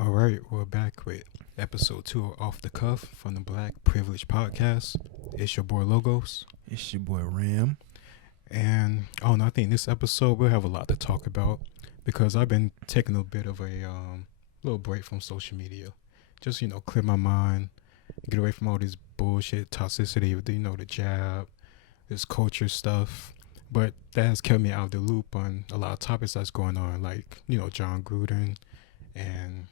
All right, we're back with episode 2 of Off the Cuff from the Black Privilege Podcast. It's your boy Logos. It's your boy Ram. And I think this episode we'll have a lot to talk about because I've been taking a bit of a little break from social media. Just, clear my mind, get away from all this bullshit, toxicity, the jab, this culture stuff. But that has kept me out of the loop on a lot of topics that's going on, like, John Gruden and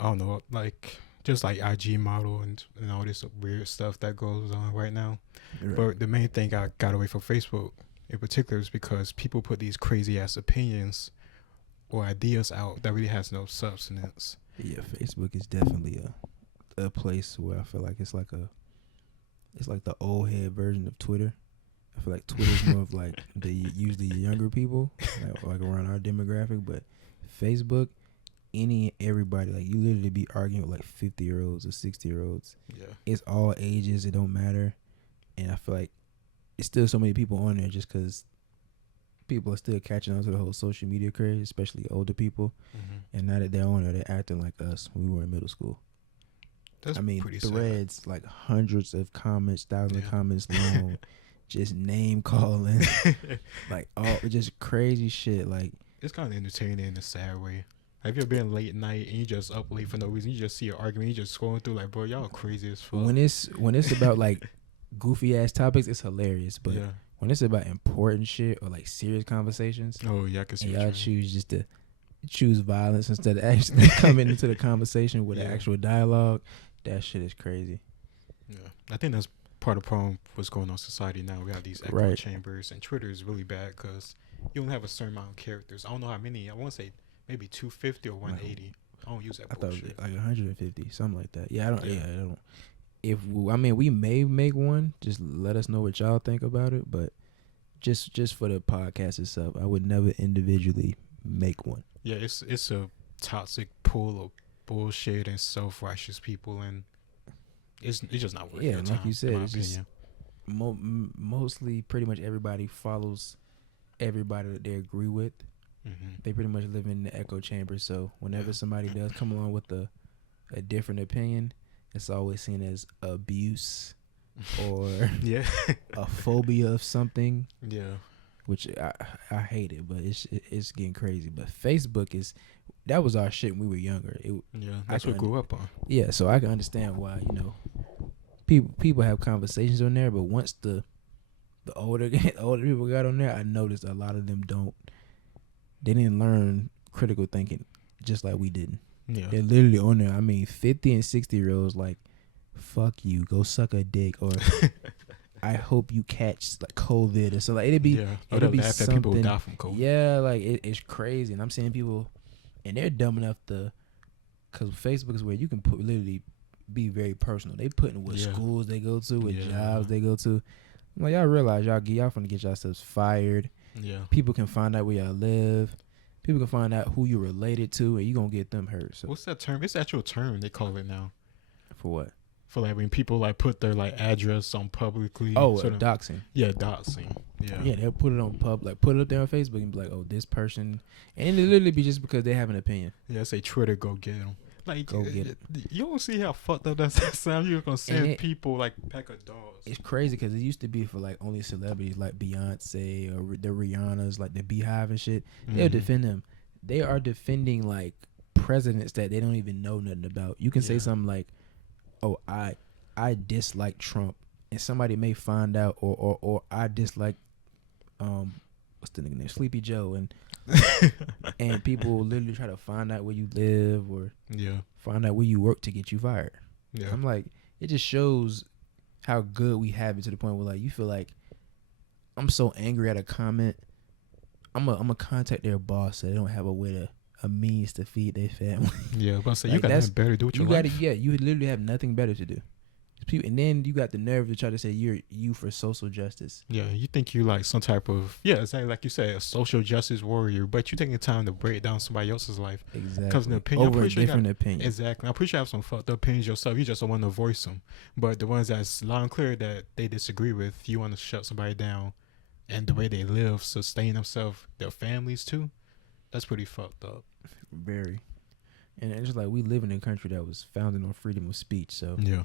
I don't know, like just like IG model and all this weird stuff that goes on right now. Right. But the main thing I got away from Facebook in particular is because people put these crazy ass opinions or ideas out that really has no substance. Yeah, Facebook is definitely a place where I feel like it's like the old head version of Twitter. I feel like Twitter's more of like usually younger people, like around our demographic, but Facebook, everybody, like you literally be arguing with like 50-year-olds or 60-year-olds. Yeah. It's all ages, it don't matter. And I feel like it's still so many people on there just because people are still catching on to the whole social media craze, especially older people. Mm-hmm. And now that they're on there, they're acting like us when we were in middle school. That's pretty threads, sad. like hundreds of comments, thousands of comments long, just name calling, like all just crazy shit. Like it's kind of entertaining in a sad way. Have you ever been late night and you just up late for no reason? You just see an argument, you just scrolling through like, bro, y'all crazy as fuck. when it's about like goofy ass topics, it's hilarious. But when it's about important shit or like serious conversations, oh yeah, I can see. And y'all choose just to choose violence instead of actually coming into the conversation with an actual dialogue. That shit is crazy. Yeah, I think that's part of the problem what's going on in society now. We have these echo chambers, and Twitter is really bad because you don't have a certain amount of characters. I don't know how many. I want to say maybe 250 or 180. I don't use that bullshit. I thought like 150, something like that. I don't. We may make one. Just let us know what y'all think about it. But just for the podcast itself, I would never individually make one. Yeah, it's a toxic pool of bullshit and self-righteous people, and it's just not worth your time. Like you said, in my opinion. Mostly pretty much everybody follows everybody that they agree with. Mm-hmm. They pretty much live in the echo chamber. So whenever somebody does come along with a different opinion, it's always seen as abuse or a phobia of something. Yeah, which I hate it, but it's getting crazy. But Facebook that was our shit when we were younger. That's what we grew up on. Yeah, so I can understand why people have conversations on there, but once the older people got on there, I noticed a lot of them they didn't learn critical thinking just like we didn't. Yeah, they're literally on there. I mean, 50 and 60-year-olds like, fuck you, go suck a dick, or I hope you catch like COVID or so. Like it'd be something. People die from COVID. Yeah, like it's crazy, and I'm seeing people, and they're dumb enough to, because Facebook is where you can literally be very personal. They putting what schools they go to, what jobs they go to. I'm like, y'all realize y'all finna get yourselves fired. Yeah, people can find out where y'all live. People can find out who you're related to, and you gonna get them hurt. So what's that term? It's the actual term they call it now. For what? For like when people like put their like address on publicly. Doxing. Yeah, doxing. Yeah, they'll put it on put it up there on Facebook and be like, oh, this person, and it'll literally be just because they have an opinion. Yeah, say Twitter, go get them. Like, go get it. You don't see how fucked up that sounds. You're gonna send people like pack of dogs. It's crazy because it used to be for like only celebrities like Beyonce or the Rihannas, like the Beehive and shit. They'll defend them. They are defending like presidents that they don't even know nothing about. You can say something like, oh, I dislike Trump, and somebody may find out, or I dislike what's the nigga name, Sleepy Joe, and and people will literally try to find out where you live or find out where you work to get you fired. Yeah, I'm like, it just shows how good we have it to the point where like you feel like I'm so angry at a comment, I'm gonna contact their boss so they don't have a means to feed their family. Yeah, I'm gonna say, like, you got nothing better to do with your life. You literally have nothing better to do. And then you got the nerve to try to say you for social justice. Yeah, you think you like some type of exactly like you said, a social justice warrior, but you're taking the time to break down somebody else's life. Exactly. Because an opinion, over a different opinion. Exactly. I'm pretty sure you have some fucked up opinions yourself. You just don't want to voice them. But the ones that's loud and clear that they disagree with, you want to shut somebody down, and the way they live, sustain themselves, their families too. That's pretty fucked up. Very. And it's like we live in a country that was founded on freedom of speech. So Yeah,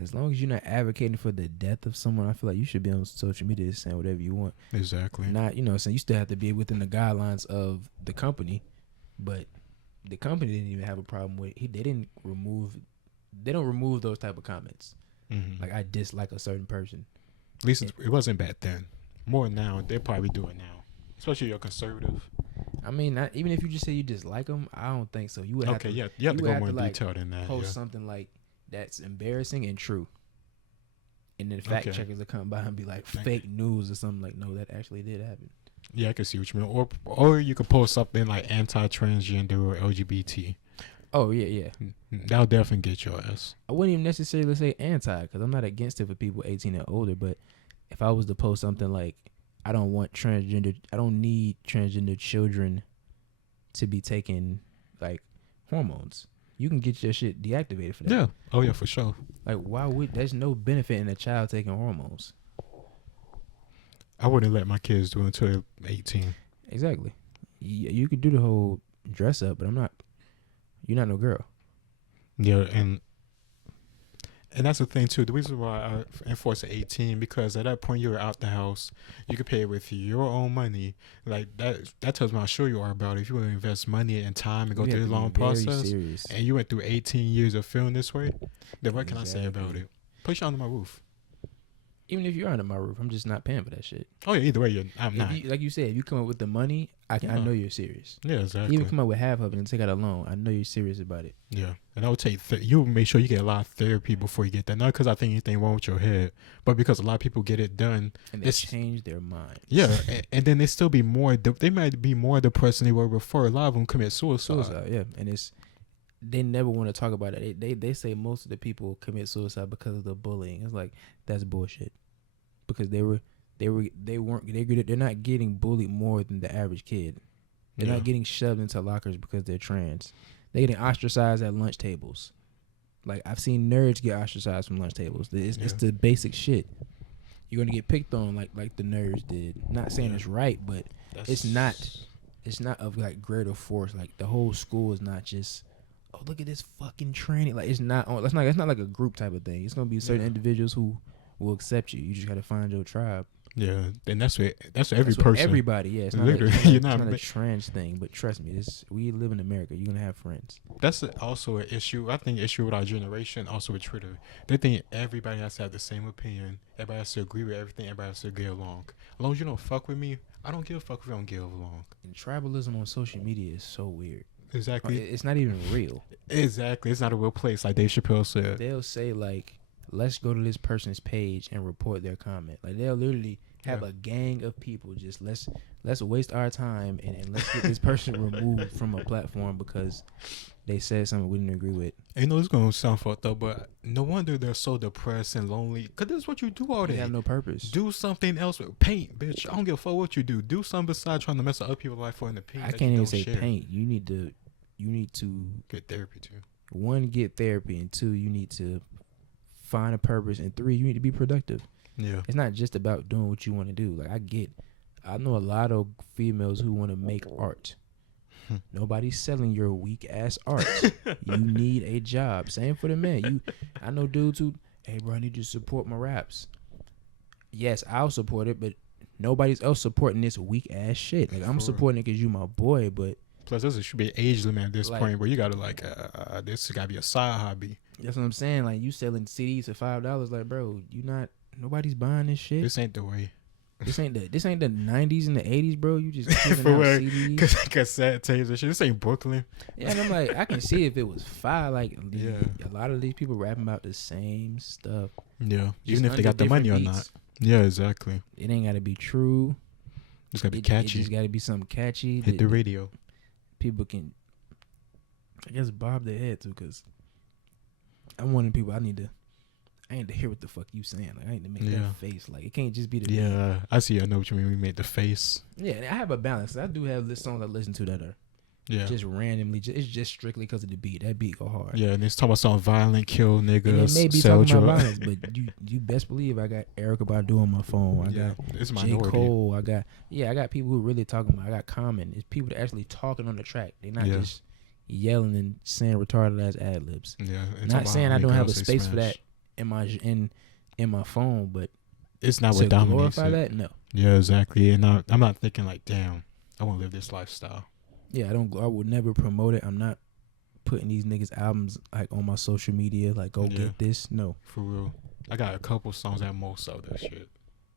as long as you're not advocating for the death of someone, I feel like you should be on social media saying whatever you want. exactly. Not, saying you still have to be within the guidelines of the company, but the company didn't even have a problem with it. They don't remove those type of comments. Mm-hmm. Like I dislike a certain person. At least it wasn't back then. More now. They probably do it now, especially you're conservative. I mean, not, even if you just say you dislike them, I don't think so. You would have to, You have to go more detailed than that. post something like that's embarrassing and true, and then fact checkers will come by and be like fake news or something like, no, that actually did happen. Yeah, I can see what you mean. Or you could post something like anti-transgender or LGBT. Oh yeah. That'll definitely get your ass. I wouldn't even necessarily say anti, because I'm not against it for people 18 and older. But if I was to post something like, I don't need transgender children to be taking like hormones, you can get your shit deactivated for that. Yeah. Oh yeah, for sure. Like, there's no benefit in a child taking hormones. I wouldn't let my kids do it until they're 18. Exactly. You could do the whole dress up, but you're not no girl. Yeah, and that's the thing too. The reason why I enforce at 18, because at that point you're out the house, you can pay it with your own money. Like that tells me how sure you are about it. If you want to invest money and time and go through the long process, and you went through 18 years of feeling this way, then what can I say about it? Put you under my roof. Even if you're under my roof, I'm just not paying for that shit. Oh yeah, either way, I'm not. Like you said, if you come up with the money, I know you're serious. Yeah, exactly. Even come up with half of it and take out a loan, I know you're serious about it. Yeah, and I would take you make sure you get a lot of therapy before you get that. Not because I think anything wrong with your head, but because a lot of people get it done and they change their mind. Yeah, and then they still be more. They might be more depressed than they were before. A lot of them commit suicide. Yeah, and they never want to talk about it. They say most of the people commit suicide because of the bullying. It's like, that's bullshit. Because they're not getting bullied more than the average kid. They're not getting shoved into lockers because they're trans. They're getting ostracized at lunch tables. Like, I've seen nerds get ostracized from lunch tables. It's the basic shit. You're gonna get picked on like the nerds did. Not saying it's right, but it's not of like greater force. Like, the whole school is not just, oh, look at this fucking training. Like, it's not like a group type of thing. It's gonna be certain individuals who will accept you. You just gotta find your tribe. Yeah, and that's what every person. Everybody, yeah. It's not literally, not a trans thing, but trust me, we live in America. You're gonna have friends. That's also an issue. I think issue with our generation, also with Twitter. They think everybody has to have the same opinion. Everybody has to agree with everything. Everybody has to get along. As long as you don't fuck with me, I don't give a fuck if you don't get along. And tribalism on social media is so weird. Exactly. It's not even real. Exactly. It's not a real place, like Dave Chappelle said. They'll say like, let's go to this person's page and report their comment. Like, they'll literally have a gang of people just let's waste our time and let's get this person removed from a platform because they said something we didn't agree with. I know it's gonna sound fucked up, but no wonder they're so depressed and lonely. Cause that's what you do all day. They have no purpose. Do something else. Paint, bitch. I don't give a fuck what you do. Do something besides trying to mess up other people's life for in the paint. I can't even say paint. You need to get therapy too. 1, get therapy, and 2, you need to find a purpose, and 3, you need to be productive. Yeah. It's not just about doing what you want to do. Like, I know a lot of females who want to make art. Nobody's selling your weak ass art. You need a job. Same for the men. I know dudes who, hey bro, I need you to support my raps. Yes, I'll support it, but nobody's else supporting this weak ass shit. Like, I'm supporting it because you my boy, but plus this should be an age limit at this point where you gotta this gotta be a side hobby. That's what I'm saying. Like, you selling CDs for $5, like, bro, nobody's buying this shit. This ain't the way. This ain't the 90s and the 80s, bro. You just giving out CDs. Cassette tapes and shit. This ain't Brooklyn. Yeah, and I'm like, I can see if it was fire. Like, a lot of these people rapping about the same stuff. Yeah, even if they got the money or not. Yeah, exactly. It ain't got to be true. It's got to be catchy. It just got to be something catchy. Hit the radio. People can, I guess, bob their head too, because I'm one of the people I need to hear what the fuck you saying. Like, I need to make that face. Like, it can't just be the beat. I see. I know what you mean. We made the face. Yeah, and I have a balance. I do have this songs I listen to that are just randomly. It's just strictly because of the beat. That beat go hard. Yeah, and it's talking about something violent, kill niggas, and it may be talking about violence, but you best believe I got Erykah Badu on my phone. I got it's J. Cole. I got people who really talking about. I got Common. It's people that actually talking on the track. They're not just yelling and saying retarded ass ad libs. Yeah. And Not saying I don't have a say space for smash. that in my phone, but It's not to what dominates glorify it. that, no. Yeah, exactly. And I'm not thinking like, damn, I want to live this lifestyle. Yeah, I would never promote it. I'm not putting these niggas albums like on my social media, like go get this. No. For real. I got a couple songs at most of that shit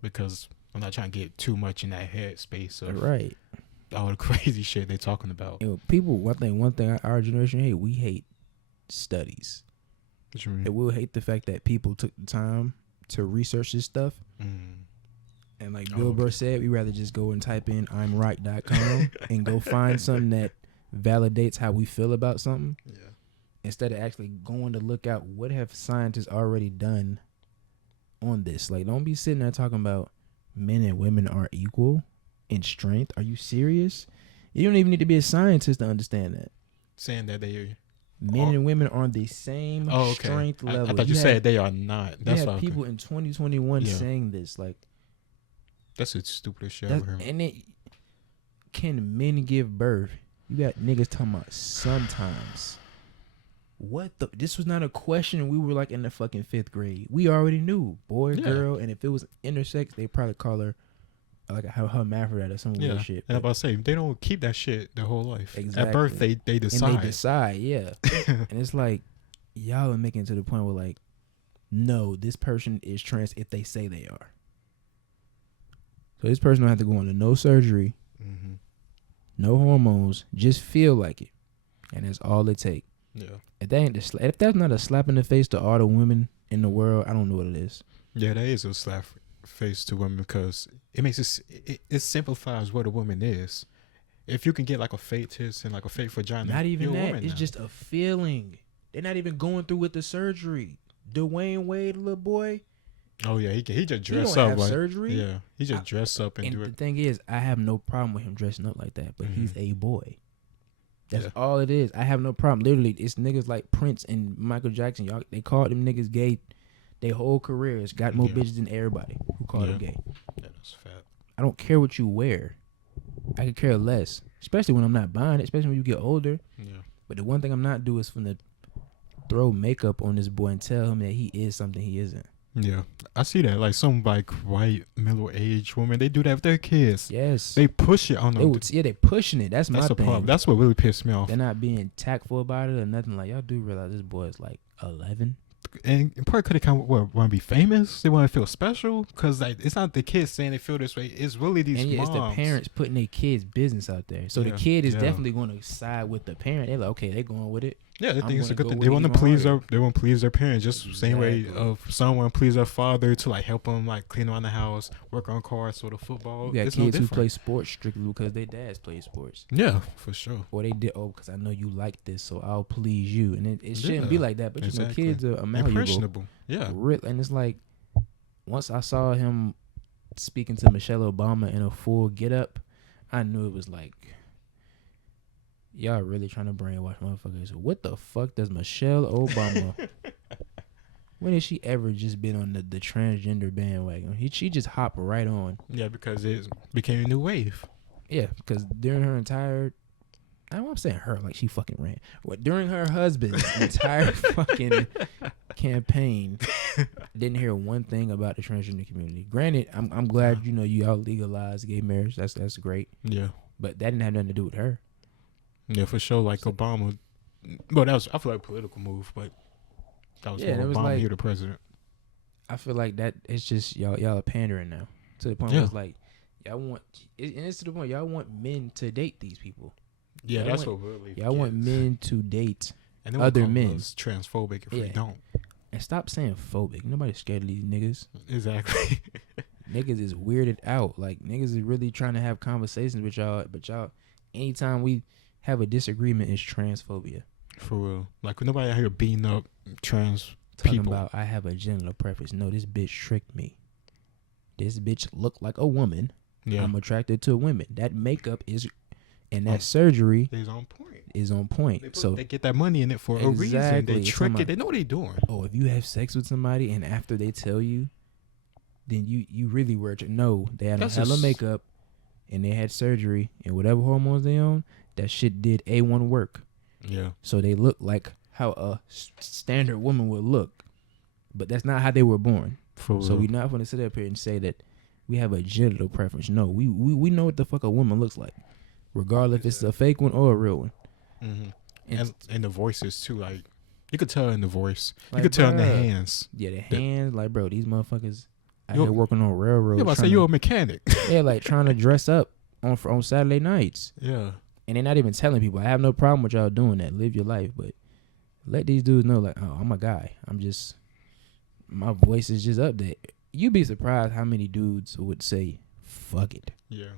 because I'm not trying to get too much in that head space of Right. all the crazy shit they talking about. People, one thing our generation hate, we hate studies. What you mean? And we'll hate the fact that people took the time to research this stuff. Mm. And like Bill Burr said, we rather just go and type in I'mRight.com and go find something that validates how we feel about something. Yeah. Instead of actually going to look out what have scientists already done on this. Like, don't be sitting there talking about men and women are equal in strength. Are you serious? You don't even need to be a scientist to understand that. Saying that they men and women are on the same strength level. I thought you said they are not. That's why people in 2021 saying this. Like, that's the stupidest shit ever. And can men give birth? You got niggas talking about sometimes. What the? This was not a question. We were like in the fucking 5th grade. We already knew boy, girl, and if it was intersex, they probably call her like a hermaphrodite or some weird shit. And I'm about to say they don't keep that shit their whole life. Exactly. At birth, they decide. And they decide, yeah. And it's like y'all are making it to the point where like, no, this person is trans if they say they are. So this person don't have to go into no surgery, no hormones, just feel like it, and that's all it takes. Yeah. If that's not a slap in the face to all the women in the world, I don't know what it is. Yeah, that is a slap face to women because it makes it simplifies what a woman is. If you can get like a fake tits and like a fake vagina, not even you're a that. woman It's now. just a feeling. They're not even going through with the surgery. Dwayne Wade, little boy. Oh yeah, he just dress don't up have like surgery. Yeah, he just dress up and do the it. thing is, I have no problem with him dressing up like that, but he's a boy. That's all it is. I have no problem. Literally, it's niggas like Prince and Michael Jackson. Y'all, they called them niggas gay. Their whole careers got more bitches than everybody who called them gay. Yeah, that's fat. I don't care what you wear. I could care less, especially when I'm not buying it. Especially when you get older. Yeah. But the one thing I'm not doing is finna throw makeup on this boy and tell him that he is something he isn't. Yeah, I see that. Like some like white middle-aged women, they do that with their kids. Yes, they push it on them. They pushing it. That's my thing. Problem. That's what really pissed me off. They're not being tactful about it or nothing. Like, y'all do realize this boy is like 11. And probably could have want to be famous. They want to feel special because like it's not the kids saying they feel this way. It's really these moms. It's the parents putting their kids' business out there. So the kid is definitely going to side with the parent. They're like, okay, they're going with it. Yeah, they think it's a good thing. They want to please their parents, just same way of someone please their father to like help them like clean around the house, work on cars, sort of football. You got it's kids who play sports strictly because their dads play sports. Yeah, for sure. Or they did because I know you like this, so I'll please you. And it shouldn't be like that. But you know, kids are malleable. Impressionable. Yeah. And it's like once I saw him speaking to Michelle Obama in a full get up, I knew it was like, y'all really trying to brainwash motherfuckers. What the fuck does Michelle Obama? When has she ever just been on the transgender bandwagon? She just hopped right on. Yeah, because it became a new wave. Yeah, because during her entire, I'm saying her like she fucking ran. During her husband's entire fucking campaign, didn't hear one thing about the transgender community. Granted, I'm glad y'all legalized gay marriage. That's great. Yeah, but that didn't have nothing to do with her. Yeah, for sure. Like Obama, well, that was I feel like a political move, but that was Obama like, here, the president. I feel like that it's just y'all are pandering now to the point where it's like y'all want, and it's to the point y'all want men to date these people. Yeah, that's what really. Y'all want men to date and then other men. Transphobic if we don't. And stop saying phobic. Nobody's scared of these niggas. Exactly. Niggas is weirded out. Like niggas is really trying to have conversations with y'all, but y'all, anytime we have a disagreement, is transphobia. For real. Like nobody out here beating up trans Talking people. About I have a genital preference. No, this bitch tricked me. This bitch looked like a woman. Yeah. I'm attracted to women. That makeup is, and that surgery is on point. They get that money in it for a reason. They trick it. They know what they're doing. Oh, if you have sex with somebody and after they tell you, then you really were. No, they had a hella makeup, and they had surgery, and whatever hormones they on, that shit did A1 work. Yeah. So they look like how a standard woman would look, but that's not how they were born. For So real. we're not going to sit up here and say that we have a genital preference. No, we know what the fuck a woman looks like, regardless if it's a fake one or a real one. Mm-hmm. And the voices too, like you could tell in the voice. Like, you could tell in the bruh. hands. Yeah, the hands, like, bro, these motherfuckers out Yo- here working on railroads. Yeah, but I say you're a mechanic. Yeah, like trying to dress up on Saturday nights. Yeah. And they're not even telling people, I have no problem with y'all doing that. Live your life. But let these dudes know, like, oh, I'm a guy. My voice is just up there. You'd be surprised how many dudes would say, fuck it. Yeah.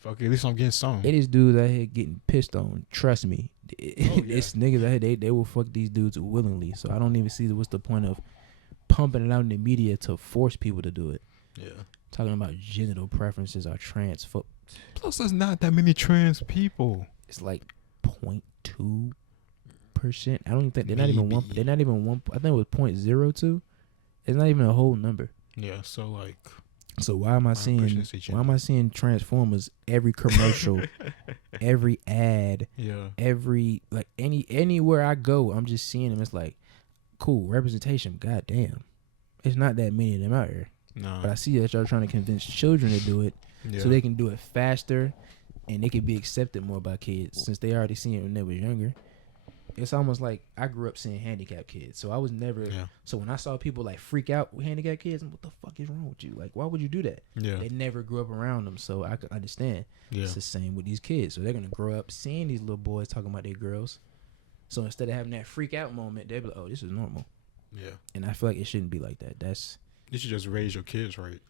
Fuck it. At least I'm getting some. It is dudes out here getting pissed on. Trust me. yeah. It's niggas out here, they will fuck these dudes willingly. So I don't even see what's the point of pumping it out in the media to force people to do it. Yeah. Talking about genital preferences or trans folk. Plus, there's not that many trans people. It's like 0.2%. I don't even think they're not even one. They're not even one. I think it was 0.02. It's not even a whole number. Yeah. So like. So why am I seeing Transformers every commercial, every ad, Yeah. every like anywhere I go, I'm just seeing them. It's like cool representation. God damn, it's not that many of them out here. No. But I see that y'all trying to convince children to do it so they can do it faster and they can be accepted more by kids since they already seen it when they was younger. It's almost like I grew up seeing handicapped kids, so I was never. Yeah. So when I saw people like freak out with handicapped kids, I'm, what the fuck is wrong with you? Like, why would you do that? Yeah. They never grew up around them, so I could understand. Yeah. It's the same with these kids, so they're gonna grow up seeing these little boys talking about their girls. So instead of having that freak out moment, they'll be like, "Oh, this is normal." Yeah. And I feel like it shouldn't be like that. You should just raise your kids right.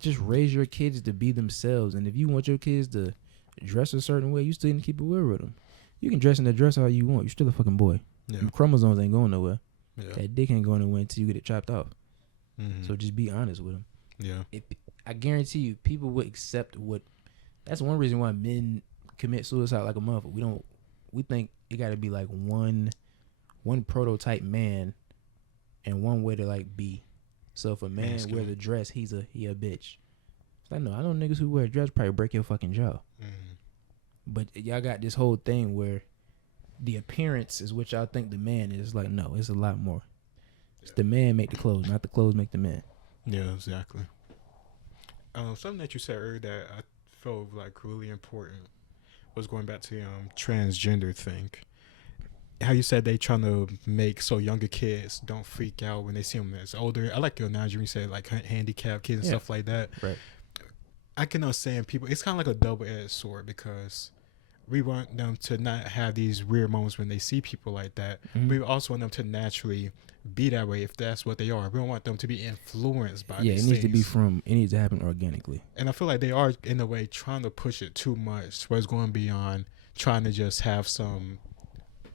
Just raise your kids to be themselves, and if you want your kids to dress a certain way, you still need to keep it real with them. You can dress in the dress how you want. You're still a fucking boy. Yeah. Your chromosomes ain't going nowhere. Yeah. That dick ain't going nowhere until you get it chopped off. Mm-hmm. So just be honest with them. Yeah. I guarantee you, people would accept what. That's one reason why men commit suicide like a motherfucker. We think it got to be like one prototype man, and one way to like be. So if a man wears a dress, he a bitch. It's like, no, I know niggas who wear a dress probably break your fucking jaw. Mm-hmm. But y'all got this whole thing where the appearance is what y'all think the man is. Like, no, it's a lot more. It's the man make the clothes, not the clothes make the man. Yeah, exactly. Something that you said earlier that I felt like really important was going back to the transgender thing. How you said they trying to make so younger kids don't freak out when they see them as older. I like your analogy when you said like handicapped kids and stuff like that. Right. I can understand people. It's kind of like a double-edged sword because we want them to not have these weird moments when they see people like that. Mm-hmm. We also want them to naturally be that way if that's what they are. We don't want them to be influenced by Yeah, these it needs things. it needs to happen organically. And I feel like they are, in a way, trying to push it too much where it's going beyond trying to just have some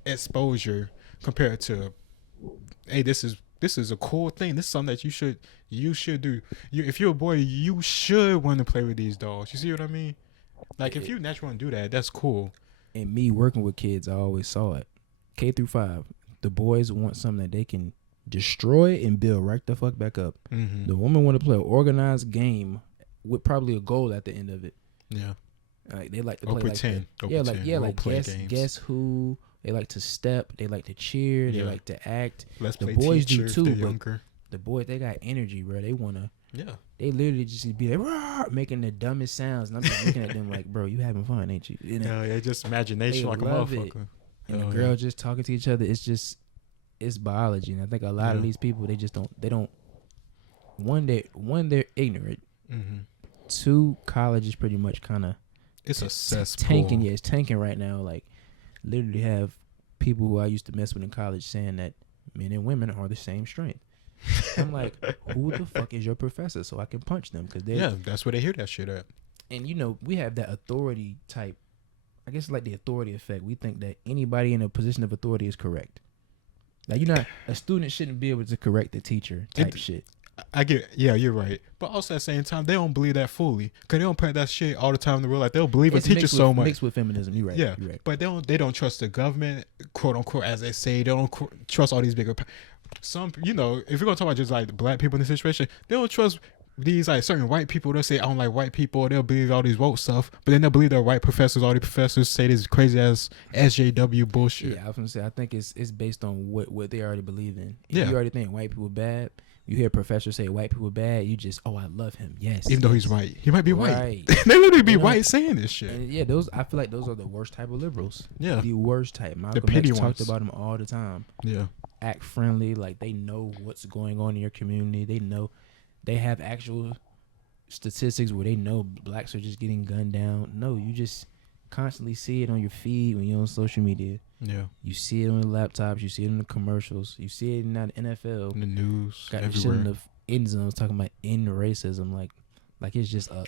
exposure compared to, hey, this is a cool thing. This is something that you should do. If you're a boy, you should want to play with these dolls. You see what I mean? Like, if you naturally want to do that, that's cool. And me working with kids, I always saw it. K through 5, the boys want something that they can destroy and build right the fuck back up. Mm-hmm. The women want to play an organized game with probably a goal at the end of it. Yeah. Like they like to Or play pretend. like guess who. They like to step. They like to cheer. They like to act. Let's the play boys teacher do too. if they're But younger. the boys, they got energy, bro. They wanna. Yeah. They literally just be like "Rah!" making the dumbest sounds, and I'm just looking at them like, bro, you having fun, ain't you? You know? Yeah, just imagination like a love it. motherfucker. And the girls just talking to each other. It's biology, and I think a lot of these people they don't. One, they're ignorant. Mm-hmm. 2, college is pretty much kind of it's a cesspool. tanking. Yeah, it's tanking right now. Like, literally have people who I used to mess with in college saying that men and women are the same strength. I'm like, who the fuck is your professor so I can punch them? Because that's where they hear that shit at. And we have that authority type. I guess like the authority effect. We think that anybody in a position of authority is correct. Like, a student shouldn't be able to correct the teacher type shit. I get, yeah, you're right. But also at the same time, they don't believe that fully. Because they don't put that shit all the time in the real life. They'll believe a teacher so much. Mixed with feminism, you're right. Yeah, you're right. But they don't trust the government, quote unquote, as they say. They don't trust all these bigger. Some, if you're going to talk about just like the black people in this situation, they don't trust these like certain white people, they'll say I don't like white people. They'll believe all these woke stuff, but then they'll believe they're white professors. All the professors say this crazy ass SJW bullshit. Yeah, I was gonna say I think it's based on what they already believe in. If Yeah. you already think white people bad, you hear professors say white people bad, you just I love him. Yes, Even though he's yes. white, he might be white. Right. They literally be You know, white saying this shit. And yeah, I feel like those are the worst type of liberals. Yeah, The worst type. Malcolm pity X talked ones. about them all the time. yeah, Act friendly, like they know what's going on in your community. They know they have actual statistics where they know blacks are just getting gunned down. No, you just constantly see it on your feed when you're on social media. yeah. You see it on the laptops. You see it in the commercials. You see it in the NFL. In the news, Got the shit in the end zones talking about end racism, like it's just a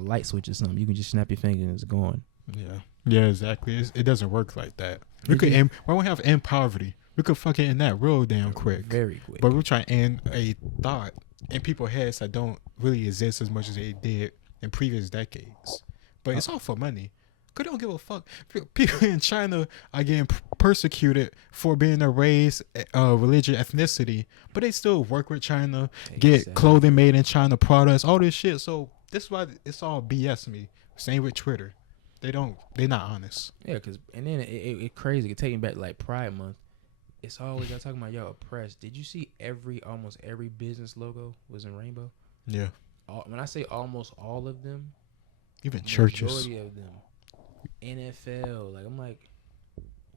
light switch or something. You can just snap your finger and it's gone. Yeah, yeah, exactly. It doesn't work like that. We Did could you- end. Why don't we have end poverty? We could fucking end that real damn quick. Very quick. But we're trying to end a thought in people's heads that don't really exist as much as they did in previous decades. But it's all for money. Cause they don't give a fuck. People in China are getting persecuted for being a race, religion, ethnicity, but they still work with China, get Exactly. clothing made in China, products, all this shit. So this is why it's all BS to me. Same with Twitter. They're not honest. Yeah, and then it crazy. Taking back like Pride Month, it's always y'all talking about y'all oppressed. Did you see almost every business logo was in rainbow? Yeah. When I say almost all of them, Even churches. majority of them, NFL. Like I'm like,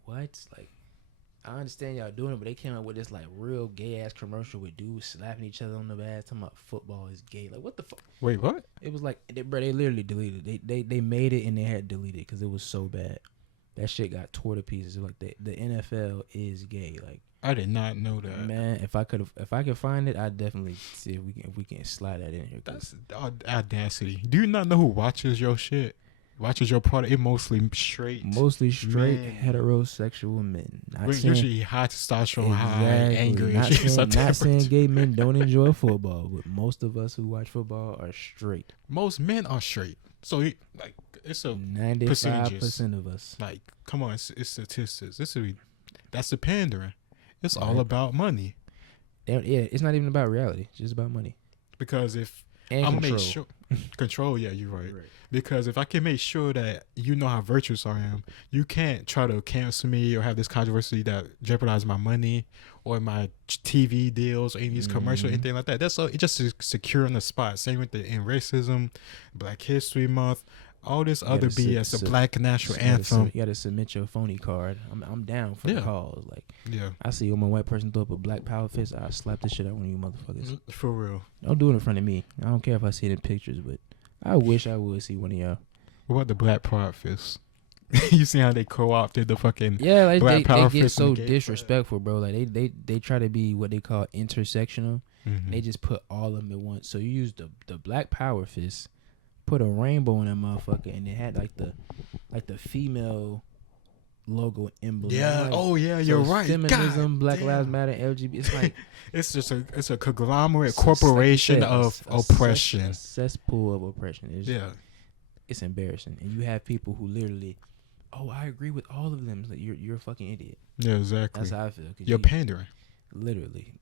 what? Like I understand y'all doing it, but they came out with this like real gay ass commercial with dudes slapping each other on the ass, talking about football is gay. Like what the fuck? Wait, what? It was like, they literally deleted it. They made it and they had to delete it because it was so bad. That shit got tore to pieces. Like the NFL is gay. Like I did not know that. man, if I could find it, I'd definitely see if we can slide that in here. That's audacity. Do you not know who watches your shit? Watches your product? It mostly straight. Mostly straight Man. heterosexual men. Not We're saying, usually high testosterone, high, exactly. angry. Not and shit. saying, not saying Sometimes. gay men don't enjoy football, but most of us who watch football are straight. Most men are straight. So like it's a 95% of us. like come on, it's statistics. That's the pandering. It's all Right. about money. Yeah, it's not even about reality. It's just about money Because if and I'm control. make sure control, yeah, you're right. Because if I can make sure that you know how virtuous I am, you can't try to cancel me or have this controversy that jeopardize my money or my TV deals or any of these commercials, Mhm. anything like that. That's all. It just is secure on the spot. Same with the in racism, Black History Month, all this other gotta BS, the Black National Anthem. You gotta submit your phony card. I'm down for Yeah. the cause. Like Yeah, I see when a white person throw up a black power fist, I slap the shit out of one of you motherfuckers. for real. Don't do it in front of me. I don't care if I see it in pictures, but I wish I would see one of y'all. What about the Black Pride Fist? You see how they co-opted the fucking Yeah, like Black they power get fist so and gay pride. disrespectful, bro. Like they try to be what they call intersectional. Mhm. They just put all of them at once. So you use the black power fist, put a rainbow in that motherfucker, and it had like the female logo emblem. Yeah. Like, Oh yeah, so you're right. Feminism, God Black damn. Lives Matter, LGBT. It's like it's a conglomerate it's like you corporation said, of a oppression. a cesspool of oppression. Yeah. It's embarrassing, and you have people who literally, oh, I agree with all of them. It's like you're a fucking idiot. Yeah, exactly. That's how I feel. 'Cause You're you- pandering. literally.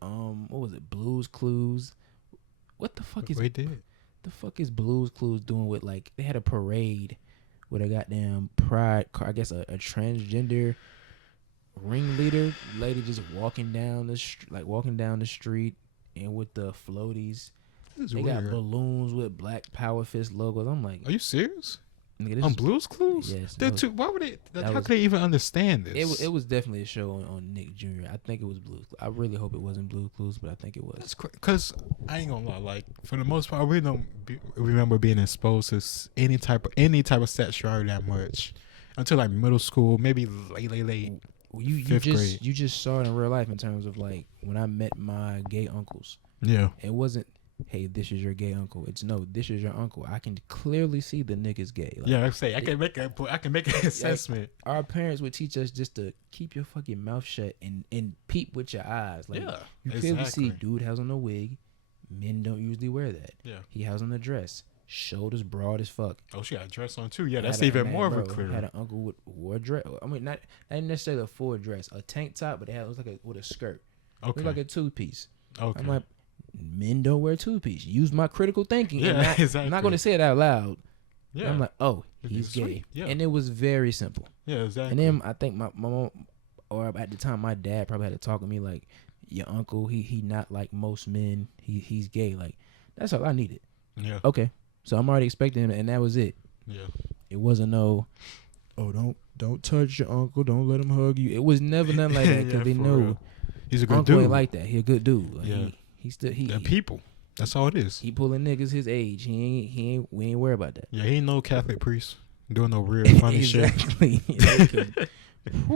What was it? Blues Clues. What the fuck is We did. the fuck is Blues Clues doing with like they had a parade with a goddamn pride car, I guess a transgender ringleader lady just walking down the street and with the floaties. This is They weird. got balloons with Black Power Fist logos. I'm like, Are you serious? nigga, this On is- Blues Clues? Yes, They're that was- too, why would they? that How was- could they even understand this? it was definitely a show on Nick Jr. I think it was Blues. I really hope it wasn't Blues Clues, but I think it was. That's because I ain't gonna lie. Like for the most part, I really don't remember being exposed to any type of sexuality that much until like middle school, maybe late. You fifth just grade. you just saw it in real life in terms of like when I met my gay uncles. Yeah. It wasn't, hey, this is your gay uncle. It's no, this is your uncle. I can clearly see the nigga's gay. Like, Yeah, I say I can make an assessment. our parents would teach us just to keep your fucking mouth shut and peep with your eyes. Like Yeah, you clearly see exactly. dude has on a wig. Men don't usually wear that. Yeah. He has on a dress. Shoulders broad as fuck. Oh, she got a dress on too. Yeah, I that's had even man, more of a bro, clear. Had an uncle with wore a dress. I mean, not necessarily a full dress, a tank top, but it was like with a skirt. It Okay. was like a two piece. Okay. I'm like, men don't wear two-piece. Use my critical thinking. Yeah, exactly. I'm not going to say it out loud. Yeah. And I'm like, oh, It'd be he's gay. sweet. Yeah. And it was very simple. Yeah, exactly. And then I think my mom, or at the time, my dad probably had to talk to me like, your uncle, he not like most men. He's gay. Like, that's all I needed. Yeah. Okay. So I'm already expecting him, and that was it. Yeah. It wasn't no, oh, don't touch your uncle. Don't let him hug you. It was never nothing like that, because they know real. He's a good uncle dude. ain't like that. He a good dude. Like, Yeah. They're people. That's all it is. He pulling niggas his age. We ain't worried about that. Yeah, he ain't no Catholic priest doing no weird funny shit. Exactly.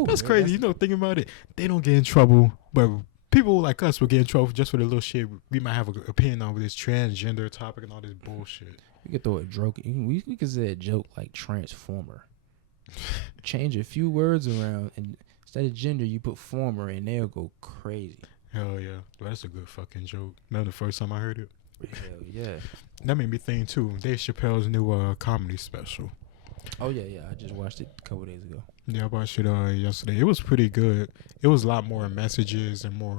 That's crazy. You know, thinking about it, they don't get in trouble, but people like us will get in trouble just for the little shit we might have an opinion on with this transgender topic and all this bullshit. We could throw a joke. We could say a joke like transformer. Change a few words around, and instead of gender, you put former, and they'll go crazy. Hell yeah. Well, that's a good fucking joke. Remember the first time I heard it? Hell yeah. That made me think too. Dave Chappelle's new comedy special. Oh yeah. I just watched it a couple days ago. Yeah, I watched it yesterday. It was pretty good. It was a lot more messages and more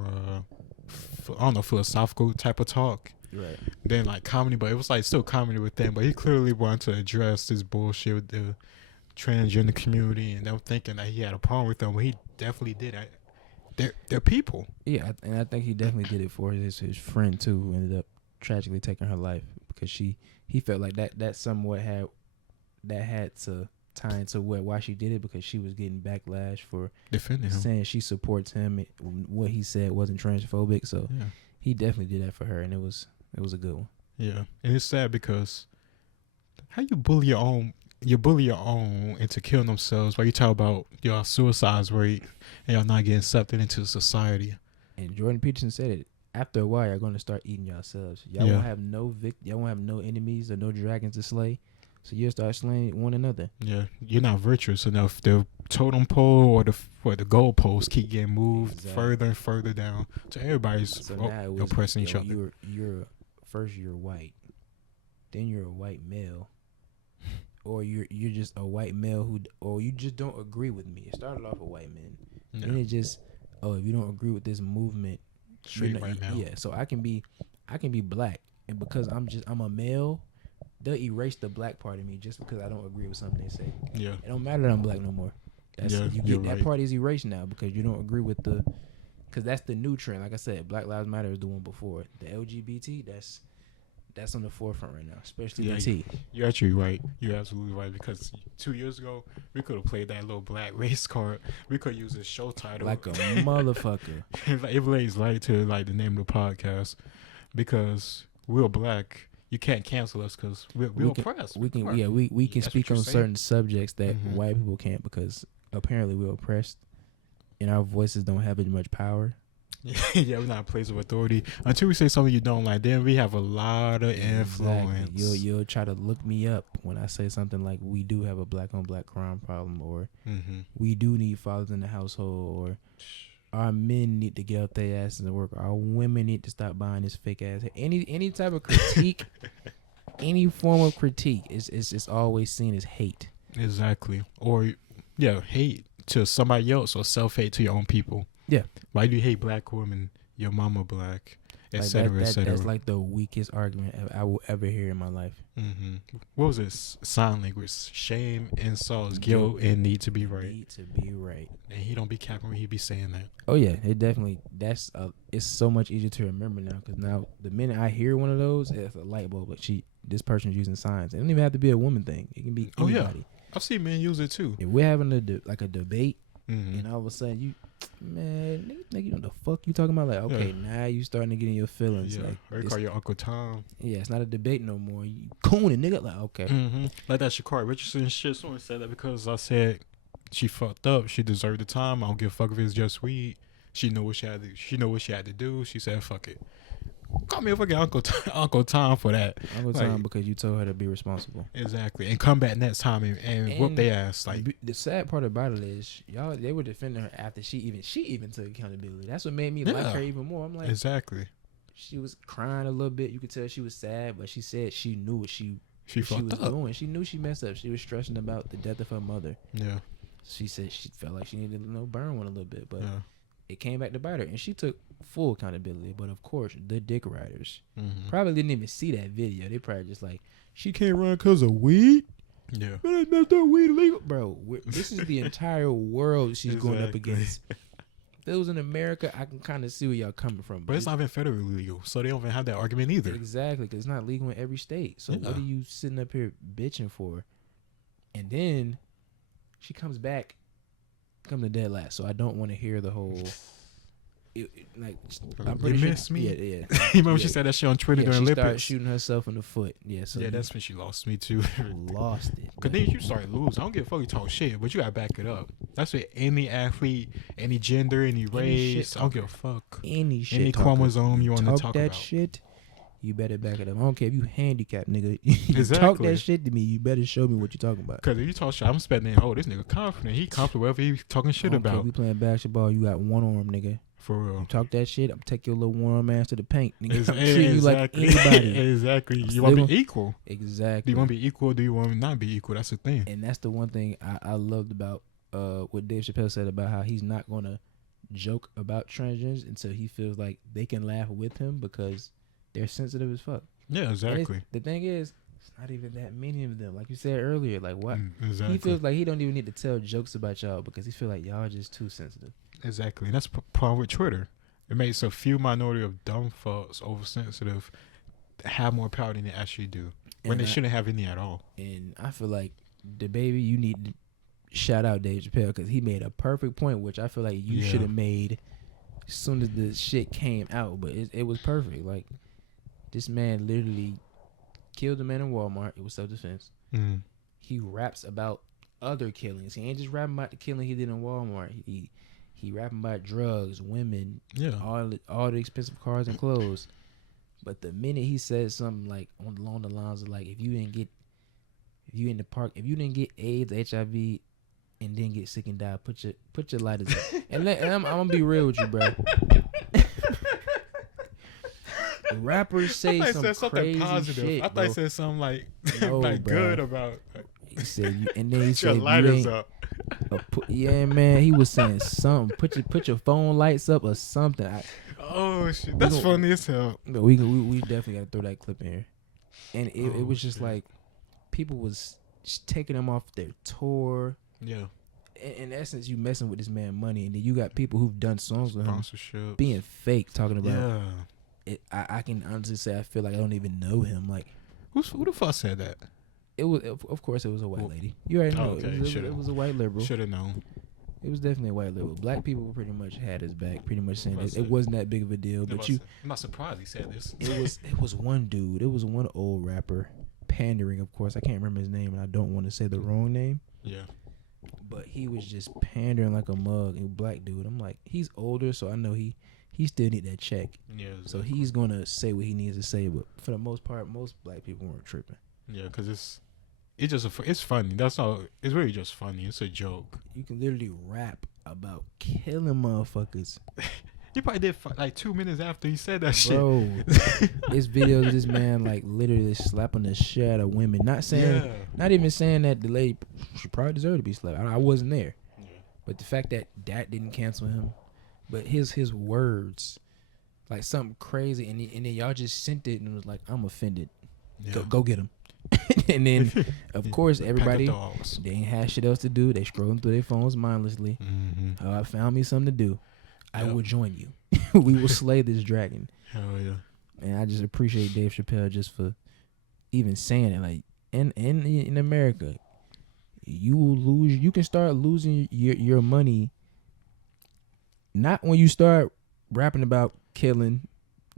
I don't know, philosophical type of talk. Right. Than like comedy, but it was like still comedy with them. But he clearly wanted to address this bullshit with the transgender community, and them thinking that he had a problem with them. But he definitely did. They're people. Yeah, and I think he definitely did it for his friend too, who ended up tragically taking her life, because he felt like that somewhat had to tie into why she did it, because she was getting backlash for Defending him. saying she supports him. What he said wasn't transphobic, so Yeah. he definitely did that for her, and it was a good one. Yeah, and it's sad because how you bully your own into killing themselves while you talk about your suicide rate and y'all not getting accepted into society. And Jordan Peterson said it. After a while, you're going to start eating yourselves. Y'all Yeah. won't have y'all won't have no enemies or no dragons to slay. So you'll start slaying one another. Yeah, you're not virtuous enough. The totem pole or the goalposts keep getting moved further and further down. So everybody's oppressing each other. You're white, then you're a white male, or you're just a white male or you just don't agree with me. It started off a white man, Yeah. then it just if you don't agree with this movement, Straight white male. Yeah, so I can be black, and because I'm a male, they'll erase the black part of me just because I don't agree with something they say. Yeah. It don't matter that I'm black no more. That part is erased now because you don't agree with because that's the new trend. Like I said, Black Lives Matter is the one before it. The LGBT, that's on the forefront right now, especially the T. You're actually right. You're absolutely right, because 2 years ago we could have played that little black race card. We could use a show title like a motherfucker. It relates like to like the name of the podcast, because we're black. You can't cancel us because we're oppressed. We can speak on certain subjects that white people can't, because apparently we're oppressed and our voices don't have as much power. Yeah, we're not a place of authority. Until we say something you don't like, then we have a lot of influence. Exactly. You'll try to look me up when I say something like we do have a black on black crime problem, or we do need fathers in the household, or our men need to get out their asses and work. Our women need to stop buying this fake ass. Any type of critique, any form of critique is always seen as hate. Exactly. Or hate to somebody else, or self-hate to your own people. Yeah. Why do you hate black women? Your mama black, etc., etc. That's like the weakest argument I will ever hear in my life. What was it? Sign language: shame, insults, guilt, and need to be right. Need to be right. And he don't be capping when he be saying that. Oh yeah, it definitely. It's so much easier to remember now, because now the minute I hear one of those, it's a light bulb. Like this person's using signs. It don't even have to be a woman thing. It can be anybody. Oh yeah, I've seen men use it too. If we're having a debate, and all of a sudden nigga, you know the fuck you talking about? Like, okay, now you starting to get in your feelings. Yeah, like, or you call your Uncle Tom. Yeah, it's not a debate no more. You cooning, nigga. Like, okay. Like that Sha'Carri Richardson shit. Someone said that because I said she fucked up. She deserved the time. I don't give a fuck if it's just weed. She knew what she had to. She knew what she had to do. She said, "Fuck it." Call me a fucking Uncle Tom for that. Uncle Tom, because you told her to be responsible. Exactly, and come back next time and whoop their ass. Like, the sad part about it is, they were defending her after she even took accountability. That's what made me like her even more. I'm like, exactly. She was crying a little bit. You could tell she was sad, but she said she knew what she was doing. She knew she messed up. She was stressing about the death of her mother. Yeah. She said she felt like she needed to burn one a little bit, but it came back to bite her, and she took full accountability. But of course, the dick riders Mm-hmm. probably didn't even see that video. They probably just like, she can't run because of weed. Yeah. But that's not weed illegal, bro. This is the entire world she's going up against. If it was in America, I can kind of see where y'all coming from. But it's not even federally legal, so they don't even have that argument either. Exactly, because it's not legal in every state. So what are you sitting up here bitching for? And then she comes back, comes to dead last. So I don't want to hear the whole. I'm pretty You miss me? Yeah. You remember she said that shit on Twitter during she Olympics? started shooting herself in the foot. Yeah, so yeah, that's when she lost me too. lost it. Cause then you start losing. I don't give a fuck you talk shit, but you gotta back it up. That's what any athlete, any gender, any race. I don't give a fuck. Any shit. Any chromosome you want to talk that about. shit. You better back it up. I don't care if you handicapped, nigga. You Exactly. talk that shit to me. You better show me what you talking about. Cause if you talk shit, I'm expecting, oh, this nigga confident. He confident whatever he talking shit I don't care about. if we playing basketball, you got one arm, nigga. For real. You talk that shit, I'm take your little one arm ass to the paint, nigga. I'm Exactly. treating you like anybody. Exactly. You want to be equal. Exactly. Do you want to be equal? Or do you want to not be equal? That's the thing. And that's the one thing I loved about what Dave Chappelle said about how he's not gonna joke about transgenders until he feels like they can laugh with him because they're sensitive as fuck. Yeah, exactly. The thing is, it's not even that many of them. Like you said earlier, like what? Exactly. He feels like he don't even need to tell jokes about y'all because he feel like y'all are just too sensitive. Exactly. And that's the problem with Twitter. It makes a few minority of dumb fucks oversensitive have more power than they actually do. When they shouldn't have any at all. And I feel like the baby, you need to shout out Dave Chappelle because he made a perfect point, which I feel like you should have made as soon as the shit came out. But it was perfect. Like, this man literally killed a man in Walmart. It was self-defense. Mm. He raps about other killings. He ain't just rapping about the killing he did in Walmart. He rapping about drugs, women, all the expensive cars and clothes. But the minute he said something like along the lines of like, if you didn't get AIDS, HIV, and then get sick and die, put your lighters up. And I'm gonna be real with you, bro. Rappers say some crazy positive. shit. I thought he said something like No, like bro. good about. He said, and then he Put your said, lighters up. yeah, man. He was saying something. Put your phone lights up or something. Oh shit, that's funny as hell. But we definitely gotta throw that clip in here. And it was just like people was just taking him off their tour. Yeah. In essence, you messing with this man money, and then you got people who've done songs with him Sponsorship. being fake, talking about. Yeah. I can honestly say I feel like I don't even know him. Like, Who the fuck said that? it was, of course, it was a white lady. You already know. Okay, It was a white liberal. Should have known. It was definitely a white liberal. Black people pretty much had his back, pretty much saying That's it it. wasn't that big of a deal. But I'm not surprised he said this. it was one dude. It was one old rapper pandering. Of course, I can't remember his name, and I don't want to say the wrong name. Yeah. But he was just pandering like a mug. And black dude. I'm like, he's older, so I know he still need that check. Yeah. So he's gonna say what he needs to say. But for the most part, most black people weren't tripping. Yeah, because it's funny. That's all. It's really just funny. It's a joke. You can literally rap about killing motherfuckers. He probably did like 2 minutes after he said that Bro, this video of this man like literally slapping the shit out of women. Not even saying that the lady she probably deserved to be slapped. I wasn't there, but the fact that didn't cancel him, but his words, like something crazy, and then y'all just sent it and was like, I'm offended. Yeah. Go get him. And then of course everybody dogs. they ain't had shit else to do. They scrolling through their phones mindlessly. Mm-hmm. I found me something to do. I Yep. will join you. We will slay this dragon. Hell yeah. And I just appreciate Dave Chappelle just for even saying it. Like in America, you can start losing your money not when you start rapping about killing,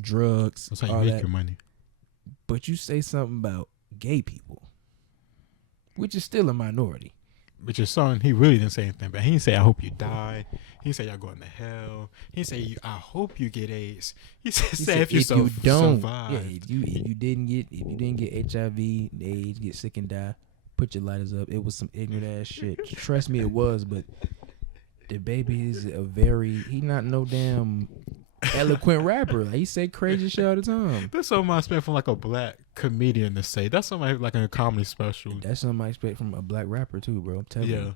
drugs, That's how you all make that, your money. but you say something about gay people, which is still a minority. But your son, he really didn't say anything. But he didn't say, I hope you die. He didn't say, y'all going to hell. He didn't say, I hope you get AIDS. He said, if you don't, survive. yeah, if you didn't get HIV, AIDS, get sick and die, put your lighters up. It was some ignorant ass shit. Trust me, it was. But the baby is he not no damn eloquent rapper. Like, he say crazy shit all the time. That's something I expect from like a black comedian to say. That's something like in a comedy special. That's something I expect from a black rapper too, bro. I'm telling you.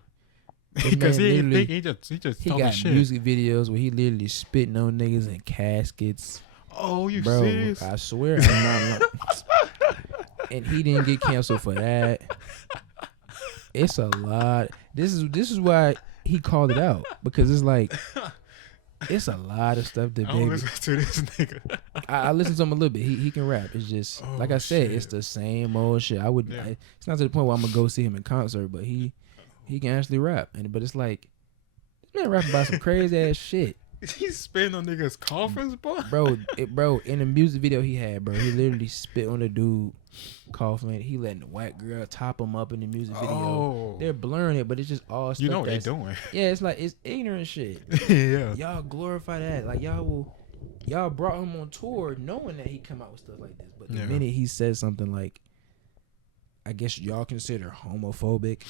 Because man he literally- think he just He talking got shit. music videos where he literally spitting on niggas in caskets. Oh, you Bro, serious? I swear I'm not lying. And he didn't get canceled for that. It's a lot. This is why he called it out, because it's like it's a lot of stuff that I don't baby. listen to this nigga. I listened to him a little bit. He can rap. It's just Oh, like I said, shit. it's the same old shit. Yeah. It's not to the point where I'm gonna go see him in concert, but he can actually rap. But it's like, this man rapping about some crazy ass shit. He's spitting on niggas' coffins, boy. Bro, in the music video he had, bro, he literally spit on the dude coughing. He letting the white girl top him up in the music video. Oh, They're blurring it, but it's just all stuff. you know what they that's- doing? Yeah, it's like, it's ignorant shit. Yeah. Y'all glorify that. Like, y'all brought him on tour knowing that he come out with stuff like this. But the Yeah. minute he says something like, I guess y'all consider homophobic,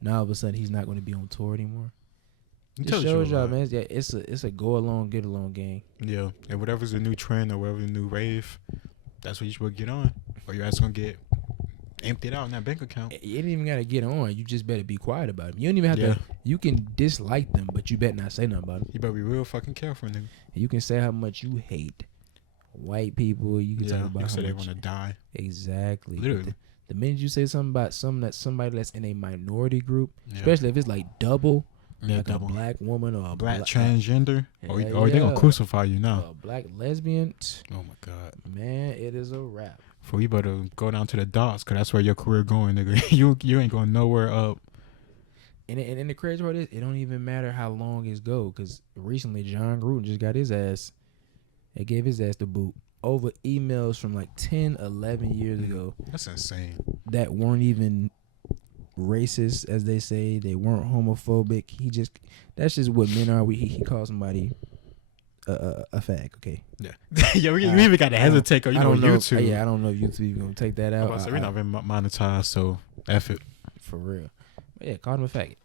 now all of a sudden he's not going to be on tour anymore. It It tells you shows a y'all, lot. man. It's a go along, get along game. Yeah, and whatever's the new trend or whatever the new rave, that's what you should get on, or your ass gonna get emptied out in that bank account. You ain't even gotta get on. You just better be quiet about them. You don't even have Yeah. to. You can dislike them, but you better not say nothing about them. You better be real fucking careful, nigga. You can say how much you hate white people. You can Yeah, talk you about how say they much. want to die. Exactly. But Literally. The minute you say something about somebody that's in a minority group, Yeah. especially if it's like double, Yeah, like double. a black woman or a Black transgender, or Yeah, they gonna yeah. crucify you now. a black lesbian, Oh my god. man, it is a wrap. For you better go down to the docks, cause that's where your career going, nigga. you ain't going nowhere up. And the crazy part is, it don't even matter how long it's go, because recently John Gruden just got his ass. They gave his ass the boot over emails from like 10, 11 years ago That's insane. that weren't even racist, as they say. They weren't homophobic. That's just what men are. He called somebody a fag. Okay. Yeah. Yeah, you even got to hesitate, cause you I know don't know. YouTube. Yeah, I don't know if YouTube even gonna take that out. We're not even monetized, so F it. For real. But yeah, called him a faggot,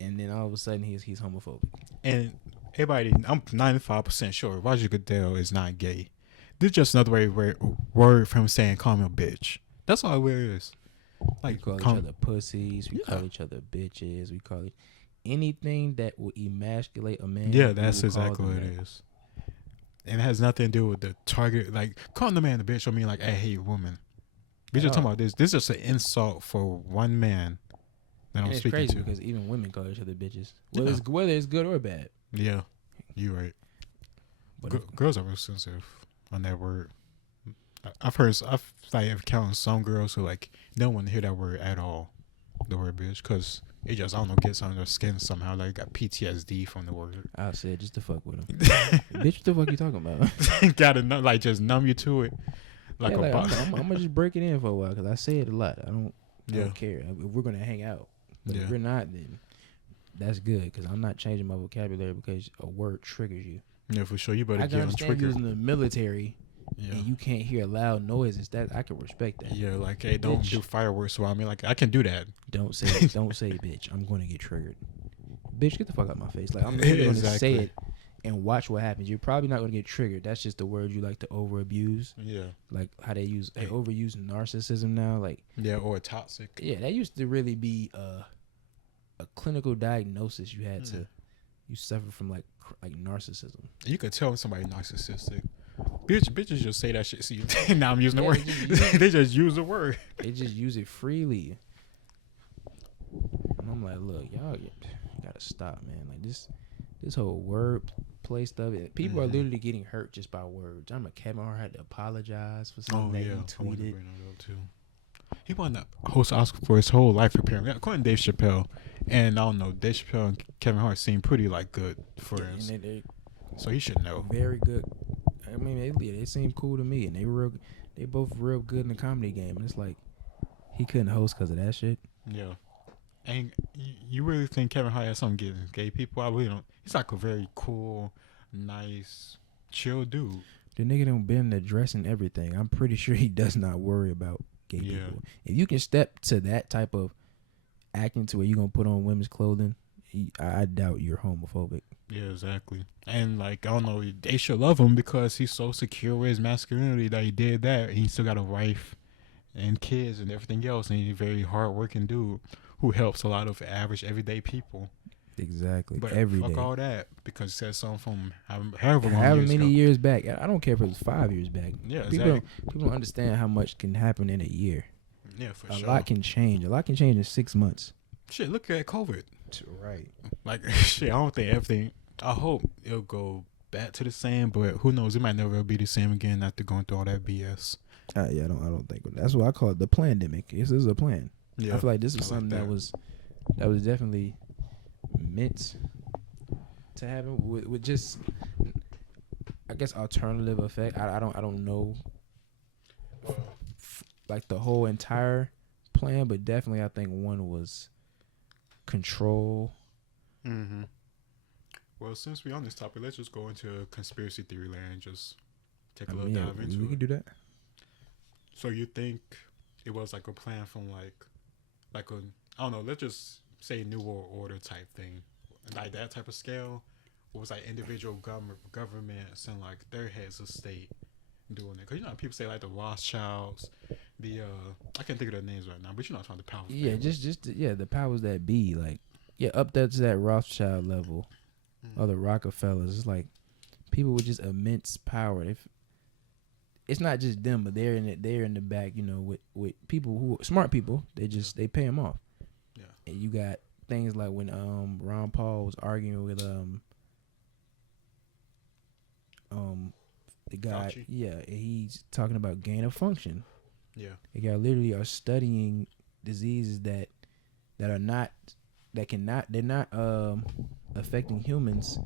and then all of a sudden he's homophobic. And everybody, I'm 95% sure Roger Goodell is not gay. This is just another word from him saying call me a bitch. That's all it really is. We Like call each other pussies. We call each other bitches. We call it anything that will emasculate a man. yeah, we that's will call exactly them what it that. is. And it has nothing to do with the target. Like calling the man a bitch, I mean like I hate women. We At just talking all. about this. This is just an insult for one man that And I'm it's speaking crazy to. because even women call each other bitches, Yeah. whether it's good or bad. Yeah, you're right. But Girls are real sensitive on that word. I've like encountered some girls who like don't want to hear that word at all, the word bitch, because it just I don't know gets on their skin somehow. Like got PTSD from the word. I said just to fuck with him. Bitch, what the fuck you talking about? Gotta like just numb you to it, like Yeah, a like, box. I'm gonna just break it in for a while because I say it a lot. I don't Yeah, care if we're gonna hang out. But Yeah. if we're not, then that's good because I'm not changing my vocabulary because a word triggers you. yeah, for sure. You better I get can on understand trigger. using the military Yeah, and you can't hear loud noises. That I can respect that. yeah, like hey, don't Bitch. do fireworks around me. Like I can do that. Don't say bitch. I'm gonna get triggered. Bitch, get the fuck out my face. Like I'm literally gonna say Exactly. it and watch what happens. You're probably not gonna get triggered. That's just the word you like to over abuse. Yeah, Like how they overuse narcissism now. Like yeah, or toxic. yeah, that used to really be a clinical diagnosis you had to. You suffer from like narcissism. You could tell when somebody narcissistic. Bitches just say that shit. See, now I'm using the Yeah, word. they just use it. They just use the word. They just use it freely. And I'm like, look, y'all gotta stop, man. Like this whole word play stuff. People are literally getting hurt just by words. I'm a Kevin Hart had to apologize for something that he I wanted to tweeted. bring that up too. He won the host Oscar for his whole life apparently, according to Dave Chappelle. And I don't know, Dave Chappelle and Kevin Hart seem pretty like good friends, And they so he should know. very good. I mean, they seem cool to me, and they both real good in the comedy game. And it's like he couldn't host because of that shit. Yeah. And you really think Kevin Hart has something against gay people? I really don't. He's like a very cool, nice, chill dude. The nigga done been in the dress and everything. I'm pretty sure he does not worry about gay Yeah. people. If you can step to that type of acting to where you're gonna put on women's clothing, I doubt you're homophobic. Yeah, exactly. And like I don't know, they should love him because he's so secure with his masculinity that he did that. He still got a wife and kids and everything else, and he's a very hardworking dude who helps a lot of average everyday people. Exactly. But Every fuck day. all that because it says something from however long However years many ago. years back. I don't care if it was 5 years back. Yeah, People exactly. don't understand how much can happen in a year. Yeah, for A sure. lot can change. A lot can change in 6 months. Shit, look at COVID. Right. Like, shit, I don't think everything. I hope it'll go back to the same, but who knows? It might never be the same again after going through all that BS. Yeah, I don't think that's what I call it, the pandemic. This is a plan. Yeah, I feel like this was I like something that. that was definitely meant to happen with just, I guess, alternative effect. I don't know like the whole entire plan, but definitely I think one was control. Mm-hmm. Well, since we're on this topic, let's just go into conspiracy theory land and just take a little dive into we it. can do that. So you think it was like a plan from like a, I don't know, let's just say New World Order type thing, like that type of scale? Or was like individual governments and like their heads of state doing it? Because you know people say like the Rothschilds, the I can't think of their names right now, but you know what I'm talking about, the powerful families. The powers that be, like, up there to that Rothschild level, or the Rockefellers. It's like people with just immense power. It's not just them, but they're in the back, with people who smart people. They pay them off. Yeah. And you got things like when Ron Paul was arguing with the guy, Fauci? he's talking about gain of function. Yeah. The guy literally are studying diseases that are not they're not affecting humans,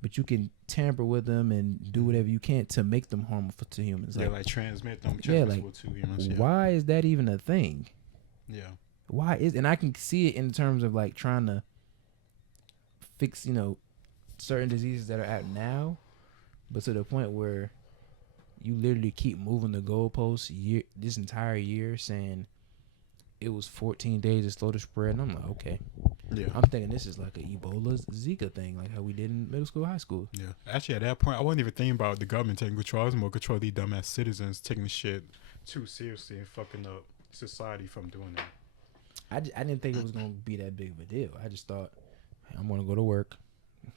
but you can tamper with them and do whatever you can to make them harmful to humans. Yeah, like transmit them Yeah, transmissible to humans. Yeah. Why is that even a thing? Yeah. And I can see it in terms of like trying to fix, certain diseases that are out now, but to the point where you literally keep moving the goalposts this entire year, saying it was 14 days to slow the spread, and I'm like, okay. Yeah. I'm thinking this is like an Ebola Zika thing, like how we did in middle school, high school. Yeah. Actually, at that point, I wasn't even thinking about the government taking control. I was more control of these dumbass citizens taking the shit too seriously and fucking up society from doing that. I didn't think it was going to be that big of a deal. I just thought, hey, I'm going to go to work,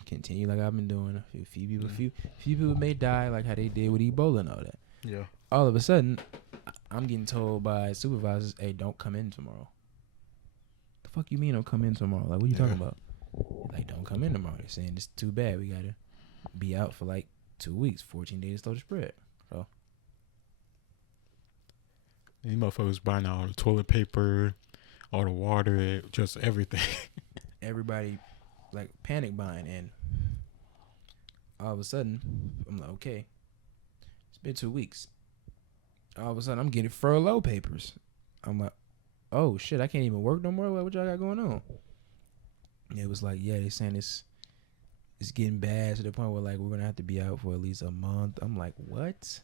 continue like I've been doing. A few people may die like how they did with Ebola and all that. Yeah. All of a sudden, I'm getting told by supervisors, hey, don't come in tomorrow. The fuck you mean don't come in tomorrow? Like, what are you talking about? Like, don't come in tomorrow. They're saying it's too bad. We got to be out for like 2 weeks, 14 days to slow the spread. So These motherfuckers buying all the toilet paper, all the water, just everything. everybody like panic buying, and all of a sudden I'm like, okay, it's been 2 weeks. All of a sudden I'm getting furlough papers. I'm like, oh shit, I can't even work no more. What y'all got going on? And it was like, yeah, they saying it's getting bad to the point where like we're gonna have to be out for at least a month. I'm like, what?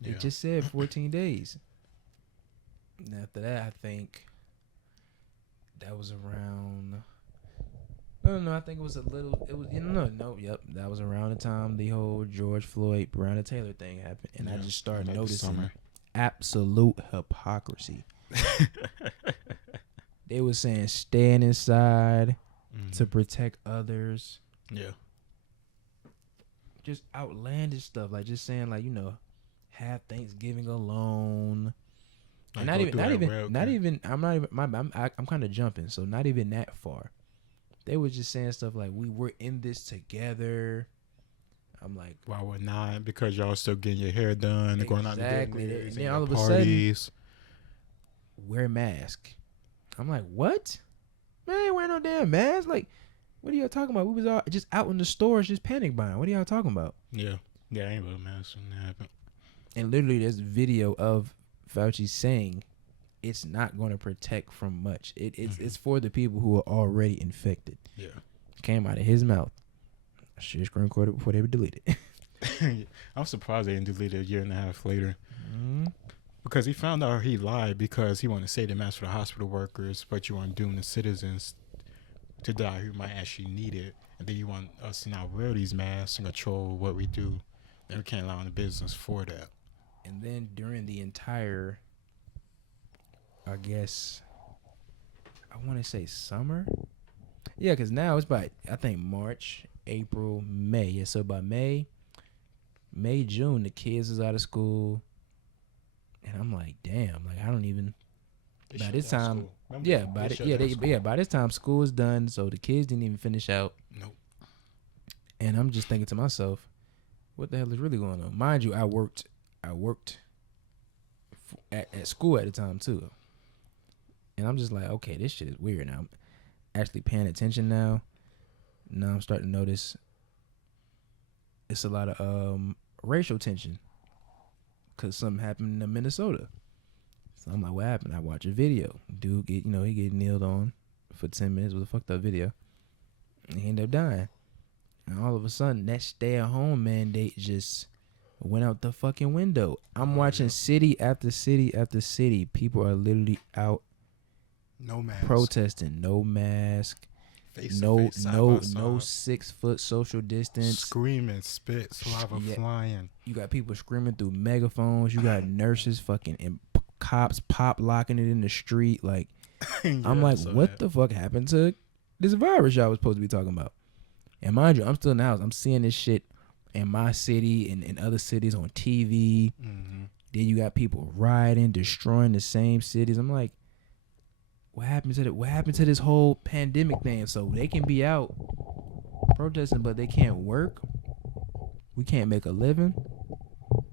They just said 14 days. And after that, I think that was around. No, I think it was a little. It was that was around the time the whole George Floyd, Breonna Taylor thing happened, and I just started like noticing absolute hypocrisy. They were saying staying inside to protect others. Yeah. Just outlandish stuff, like just saying like have Thanksgiving alone. Like Not even. I'm kind of jumping, so not even that far. They were just saying stuff like we were in this together. I'm like, why we're not? Because y'all still getting your hair done and going out to dinners and then and all of a parties. sudden, wear a mask. I'm like, what? Man, I ain't wearing no damn mask. Like, what are y'all talking about? We was all just out in the stores, just panic buying. What are y'all talking about? Yeah, I ain't wearing a mask when that happened. And literally, there's a video of Fauci saying it's not going to protect from much. It's for the people who are already infected. Yeah. Came out of his mouth. I should have screen recorded before they would delete it. I'm surprised they didn't delete it a year and a half later. Mm-hmm. Because he found out he lied because he wanted to say the mask for the hospital workers, but you want doom the citizens to die who might actually need it. And then you want us to now wear these masks and control what we do. And we can't allow in the business for that. And then during the entire, I guess, I want to say summer, Yeah, because now it's by, I think, March, April, May. Yeah, so by May, June, the kids is out of school. And I'm like, damn, like I don't even. By this time, yeah, by this time school is done, so the kids didn't even finish out. Nope. And I'm just thinking to myself, what the hell is really going on? Mind you, I worked at school at the time too. And I'm just like, okay, this shit is weird. Now I'm actually paying attention now. Now I'm starting to notice it's a lot of racial tension because something happened in Minnesota. So I'm like, what happened? I watch a video. Dude he get nailed on for 10 minutes with a fucked up video. And he ended up dying. And all of a sudden, that stay-at-home mandate just went out the fucking window. I'm watching city after city after city. People are literally out, no mask, protesting, no mask, no 6 foot social distance, screaming, spit, saliva flying. You got people screaming through megaphones. You got nurses fucking and cops pop locking it in the street. Like, I'm like, what the fuck happened to this virus y'all was supposed to be talking about? And mind you, I'm still in the house. I'm seeing this shit in my city and in other cities on TV. Mm-hmm. Then you got people rioting, destroying the same cities. I'm like, what happened to this whole pandemic thing? So they can be out protesting, but they can't work. We can't make a living.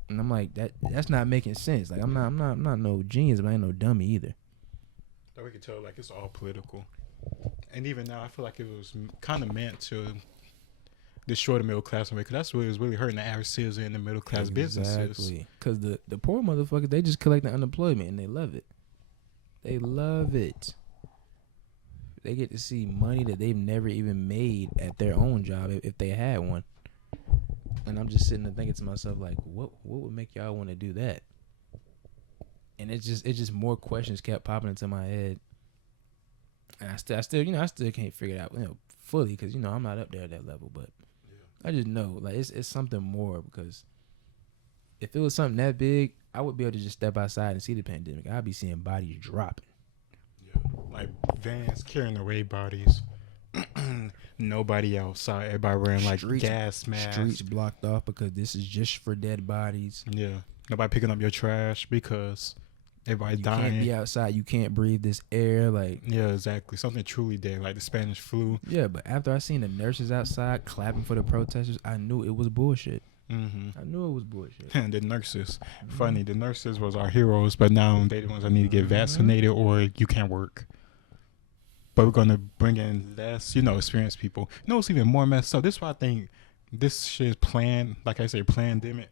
And I'm like, that's not making sense. Like I'm not no genius, but I ain't no dummy either. So we can tell like it's all political. And even now, I feel like it was kind of meant to destroy the middle class, because that's what was really hurting the average citizen in the middle class businesses. Exactly. Because the poor motherfuckers, they just collect the unemployment and they love it. They love it. They get to see money that they've never even made at their own job if they had one. And I'm just sitting there thinking to myself, like, what would make y'all want to do that? And it's just more questions kept popping into my head. And I still can't figure it out, fully, because I'm not up there at that level. But I just know, like, it's something more, because if it was something that big, I would be able to just step outside and see the pandemic. I'd be seeing bodies dropping. Yeah, like vans carrying away bodies. Nobody outside. Everybody wearing like gas masks. Streets blocked off because this is just for dead bodies. Yeah, nobody picking up your trash because everybody dying. You can't be outside. You can't breathe this air. Like, yeah, exactly. Something truly dead, like the Spanish flu. Yeah, but after I seen the nurses outside clapping for the protesters, I knew it was bullshit. Mm-hmm. I knew it was bullshit. And the nurses, funny, the nurses was our heroes, but now they the ones that need to get vaccinated or you can't work. But we're gonna bring in less, experienced people. It's even more messed up. This is why I think this shit is planned, like I say, pandemic.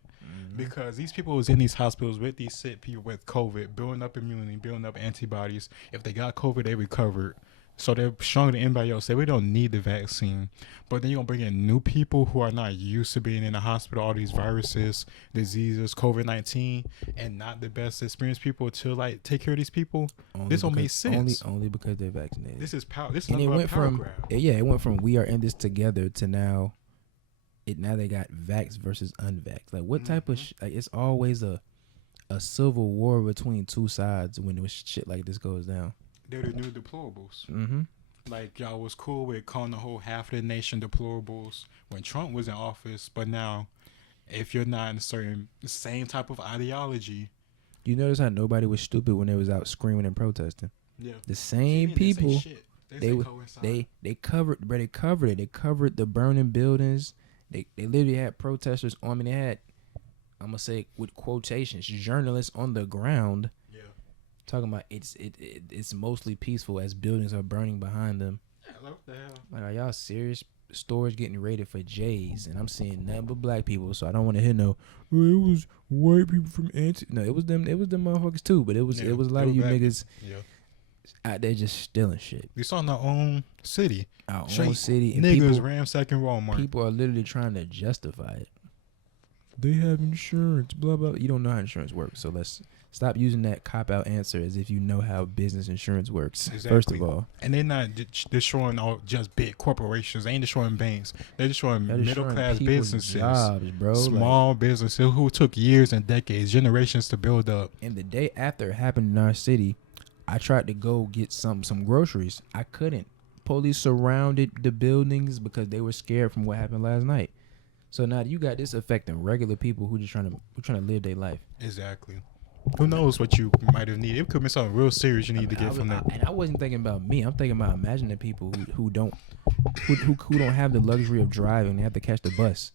Because these people was in these hospitals with these sick people with COVID, building up immunity, building up antibodies. If they got COVID, they recovered. So they're stronger than anybody else. We don't need the vaccine. But then you're going to bring in new people who are not used to being in the hospital, all these viruses, diseases, COVID-19, and not the best experienced people to, like, take care of these people. This don't make sense. Only because they're vaccinated. This is power. This is not power grab. Yeah, it went from we are in this together to now they got vax versus unvax. Like, what type of like, it's always a civil war between two sides when shit like this goes down. They're the new deplorables. Mm-hmm. Like, y'all was cool with calling the whole half of the nation deplorables when Trump was in office, but now, if you're not in a certain same type of ideology, you notice how nobody was stupid when they was out screaming and protesting. Yeah, the same people. They covered it. They covered the burning buildings. They literally had protesters on. I mean, they had, I'm gonna say with quotations, journalists on the ground. Talking about it's mostly peaceful as buildings are burning behind them. Yeah, what the hell? Like, are y'all serious? Stores getting raided for J's, and I'm seeing nothing but black people. So I don't want to hear it was white people from No, it was them motherfuckers too. But it was a lot of you niggas out there just stealing shit. We saw in our own city. Our own city. And niggas ransacking Walmart. People are literally trying to justify it. They have insurance, blah, blah. You don't know how insurance works, so let's stop using that cop-out answer as if you know how business insurance works, exactly. First of all. And they're not destroying all just big corporations. They ain't destroying banks. They're destroying middle-class businesses, jobs, bro. Small businesses who took years and decades, generations to build up. And the day after it happened in our city, I tried to go get some groceries. I couldn't. police surrounded the buildings because they were scared from what happened last night. So now you got this affecting regular people who trying to live their life. Exactly. Who knows what you might have needed? It could be something real serious you need to get from that. And I wasn't thinking about me. I'm thinking about imagining the people who don't have the luxury of driving. They have to catch the bus,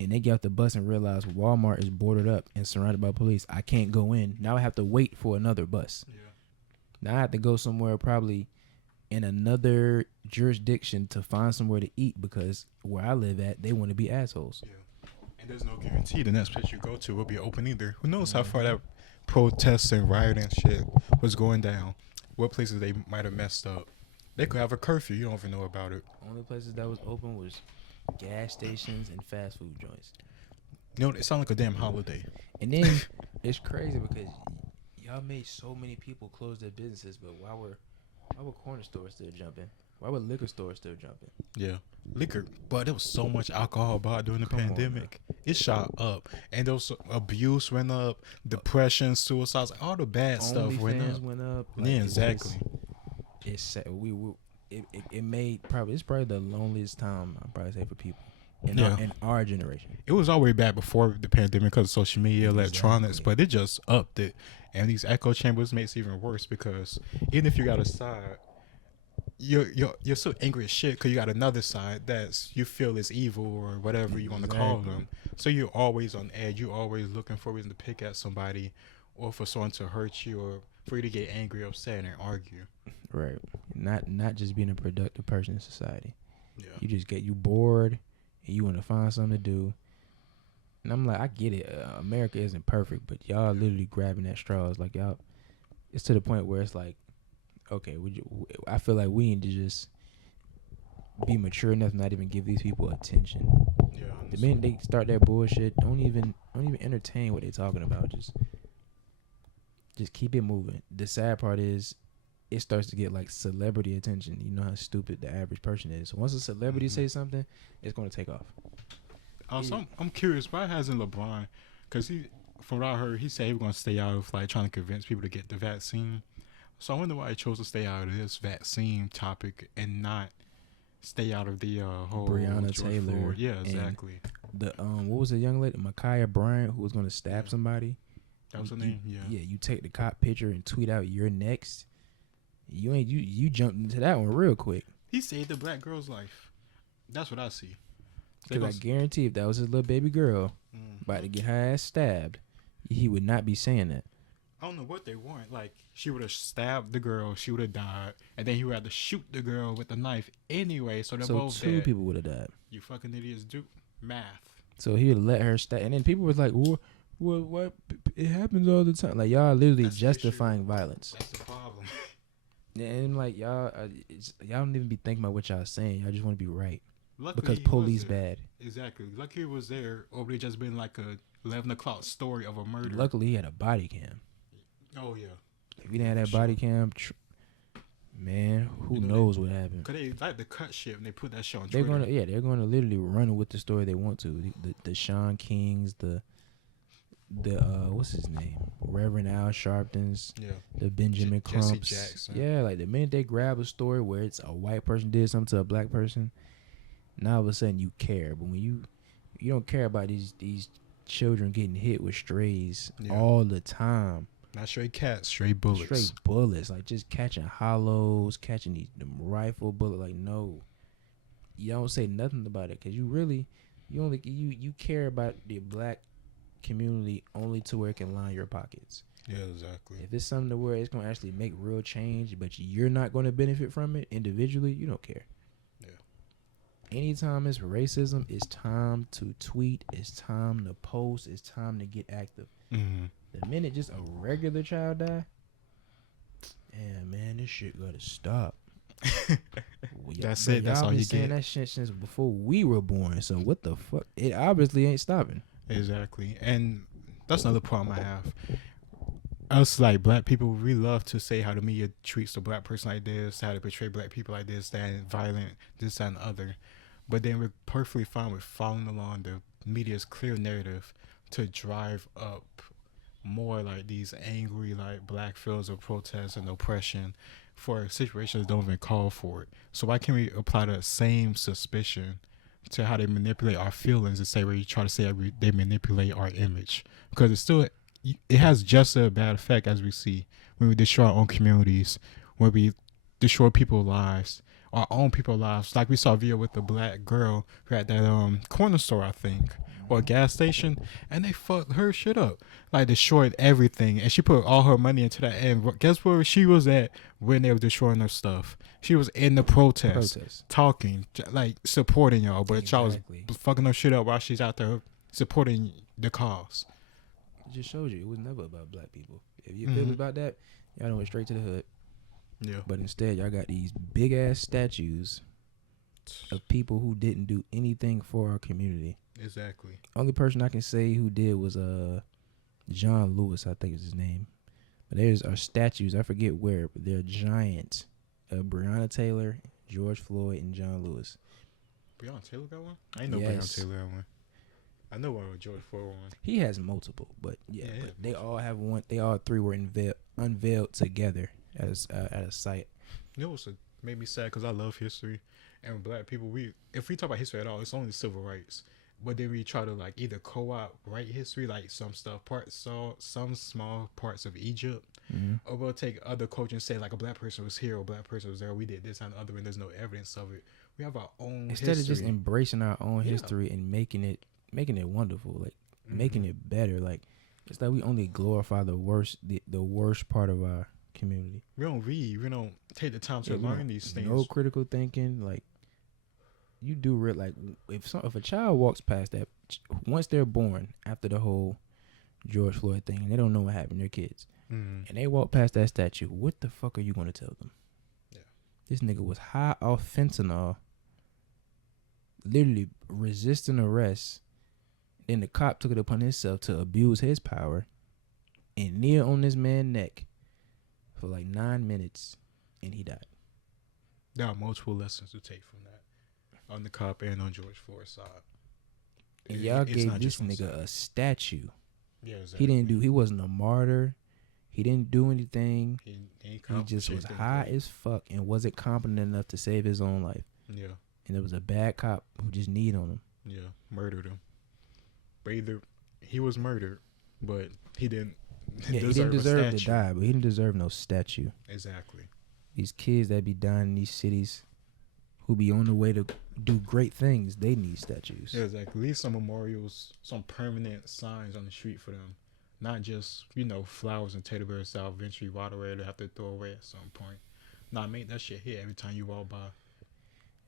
and they get off the bus and realize Walmart is boarded up and surrounded by police. I can't go in. Now I have to wait for another bus. Yeah. Now I have to go somewhere probably in another jurisdiction to find somewhere to eat because where I live at, they want to be assholes. Yeah. And there's no guarantee the next place you go to will be open either. Who knows how far that protests and rioting shit was going down? What places they might have messed up? They could have a curfew. You don't even know about it. Only places that was open was gas stations and fast food joints. You know, it sounds like a damn holiday. And then it's crazy because y'all made so many people close their businesses, but why were corner stores still jumping? Why were liquor stores still jumping? Yeah, liquor, but there was so much alcohol bought during the pandemic. It shot up, and there was abuse went up, depression, suicides, all the bad stuff went up. Like, yeah, exactly. It made it's probably the loneliest time I'd probably say for people in our generation. It was already bad before the pandemic because of social media, electronics, but it just upped it. And these echo chambers makes it even worse because even if you got a side, you're so angry as shit because you got another side that's you feel is evil or whatever you want to call them. So you're always on edge. You're always looking for a reason to pick at somebody or for someone to hurt you or for you to get angry, upset, and argue. Right. Not just being a productive person in society. Yeah. You just get bored and you want to find something to do. And I'm like, I get it. America isn't perfect, but y'all literally grabbing at straws. Like y'all, it's to the point where it's like, okay, I feel like we need to just be mature enough to not even give these people attention. Yeah. The minute they start that bullshit, don't even entertain what they're talking about. Just keep it moving. The sad part is, it starts to get like celebrity attention. You know how stupid the average person is. So once a celebrity says something, it's going to take off. Also, I'm curious, why hasn't LeBron, because from what I heard, he said he was going to stay out of like trying to convince people to get the vaccine. So I wonder why he chose to stay out of this vaccine topic and not stay out of the whole Breonna Taylor. Ford. Yeah, exactly. The what was the young lady, Ma'Khia Bryant, who was going to stab somebody? That was her name. Yeah. Yeah, you take the cop picture and tweet out you're next. You jumped into that one real quick. He saved the black girl's life. That's what I see. Because I guarantee if that was his little baby girl about to get her ass stabbed, he would not be saying that. I don't know what they want. Like, she would have stabbed the girl, she would have died, and then he would have to shoot the girl with the knife anyway, so they're both two dead. People would have died. You fucking idiots do math. So he would have let her stab, and then people was like, well, what? It happens all the time. Like, y'all literally justifying violence. That's the problem. And like, y'all don't even be thinking about what y'all saying. Y'all just want to be right. Luckily, because police bad. Exactly. Luckily he was there, or would it just been like a 11 o'clock story of a murder? Luckily he had a body cam. Oh yeah. If he didn't have that body cam, man, who knows what happened? Cause they like the cut shit and they put that shit on Twitter. They're gonna literally run with the story they want to. The Sean Kings, the what's his name? Reverend Al Sharptons. Yeah. The Benjamin Crumps. Jesse Jackson. Yeah, like the minute they grab a story where it's a white person did something to a black person, now all of a sudden you care. But when you don't care about these children getting hit with strays all the time. Not stray cats, stray bullets. Straight bullets, like just catching hollows, catching them rifle bullets. Like, no, you don't say nothing about it because you care about the black community only to where it can line your pockets. Yeah, exactly. If it's something to where it's gonna actually make real change, but you're not gonna benefit from it individually, you don't care. Yeah. Anytime it's racism, it's time to tweet. It's time to post. It's time to get active. Mm-hmm. The minute just a regular child die, man, this shit gotta stop. That's it. That's all you get. That shit since before we were born. So what the fuck? It obviously ain't stopping. Exactly, and that's another problem I have. Us like black people, we love to say how the media treats a black person like this, how they portray black people like this, that, and violent, this, that, and the other. But then we're perfectly fine with following along the media's clear narrative to drive up more like these angry like black feelings of protest and oppression for situations that don't even call for it. So why can't we apply the same suspicion to how they manipulate our feelings and say where you try to say they manipulate our image? Because it's still, it has just a bad effect as we see when we destroy our own communities, when we destroy people's lives, our own people's lives. Like we saw a video with the black girl who had that corner store, I think, or a gas station, and they fucked her shit up, like destroyed everything, and she put all her money into that. And guess where she was at when they were destroying her stuff? She was in the protest. Talking, like supporting y'all, but y'all was fucking her shit up while she's out there supporting the cause. It just shows you it was never about black people. If it was about that, y'all went straight to the hood. Yeah. But instead, y'all got these big ass statues of people who didn't do anything for our community. Exactly. Only person I can say who did was John Lewis, I think is his name. But there's our statues, I forget where, but they're giant. Breonna Taylor, George Floyd, and John Lewis. Breonna Taylor got one? I didn't know Breonna Taylor had one. I know one with George Floyd one. He has multiple, but but they all have one. They all three were unveiled together at a site. You know what's made me sad, because I love history, and black people, if we talk about history at all, it's only civil rights. But then we try to like either co-opt right history, like some small parts of Egypt, or we'll take other culture and say like a black person was here or a black person was there. We did this and the other, and there's no evidence of it. We have our own instead history. of just embracing our own history and making it wonderful, like making it better. Like it's like we only glorify the worst part of our community. We don't read. We don't take the time to learn these things. No critical thinking. Like you do real. Like if a child walks past that once they're born, after the whole George Floyd thing, and they don't know what happened, they're kids, and they walk past that statue, what the fuck are you gonna tell them? Yeah, this nigga was high off fentanyl, literally resisting arrest. Then the cop took it upon himself to abuse his power and kneel on this man's neck for like 9 minutes, and he died. There are multiple lessons to take from that on the cop and on George Floyd's side. And y'all gave this nigga a statue. Yeah, exactly. He wasn't a martyr. He didn't do anything. He just was high as fuck and wasn't competent enough to save his own life. Yeah. And there was a bad cop who just kneed on him. Yeah, murdered him. But either he was murdered, but he didn't. Yeah, he didn't deserve to die, but he didn't deserve no statue. Exactly. These kids that be dying in these cities, who be on the way to do great things, they need statues. Yeah, exactly. Leave some memorials, some permanent signs on the street for them. Not just, flowers and teddy bears that eventually rot away to have to throw away at some point. Nah, make that shit hit every time you walk by.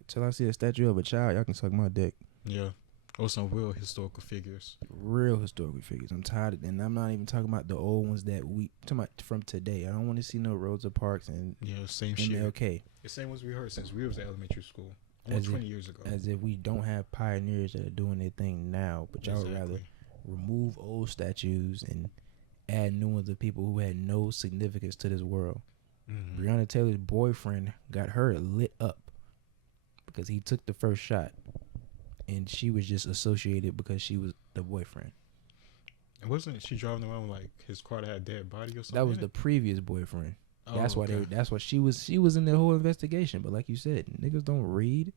Till I see a statue of a child, y'all can suck my dick. Yeah. Or some real historical figures. Real historical figures. I'm tired of, and I'm not even talking about the old ones that I'm talking about from today. I don't want to see no Rosa Parks and same shit. Okay. The same ones we heard since we was in elementary school. Almost 20 years ago. As if we don't have pioneers that are doing their thing now, but y'all would rather remove old statues and add new ones of people who had no significance to this world. Breonna Taylor's boyfriend got her lit up because he took the first shot, and she was just associated because she was the boyfriend. And wasn't she driving around with like his car that had a dead body or something? That was the previous boyfriend. Oh, that's why that's why she was in the whole investigation. But like you said, niggas don't read.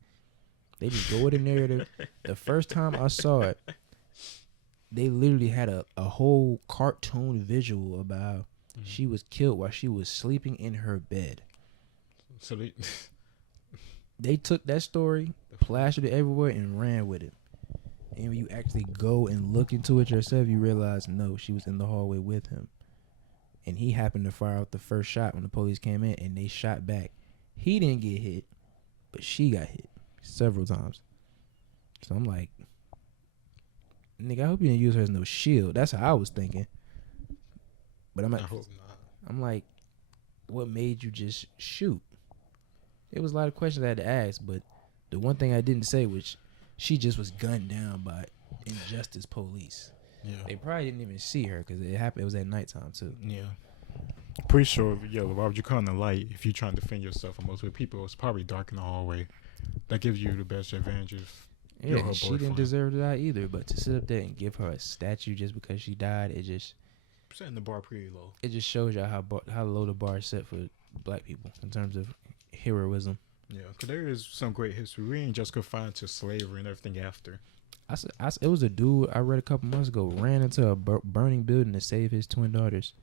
They just go with the narrative. The first time I saw it, they literally had a whole cartoon visual about how she was killed while she was sleeping in her bed. So they took that story, plastered it everywhere, and ran with it. And when you actually go and look into it yourself, you realize, no, she was in the hallway with him. And he happened to fire out the first shot when the police came in, and they shot back. He didn't get hit, but she got hit several times. So I'm like, nigga, I hope you didn't use her as no shield. That's how I was thinking. But I'm like, I hope not. I'm like, what made you just shoot? There was a lot of questions I had to ask, but the one thing I didn't say was she just was gunned down by Injustice police. Yeah. They probably didn't even see her because it happened. It was at nighttime too. Yeah. Pretty sure, why would you call in the light if you're trying to defend yourself from multiple people? It's probably dark in the hallway. That gives you the best advantage of her boyfriend. She didn't deserve to die either, but to sit up there and give her a statue just because she died, it just... setting the bar pretty low. It just shows you how low the bar is set for black people in terms of heroism. Yeah, because there is some great history. We ain't just confined to slavery and everything after. It was a dude I read a couple months ago ran into a burning building to save his twin daughters,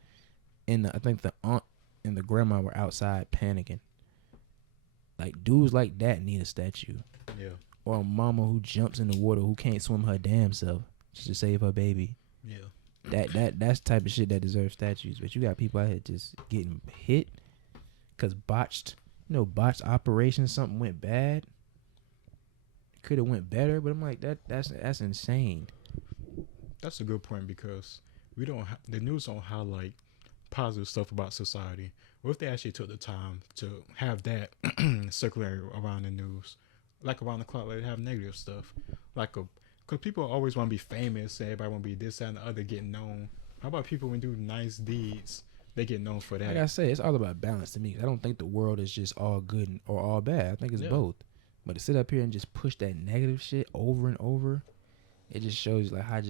and I think the aunt and the grandma were outside panicking. Like dudes like that need a statue. Yeah. Or a mama who jumps in the water who can't swim her damn self just to save her baby. Yeah. That's the type of shit that deserves statues. But you got people out here just getting hit because botched operations, something went bad. Could have went better, but I'm like that's insane. That's a good point because we don't. The news don't highlight positive stuff about society. What if they actually took the time to have that circulate around the news, like around the clock, like they have negative stuff, because people always want to be famous, and everybody want to be this that, and the other, getting known. How about people when do nice deeds, they get known for that? Like I say, it's all about balance to me. I don't think the world is just all good or all bad. I think it's both. But to sit up here and just push that negative shit over and over, it just shows like how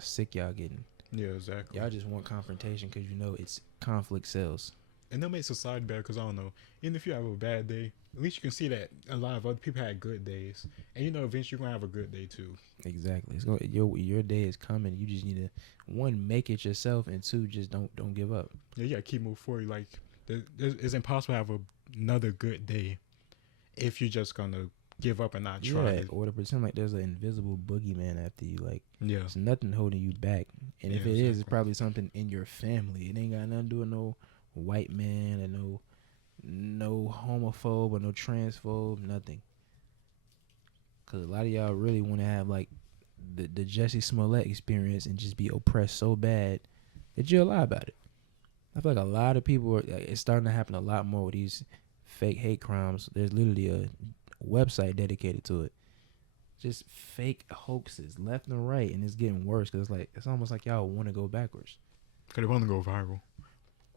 sick y'all getting. Yeah, exactly. Y'all just want confrontation because you know it's conflict sells. And they'll make society better because I don't know. Even if you have a bad day, at least you can see that a lot of other people had good days, and you know eventually you're gonna have a good day too. Exactly. Your day is coming. You just need to, one, make it yourself, and two, just don't give up. Yeah, you gotta keep moving forward. Like it's impossible to have another good day if you're just gonna give up and not try. Yeah, or to pretend like there's an invisible boogeyman after you. Like, yeah, there's nothing holding you back. And if it is, it's probably something in your family. It ain't got nothing to do with no white man and no homophobe or no transphobe, nothing. Cause a lot of y'all really want to have like the Jussie Smollett experience and just be oppressed so bad that you'll lie about it. I feel like a lot of people it's starting to happen a lot more with these fake hate crimes. There's literally a website dedicated to it. Just fake hoaxes left and right, and it's getting worse because it's almost like y'all want to go backwards. Cause they want to go viral,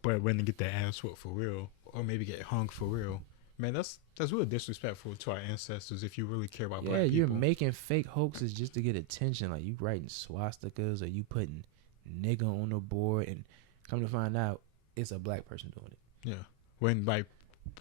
but when they get their ass whooped for real, or maybe get hung for real, man, that's really disrespectful to our ancestors. If you really care about black people, you're making fake hoaxes just to get attention. Like you writing swastikas or you putting nigga on the board, and come to find out, it's a black person doing it. Yeah, when like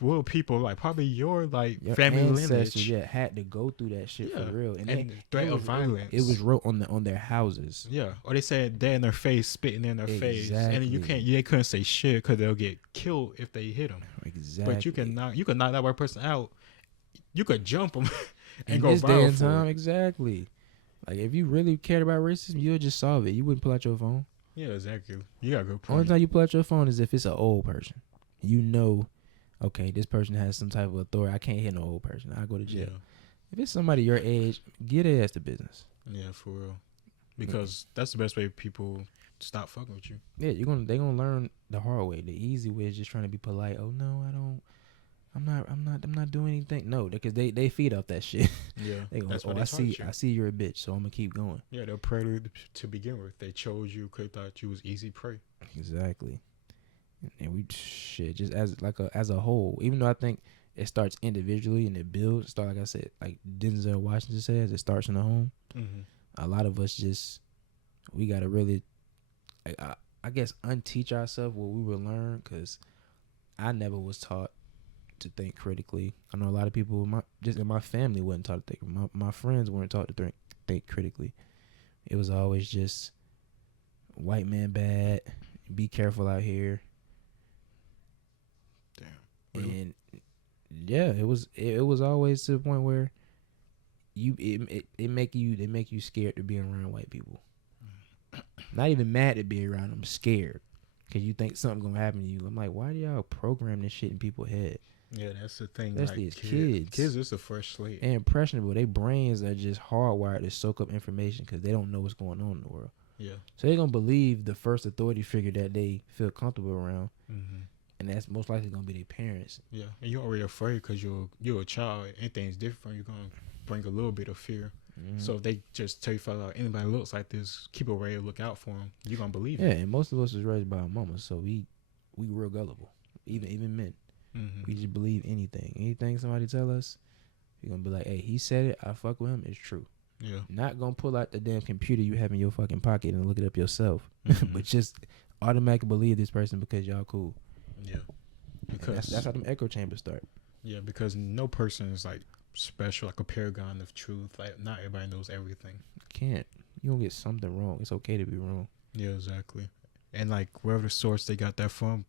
real people, like probably your family ancestors, lineage, had to go through that shit for real, and threat of violence. It was wrote on their houses. Yeah, or they said they're in their face, spitting in their face, and they couldn't say shit because they'll get killed if they hit them. Exactly. But you can knock that white person out. You could jump them and in go this viral day and for time. it. Exactly. Like if you really cared about racism, you would just solve it. You wouldn't pull out your phone. Yeah, exactly. You got a good point. Only time you pull out your phone is if it's an old person. You know, okay, this person has some type of authority. I can't hit no old person. I go to jail. Yeah. If it's somebody your age, get their ass to business. Yeah, for real. Because that's the best way people stop fucking with you. Yeah, they gonna learn the hard way. The easy way is just trying to be polite. Oh no, I don't. I'm not doing anything. No, because they feed off that shit. Yeah, they go, that's what I see you're a bitch, so I'm gonna keep going. Yeah, they're predator to begin with. They chose you because they thought you was easy prey. Exactly. And we just as a whole, even though I think it starts individually and it builds. Like I said, like Denzel Washington says, it starts in the home. Mm-hmm. A lot of us we gotta really, I guess, unteach ourselves what we were learned, because I never was taught to think critically. I know a lot of people in my family wasn't taught to think. My friends weren't taught to think critically. It was always just white man bad. Be careful out here. Damn. And yeah, it was always to the point where it make you scared to be around white people. Not even mad to be around them, scared, because you think something gonna happen to you. I'm like, why do y'all program this shit in people's head? Yeah, that's the thing. Especially as kids. Kids is a fresh slate. And impressionable. Their brains are just hardwired to soak up information because they don't know what's going on in the world. Yeah. So they're gonna believe the first authority figure that they feel comfortable around. Mm-hmm. And that's most likely gonna be their parents. Yeah, and you're already afraid because you're a child. Anything's different. You're gonna bring a little bit of fear. Mm-hmm. So if they just tell you, fella, anybody looks like this, keep a ready to look out for them. You're gonna believe it. Yeah, and most of us was raised by our mamas, so we real gullible. Even men, we just believe anything somebody tell us. We're gonna be like, hey, he said it. I fuck with him. It's true. Yeah. Not gonna pull out the damn computer you have in your fucking pocket and look it up yourself, but just automatically believe this person because y'all cool. Yeah. because that's how them echo chambers start. yeah, because no person is like special, like a paragon of truth. Like not everybody knows everything. Can't. You don't get something wrong. It's okay to be wrong. Yeah, exactly. And like wherever the source they got that from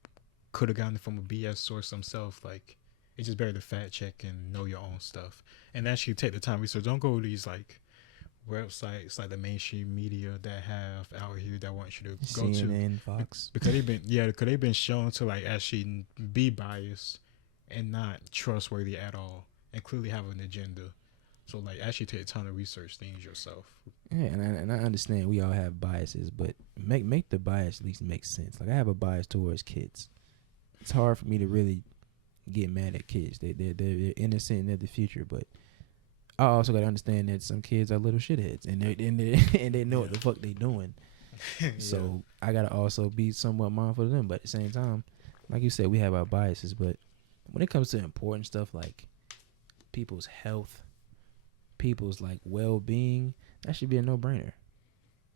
could have gotten it from a BS source themselves. Like it's just better to fact check and know your own stuff and actually take the time to research. Don't go to these like websites like the mainstream media that have out here that want you to go CNN, to Fox. because they've been shown to like actually be biased and not trustworthy at all and clearly have an agenda. So like actually take time to research things yourself. Yeah, and I understand we all have biases, but make the bias at least make sense. Like I have a bias towards kids. It's hard for me to really get mad at kids. They're innocent and they're the future, but I also got to understand that some kids are little shitheads and they know what the fuck they doing. So I got to also be somewhat mindful of them. But at the same time, like you said, we have our biases. But when it comes to important stuff like people's health, people's like well-being, that should be a no-brainer.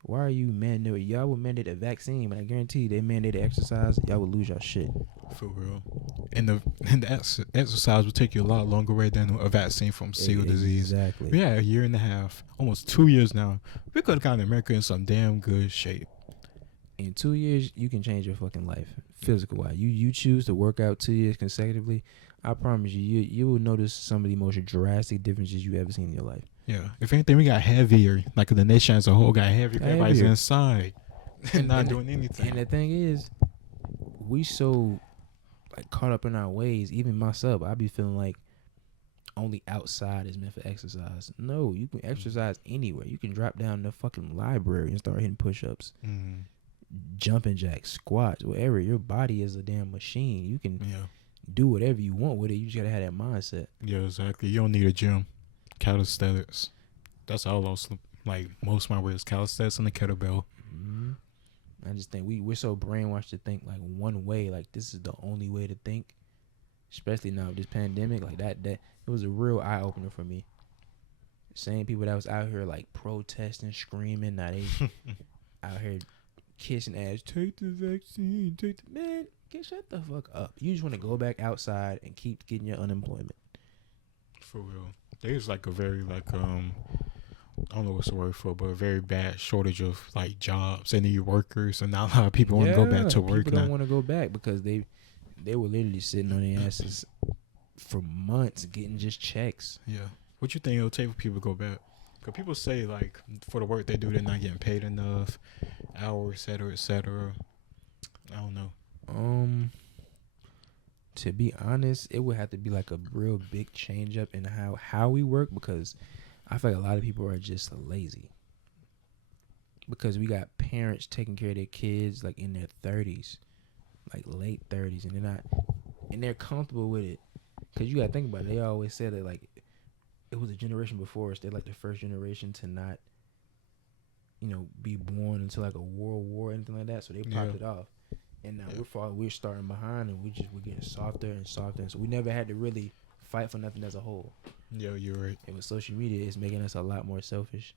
Why are you mandating? Y'all would mandate a vaccine, but I guarantee you they mandated exercise, y'all would lose your shit. For real. And the exercise would take you a lot longer way than a vaccine from single disease. Exactly. We had a year and a half, almost 2 years now. We could have gotten America in some damn good shape. In 2 years, you can change your fucking life, physical wise. You choose to work out 2 years consecutively, I promise you will notice some of the most drastic differences you ever seen in your life. Yeah. If anything, we got heavier. Like the nation as a whole got heavier. Everybody's inside and not doing anything. And the thing is, we so like caught up in our ways. Even myself, I be feeling like only outside is meant for exercise. No, you can exercise anywhere. You can drop down in the fucking library and start hitting push-ups, jumping jacks, squats, whatever. Your body is a damn machine. You can do whatever you want with it. You just gotta have that mindset. Yeah, exactly. You don't need a gym. Calisthenics. That's all else. Like most of my way is calisthenics and the kettlebell. I just think we're so brainwashed to think like one way. Like this is the only way to think. Especially now with this pandemic, like that it was a real eye opener for me. Same people that was out here like protesting, screaming, now they out here kissing ass. Take the vaccine. Man, shut the fuck up. You just want to go back outside and keep getting your unemployment. For real. There's like a very like I don't know what's the word for, but a very bad shortage of like jobs. They need workers, and not a lot of people want to go back to work. People don't want to go back because they were literally sitting on their asses for months getting just checks. Yeah. What you think it'll take for people to go back? Because people say like for the work they do, they're not getting paid enough, hours, et cetera, et cetera. I don't know. To be honest, it would have to be like a real big change up in how we work, because I feel like a lot of people are just lazy. Because we got parents taking care of their kids like in their 30s, like late 30s, and they're comfortable with it. Because you got to think about it. They always said that like it was a generation before us. They're like the first generation to not, be born until like a world war or anything like that. So they popped it off. And now we're starting behind, and we're getting softer and softer. And so we never had to really fight for nothing as a whole. Yeah, you're right. And with social media, it's making us a lot more selfish.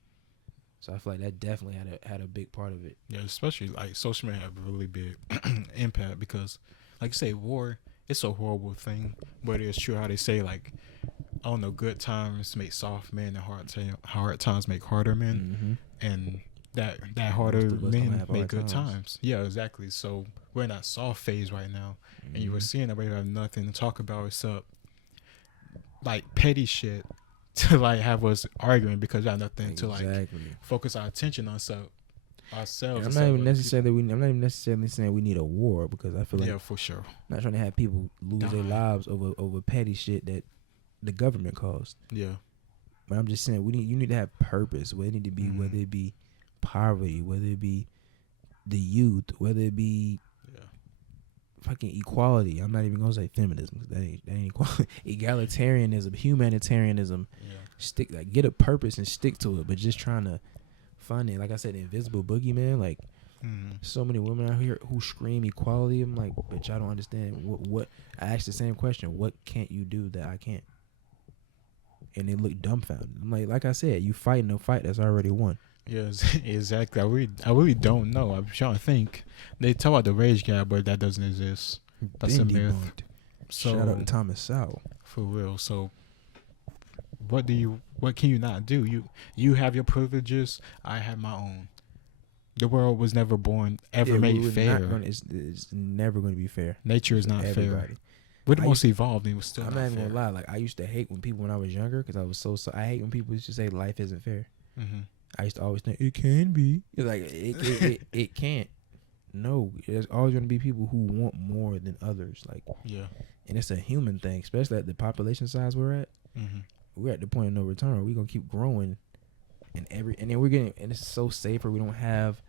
So I feel like that definitely had a big part of it. Yeah, especially like social media have a really big impact because, like you say, war, it's a horrible thing, but it's true how they say like, I don't know, good times make soft men and hard times make harder men, and that harder men make good times. Yeah, exactly. So we're in that soft phase right now, and you were seeing that we have nothing to talk about except like petty shit to like have us arguing because we have nothing to like focus our attention on ourselves. I'm not even necessarily saying we need a war, because I feel like for sure. I'm not trying to have people lose their lives over petty shit that the government caused. Yeah, but I'm just saying you need to have purpose. Whether it need to be whether it be poverty, whether it be the youth, whether it be fucking equality. I'm not even gonna say feminism. That ain't equality. Egalitarianism, humanitarianism. Stick get a purpose and stick to it. But just trying to find it, like I said, the invisible boogeyman. Like so many women out here who scream equality. I'm like, but y'all don't understand what. I asked the same question. What can't you do that I can't? And they look dumbfounded. I'm like I said, you fighting a fight that's already won. Yeah, exactly. I really don't know. I'm trying to think. They talk about the rage gap, but that doesn't exist. That's a myth. So shout out to Thomas Sowell. for real. So what can you not do? You have your privileges. I have my own. The world was never made fair. It's never going to be fair. Nature is not everybody. fair. We're the most evolved, and it was still I'm not not even fair. gonna lie. Like, I used to hate when I was younger, because I was so. I hate when people used to say life isn't fair. Mm-hmm. I used to always think it can be. It's like it can't. No, there's always going to be people who want more than others. Like, Yeah. and it's a human thing, especially at the population size we're at. Mm-hmm. We're at the point of no return. We're gonna keep growing, and then we're getting, and it's so safer. We don't have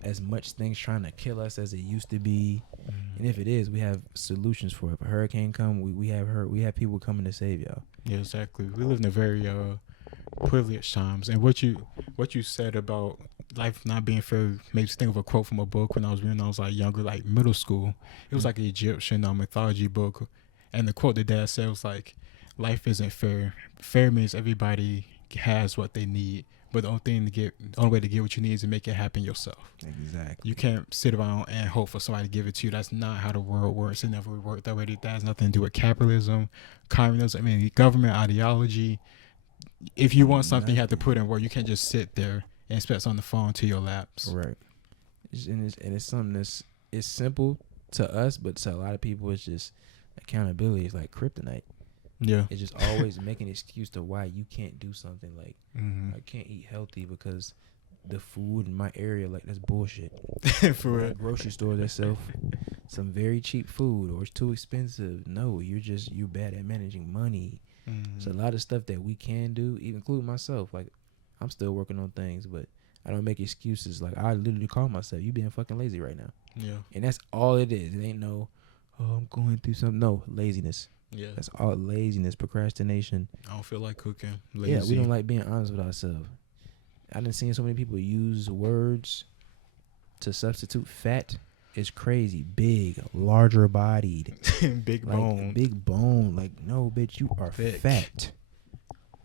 as much things trying to kill us as it used to be. Mm-hmm. And if it is, we have solutions for it. If a hurricane come, we have people coming to save y'all. Yeah, exactly. We live in a very privileged times, and what you said about life not being fair makes me think of a quote from a book when I was like younger, like middle school. It was like an Egyptian mythology book, and the quote that dad said was like, "Life isn't fair. Fair means everybody has what they need, but the only way to get what you need is to make it happen yourself. Exactly. You can't sit around and hope for somebody to give it to you. That's not how the world works. It never worked that way. That has nothing to do with capitalism, communism. I mean, government ideology. If you want something, you have to put in work. You can't just sit there and expect something to fall into your laps. Right. It's something it's simple to us, but to a lot of people, it's just accountability is like kryptonite. Yeah. It's just always making an excuse to why you can't do something. Like, I can't eat healthy because the food in my area, like, that's bullshit. For real. Grocery store that sell some very cheap food, or it's too expensive. No, you're bad at managing money. So a lot of stuff that we can do, even including myself. Like, I'm still working on things, but I don't make excuses. Like, I literally call myself, you being fucking lazy right now. Yeah. And that's all it is. It ain't no, I'm going through something. No, laziness. Yeah. That's all. Laziness, procrastination. I don't feel like cooking. Lazy. Yeah, we don't like being honest with ourselves. I done seen so many people use words to substitute fat. It's crazy. Big, larger bodied. Big like, bone. Big bone. Like, no, bitch, you are Thick. Fat.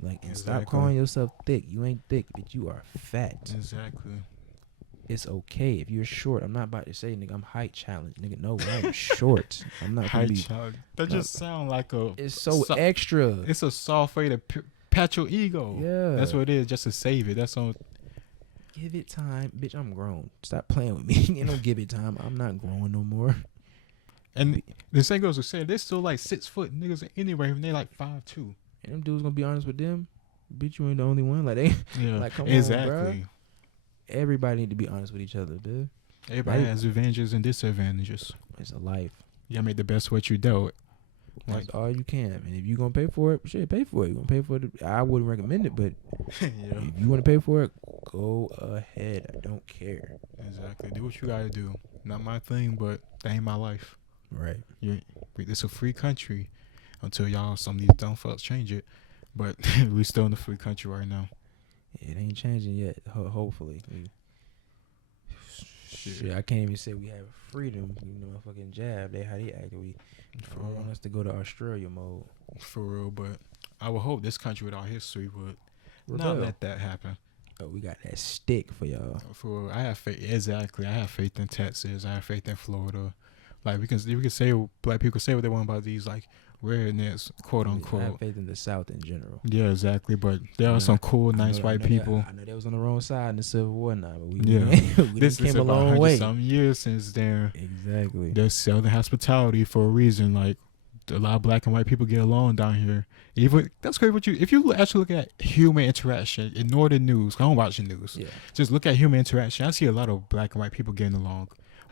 Like, and stop calling yourself thick. You ain't thick, bitch. You are fat. Exactly. It's okay if you're short. I'm not about to say, nigga, I'm height challenged. Nigga, no, I'm short. I'm not gonna height be. challenge. That just sound like a. It's so extra. It's a soft way to pat your ego. Yeah, that's what it is. Just to save it. That's all. Give it time, bitch. I'm grown. Stop playing with me. You don't give it time. I'm not growing no more. And the same goes to say they're still like 6 foot niggas anyway, and they like 5'2". And them dudes gonna be honest with them. Bitch, you ain't the only one. Like, they. Yeah. Like, come exactly. on, bro. Everybody need to be honest with each other, dude. Everybody has advantages and disadvantages. It's a life. You gotta make the best what you dealt. That's all you can. And if you gonna pay for it, shit, pay for it. You gonna pay for it? I wouldn't recommend it, but yeah. if you want to pay for it, go ahead. I don't care. Exactly. Do what you gotta do. Not my thing, but that ain't my life. Right. It's a free country until some of these dumb fucks change it. But we still in the free country right now. It ain't changing yet. Hopefully. Shit, I can't even say we have freedom. You know, fucking jab. How they act. We don't want us to go to Australia mode. For real, but I would hope this country with our history would not let that happen. Oh, we got that stick for y'all. For real, I have faith. Exactly, I have faith in Texas. I have faith in Florida. Like we can say, black people say what they want about these like rednecks, quote unquote. I have faith in the South in general. Yeah, exactly. But there are some cool, nice white people. I know they was on the wrong side in the Civil War now, but we this came is a long way. Some years since then. Exactly. They're selling hospitality for a reason. Like a lot of black and white people get along down here. Even that's crazy. If you actually look at human interaction, ignore the news. I don't watch the news. Yeah. Just look at human interaction. I see a lot of black and white people getting along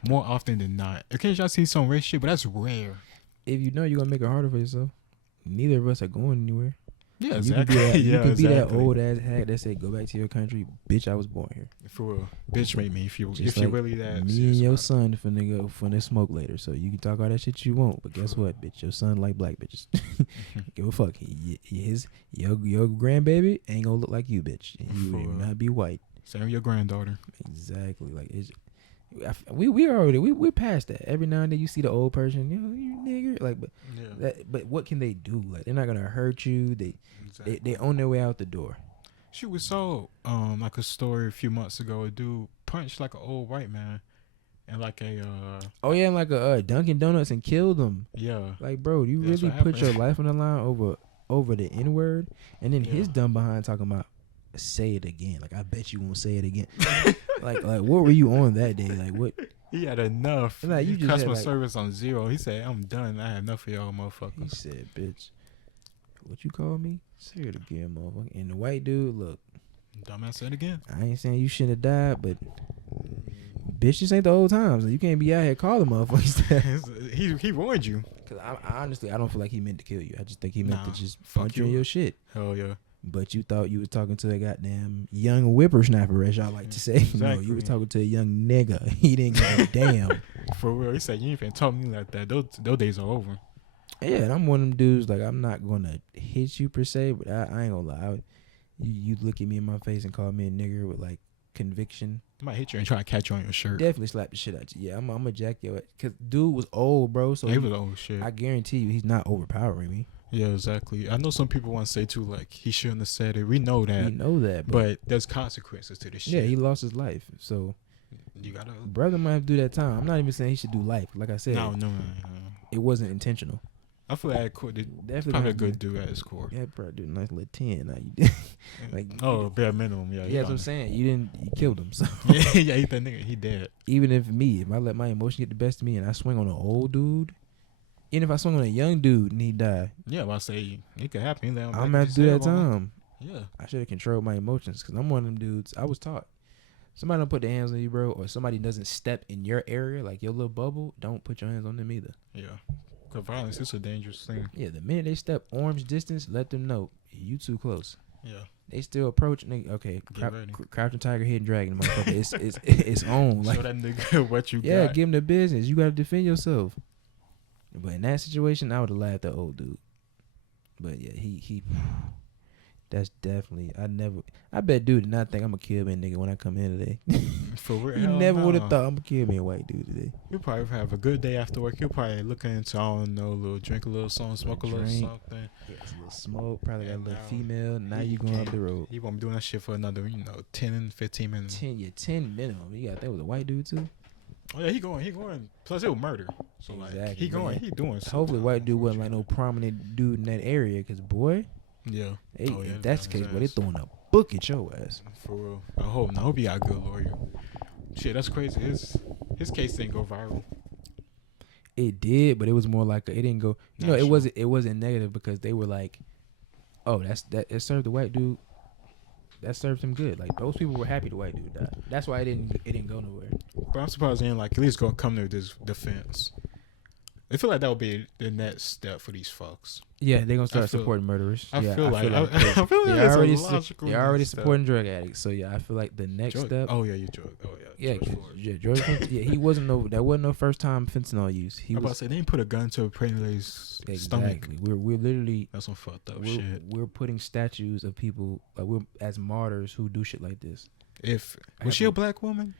more often than not. Occasionally I see some race shit, but that's rare. If you know you're gonna make it harder for yourself, neither of us are going anywhere. Yeah, exactly. You can be that old ass hack that say, "Go back to your country, bitch. I was born here." For real, bitch, make me. If you like really that. Me and your son finna smoke later, so you can talk all that shit you want. But guess what, bitch? Your son like black bitches. Give a fuck. Your grandbaby ain't gonna look like you, bitch. He will not be white. Same with your granddaughter. Exactly. Like we're past that. Every now and then you see the old person, you nigger. Like, but what can they do? Like, they're not gonna hurt you. They on their way out the door. We saw like a story a few months ago. A dude punched like an old white man, and like a Oh yeah, and like a Dunkin' Donuts and killed them. yeah. Like, bro, you That's really what put your happened. life on the line over the N word, and then Yeah. his dumb behind talking about say it again. Like, I bet you won't say it again. like what were you on that day? Like, what? He had enough. Like, you His just had, customer like- service on 0. He said, "I'm done. I have enough of y'all He motherfuckers." said, "Bitch, what you call me? Say it again, motherfucker." And the white dude, look, Dumbass said again. I ain't saying you shouldn't have died, but bitch, this ain't the old times. You can't be out here calling motherfuckers. he warned you. Cause I honestly, I don't feel like he meant to kill you. I just think he meant Nah, to just fuck punch you in you. your shit. Hell yeah. But you thought you was talking to a goddamn young whippersnapper, as y'all like to say. No, you was Exactly. talking to a young nigga. He didn't give a damn. For real. He said, "You ain't even talk to me like that. Those days are over." Yeah, and I'm one of them dudes. Like, I'm not gonna hit you per se, but I ain't gonna lie. You look at me in my face and call me a nigger with like conviction. I might hit you and try to catch you on your shirt. Definitely slap the shit out you. Yeah, I'm a jack your ass. Cause dude was old, bro. So He was old shit. I guarantee you, he's not overpowering me. Yeah, exactly. I know some people want to say too, like, he shouldn't have said it. We know that. We know that, But there's consequences to this shit. yeah, he lost his life. So You gotta. brother might have to do that time. I'm not even saying he should do life. Like I said, No. it wasn't intentional. I feel like Definitely probably a gonna good dude at his core. Yeah, bro, do a nice little 10. Now you did. Like, oh, bare minimum. Yeah. Yeah, that's what I'm saying. You killed him. So yeah, he that nigga. He dead. even if I let my emotion get the best of me and I swing on an old dude, even if I swing on a young dude and he died, Yeah, but I say it could happen. I'm gonna have to do that time. Yeah. I should have controlled my emotions because I'm one of them dudes. I was taught. Somebody don't put their hands on you, bro, or somebody doesn't step in your area, like your little bubble, don't put your hands on them either. Yeah. Because violence is a dangerous thing. Yeah, the minute they step arm's distance, let them know you too close. Yeah. They still approach, nigga. Okay, Get ready. crouching tiger, hidden dragon, motherfucker. it's on. Like, Show that nigga what you yeah, got. give him the business. You gotta defend yourself. But in that situation, I would have laughed at old dude. But yeah, he that's definitely. I bet dude did not think I'm gonna kill me a nigga when I come in today. For real. He never would have thought I'm gonna kill me a white dude today. You'll probably have a good day after work. You'll probably look into, I don't know, a little drink a little something, smoke a little Drink. something. Yeah, it's a little smoke. Probably got a And little now female. Now he you going up can't- the road. He won't be doing that shit for another, 10, 15 minutes. 10 minimum. You got that was a white dude too. Oh yeah, he going. Plus it was murder. So Exactly, like he man. doing. Something, Hopefully, white dude wasn't like no prominent dude in that area. Cause boy, Yeah. they, Oh, yeah, if that's the his case, boy, they ass. throwing a book at your ass. For real. I hope you got a good lawyer. Shit, that's crazy. His case didn't go viral. It did, but it was more like it didn't go. You know, National. it wasn't negative because they were like, oh, it served the white dude. That served him good. Like those people were happy the white dude died. That's why it didn't go nowhere. But I'm surprised they didn't like at least go come to this defense. I feel like that would be the next step for these fucks. Yeah, they're gonna start feel- supporting murderers. I Yeah, feel like they- I feel like they're that's already a logical they're already next step. supporting drug addicts. So yeah, I feel like the next George, step. Oh yeah, you drug. Oh yeah. Yeah, George Floyd. yeah, George. Yeah, he wasn't that wasn't no first time fentanyl use. He I'm about to was say they didn't put a gun to a pregnant's stomach. exactly. We're literally That's some fucked up shit. we're putting statues of people like we're as martyrs who do shit like this. If I was have she a a- black woman?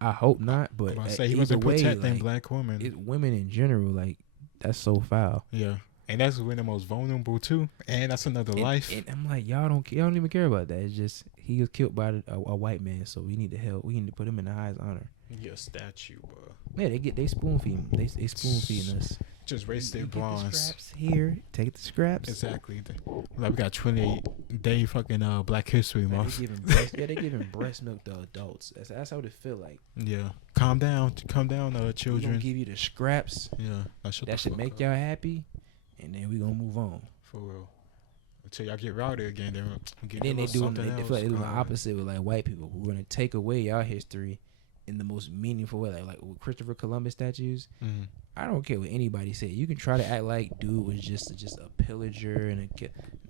I hope not, I'm but about to say he either wasn't way, protecting like, black women. It, women in general, like that's so foul. Yeah, and that's when the most vulnerable too. And that's another life. And I'm like, y'all don't even care about that. It's just he was killed by a white man, so we need to help. We need to put him in the highest honor. Yeah, statue, bro. Yeah, they spoon feed him. They spoon feeding us. Just race their You get the bronze. scraps here. Take the scraps. Exactly. Like we got 28 day fucking Black History Man, Month. they giving breast milk to adults. That's how it feel like. Yeah. Calm down, We gonna children. give you the scraps Yeah. Now shut that the should fuck make up. y'all happy, and then we gonna move on. For real. Until y'all get routed again, then we'll get And then they do feel like they doing the opposite with like white people. We're gonna take away y'all history in the most meaningful way, like with Christopher Columbus statues. Mm. I don't care what anybody say. You can try to act like dude was just a pillager and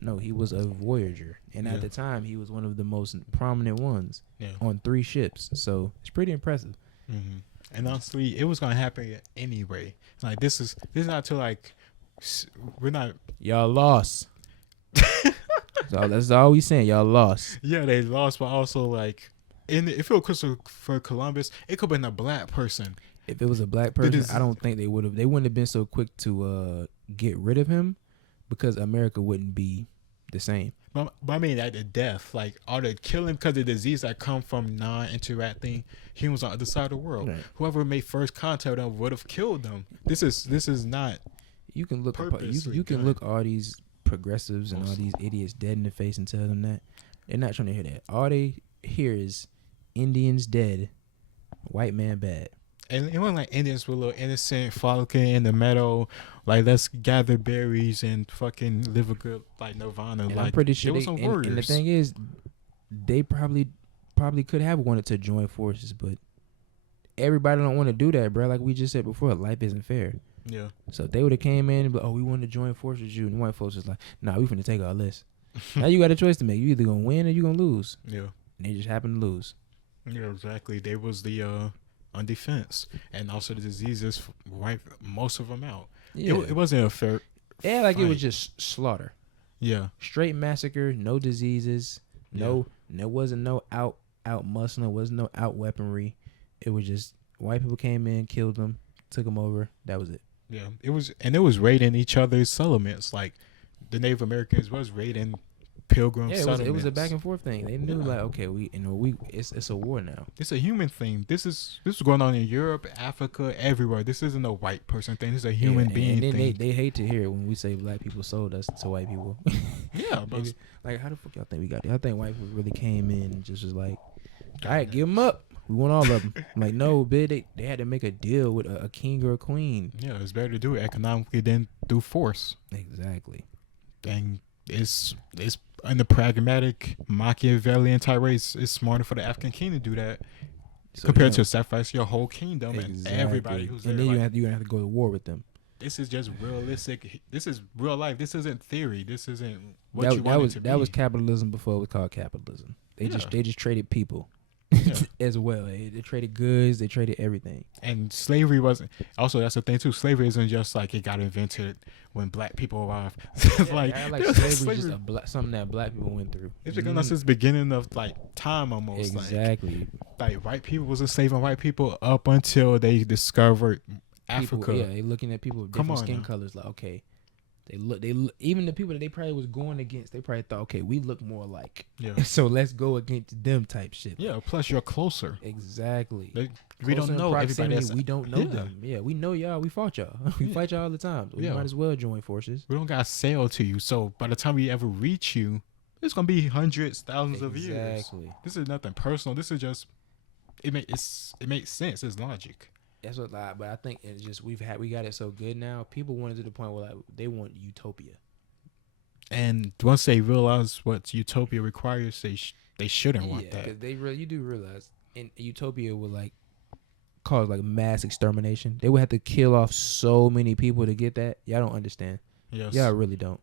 no, he was a voyager, and Yeah. at the time he was one of the most prominent ones Yeah. on 3 ships. So it's pretty impressive. Mm-hmm. And honestly, it was gonna happen anyway. Like this is not till like we're not. Y'all lost. So that's all we saying. Y'all lost. Yeah, they lost, but also like, if it was Christopher Columbus, it could have been a black person. If it was a black person, is- I don't think they would have. They wouldn't have been so quick to get rid of him because America wouldn't be the same. But I mean, at the death, like all the killing because of disease that come from non-interacting humans on the other side of the world. Right. Whoever made first contact with them would have killed them. This is not. You can look Purposely you can done. look all these progressives and all these idiots dead in the face and tell them that they're not trying to hear that. All they hear is Indians dead, white man bad. And it wasn't like Indians were a little innocent, frolicking in the meadow, like let's gather berries and fucking live a good like Nirvana. And like I'm pretty sure there was some and the warriors. thing is, they probably could have wanted to join forces, but everybody don't want to do that, bro. Like we just said before, life isn't fair. Yeah. So if they would have came in and be like, oh, we want to join forces with you, and white folks was like, nah, we finna take all this. Now you got a choice to make. You either gonna win or you gonna lose. Yeah. And they just happen to lose. Yeah, exactly. They was the on defense, and also the diseases wiped most of them out. Yeah, It wasn't a fair. yeah, like it was fight. just slaughter, Yeah. straight massacre, no diseases, there wasn't no out muscling, wasn't no out weaponry. It was just white people came in, killed them, took them over. That was it. Yeah, it was raiding each other's settlements. Like the Native Americans was raiding pilgrim Yeah, settlements. it was a back and forth thing. They knew like, okay, it's a war now. It's a human thing. This is going on in Europe, Africa, everywhere. This isn't a white person thing. This is a human being and then thing. they hate to hear it when we say black people sold us to white people. Yeah, but Like, how the fuck y'all think we got it? Y'all think white people really came in and just was like, all right, give them up. We want all of them. I'm like, no, bitch, they had to make a deal with a king or a queen. yeah, it's better to do it economically than through force. Exactly. And it's in the pragmatic Machiavellian type race. It's smarter for the African king to do that So, compared you know, to sacrifice your whole kingdom and everybody who's there. and then Like, you're gonna have to go to war with them. this is just realistic. This is real life. This isn't theory. This isn't what you want it to be. That was capitalism before it was called capitalism. They just traded people Yeah. as well. They traded goods. They traded everything. And slavery wasn't. Also, that's the thing too. Slavery isn't just like it got invented when black people arrived. It's Like slavery is just something that black people went through. It's because since the beginning of like time almost. Exactly. Like white people was enslaving white people up until they discovered Africa. People, they looking at people with Come different on skin now. colors. Like, okay, they look. Even the people that they probably was going against. They probably thought, okay, we look more like. Yeah. So let's go against them type shit. Yeah. Plus, you're closer. Exactly. We Closer don't in know everybody. proximity, we don't know Yeah. them. Yeah, we know y'all. We fought y'all. We Yeah. fight y'all all the time. So we Yeah. might as well join forces. We don't got to sell to you. So by the time we ever reach you, it's gonna be hundreds, thousands of years. Exactly. This is nothing personal. This is just it makes sense. It's logic. That's what. But I think it's just we got it so good now. People want it to the point where like they want utopia. And once they realize what utopia requires, they shouldn't want that. Because you do realize in utopia would like cause like mass extermination. They would have to kill off so many people to get that. Y'all don't understand. Yes. Y'all really don't.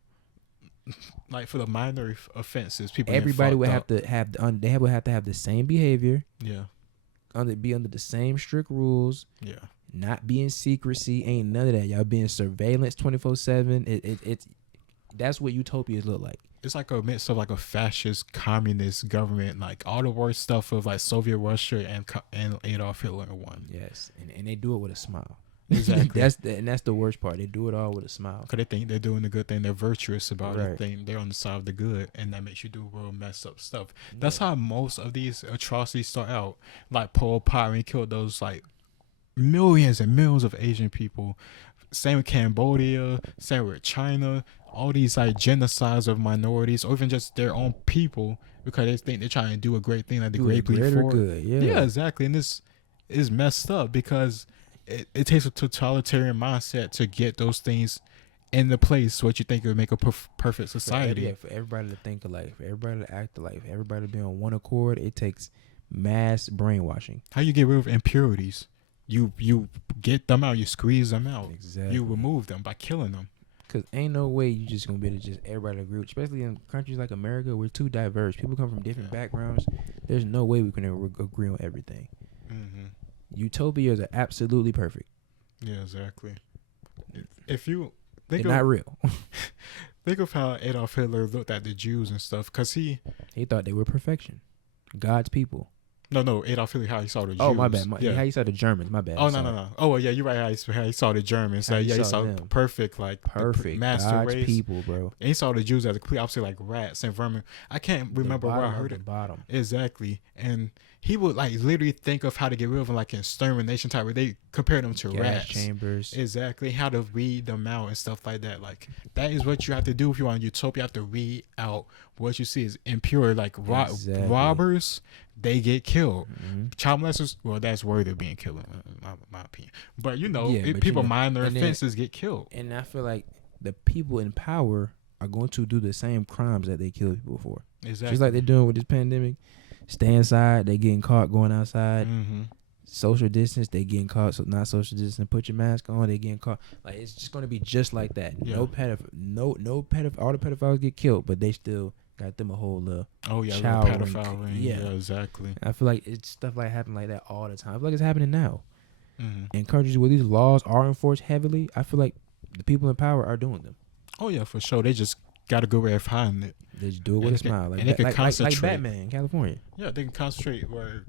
Like for the minor offenses, people. Everybody would have to have they would have to have the same behavior. Yeah. Be under the same strict rules. Yeah. Not be in secrecy. Ain't none of that. Y'all being surveillance 24/7. It's that's what utopias look like. It's like a mix of like a fascist communist government, like all the worst stuff of like Soviet Russia and Adolf Hitler in one. Yes, and they do it with a smile. Exactly. that's the worst part. They do it all with a smile. Because they think they're doing the good thing. They're virtuous about Right. it. They're on the side of the good. And that makes you do real messed up stuff. That's how most of these atrocities start out. Like Pol Pot, when he killed those like millions and millions of Asian people. Same with Cambodia. Same with China. All these like genocides of minorities or even just their own people because they think they're trying to do a great thing, like the great greater for. good. Yeah, exactly. And this is messed up because it takes a totalitarian mindset to get those things in the place what you think would make a perfect society. For everybody to think alike, for everybody to act alike, for everybody to be on one accord, it takes mass brainwashing. How you get rid of impurities? You get them out. You squeeze them out. Exactly. You remove them by killing them. Cause ain't no way you just gonna be able to just everybody agree. Especially in countries like America, we're too diverse. People come from different backgrounds. There's no way we can agree on everything. Mm-hmm. Utopias are absolutely perfect. Yeah, exactly. If you They're think not real. think of how Adolf Hitler looked at the Jews and stuff, cause he He thought they were perfection, God's people. No, Adolf Hitler, how he saw the Jews. Oh, my bad. Yeah. How you saw the Germans? My bad. Oh, sorry. no. Oh, well, yeah, you're right. How he saw the Germans. How he He saw saw them. perfect, like, Perfect master God's race. people, bro. And he saw the Jews as a complete opposite, like rats and vermin. I can't remember where I heard it. Bottom. Exactly. And he would, like, literally think of how to get rid of them, like, extermination type, where they compare them to Gas rats. chambers. Exactly. How to weed them out and stuff like that. Like, that is what you have to do if you want utopia. You have to weed out what you see is impure. Like, robbers, they get killed. Mm-hmm. Child molesters, well, that's worthy of being killed, in my opinion. But, but people minor offenses get killed. And I feel like the people in power are going to do the same crimes that they killed people for. Exactly. Just like they're doing with this pandemic. Stay inside, they getting caught going outside. Mm-hmm. Social distance, they getting caught. So not social distance. Put your mask on, they getting caught. Like, it's just going to be just like that. Yeah. No pedophile. All the pedophiles get killed, but they still got them a whole child pedophile ring. Yeah, exactly. I feel like it's stuff like happen like that all the time. I feel like it's happening now. Mm-hmm. In countries where these laws are enforced heavily, I feel like the people in power are doing them. Oh yeah, for sure. They just got a good way of hiding it. They just do it with a smile, and they can concentrate. Like Batman in California. Yeah, they can concentrate where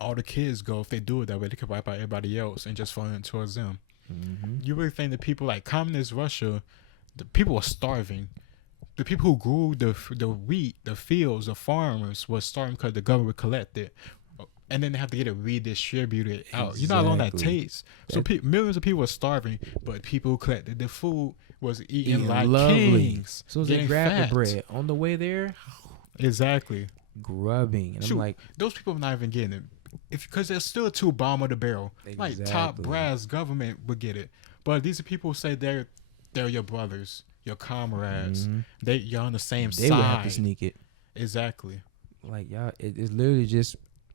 all the kids go. If they do it that way, they can wipe out everybody else and just fall in towards them. Mm-hmm. You really think that people like communist Russia, the people were starving. The people who grew the wheat, the fields, the farmers was starving because the government collected it. And then they have to get it redistributed out. Exactly. You know how long that takes? So millions of people were starving, but people who collected the food was eating like lovely. kings. So as they grabbed the bread on the way there, exactly, grubbing. And I'm like, those people are not even getting it, because they're still too bottom of the barrel. Exactly. Like top brass government would get it, but these are people who say they're your brothers, your comrades. Mm-hmm. You're on the same side. They would have to sneak it. Exactly. Like, y'all, it's literally just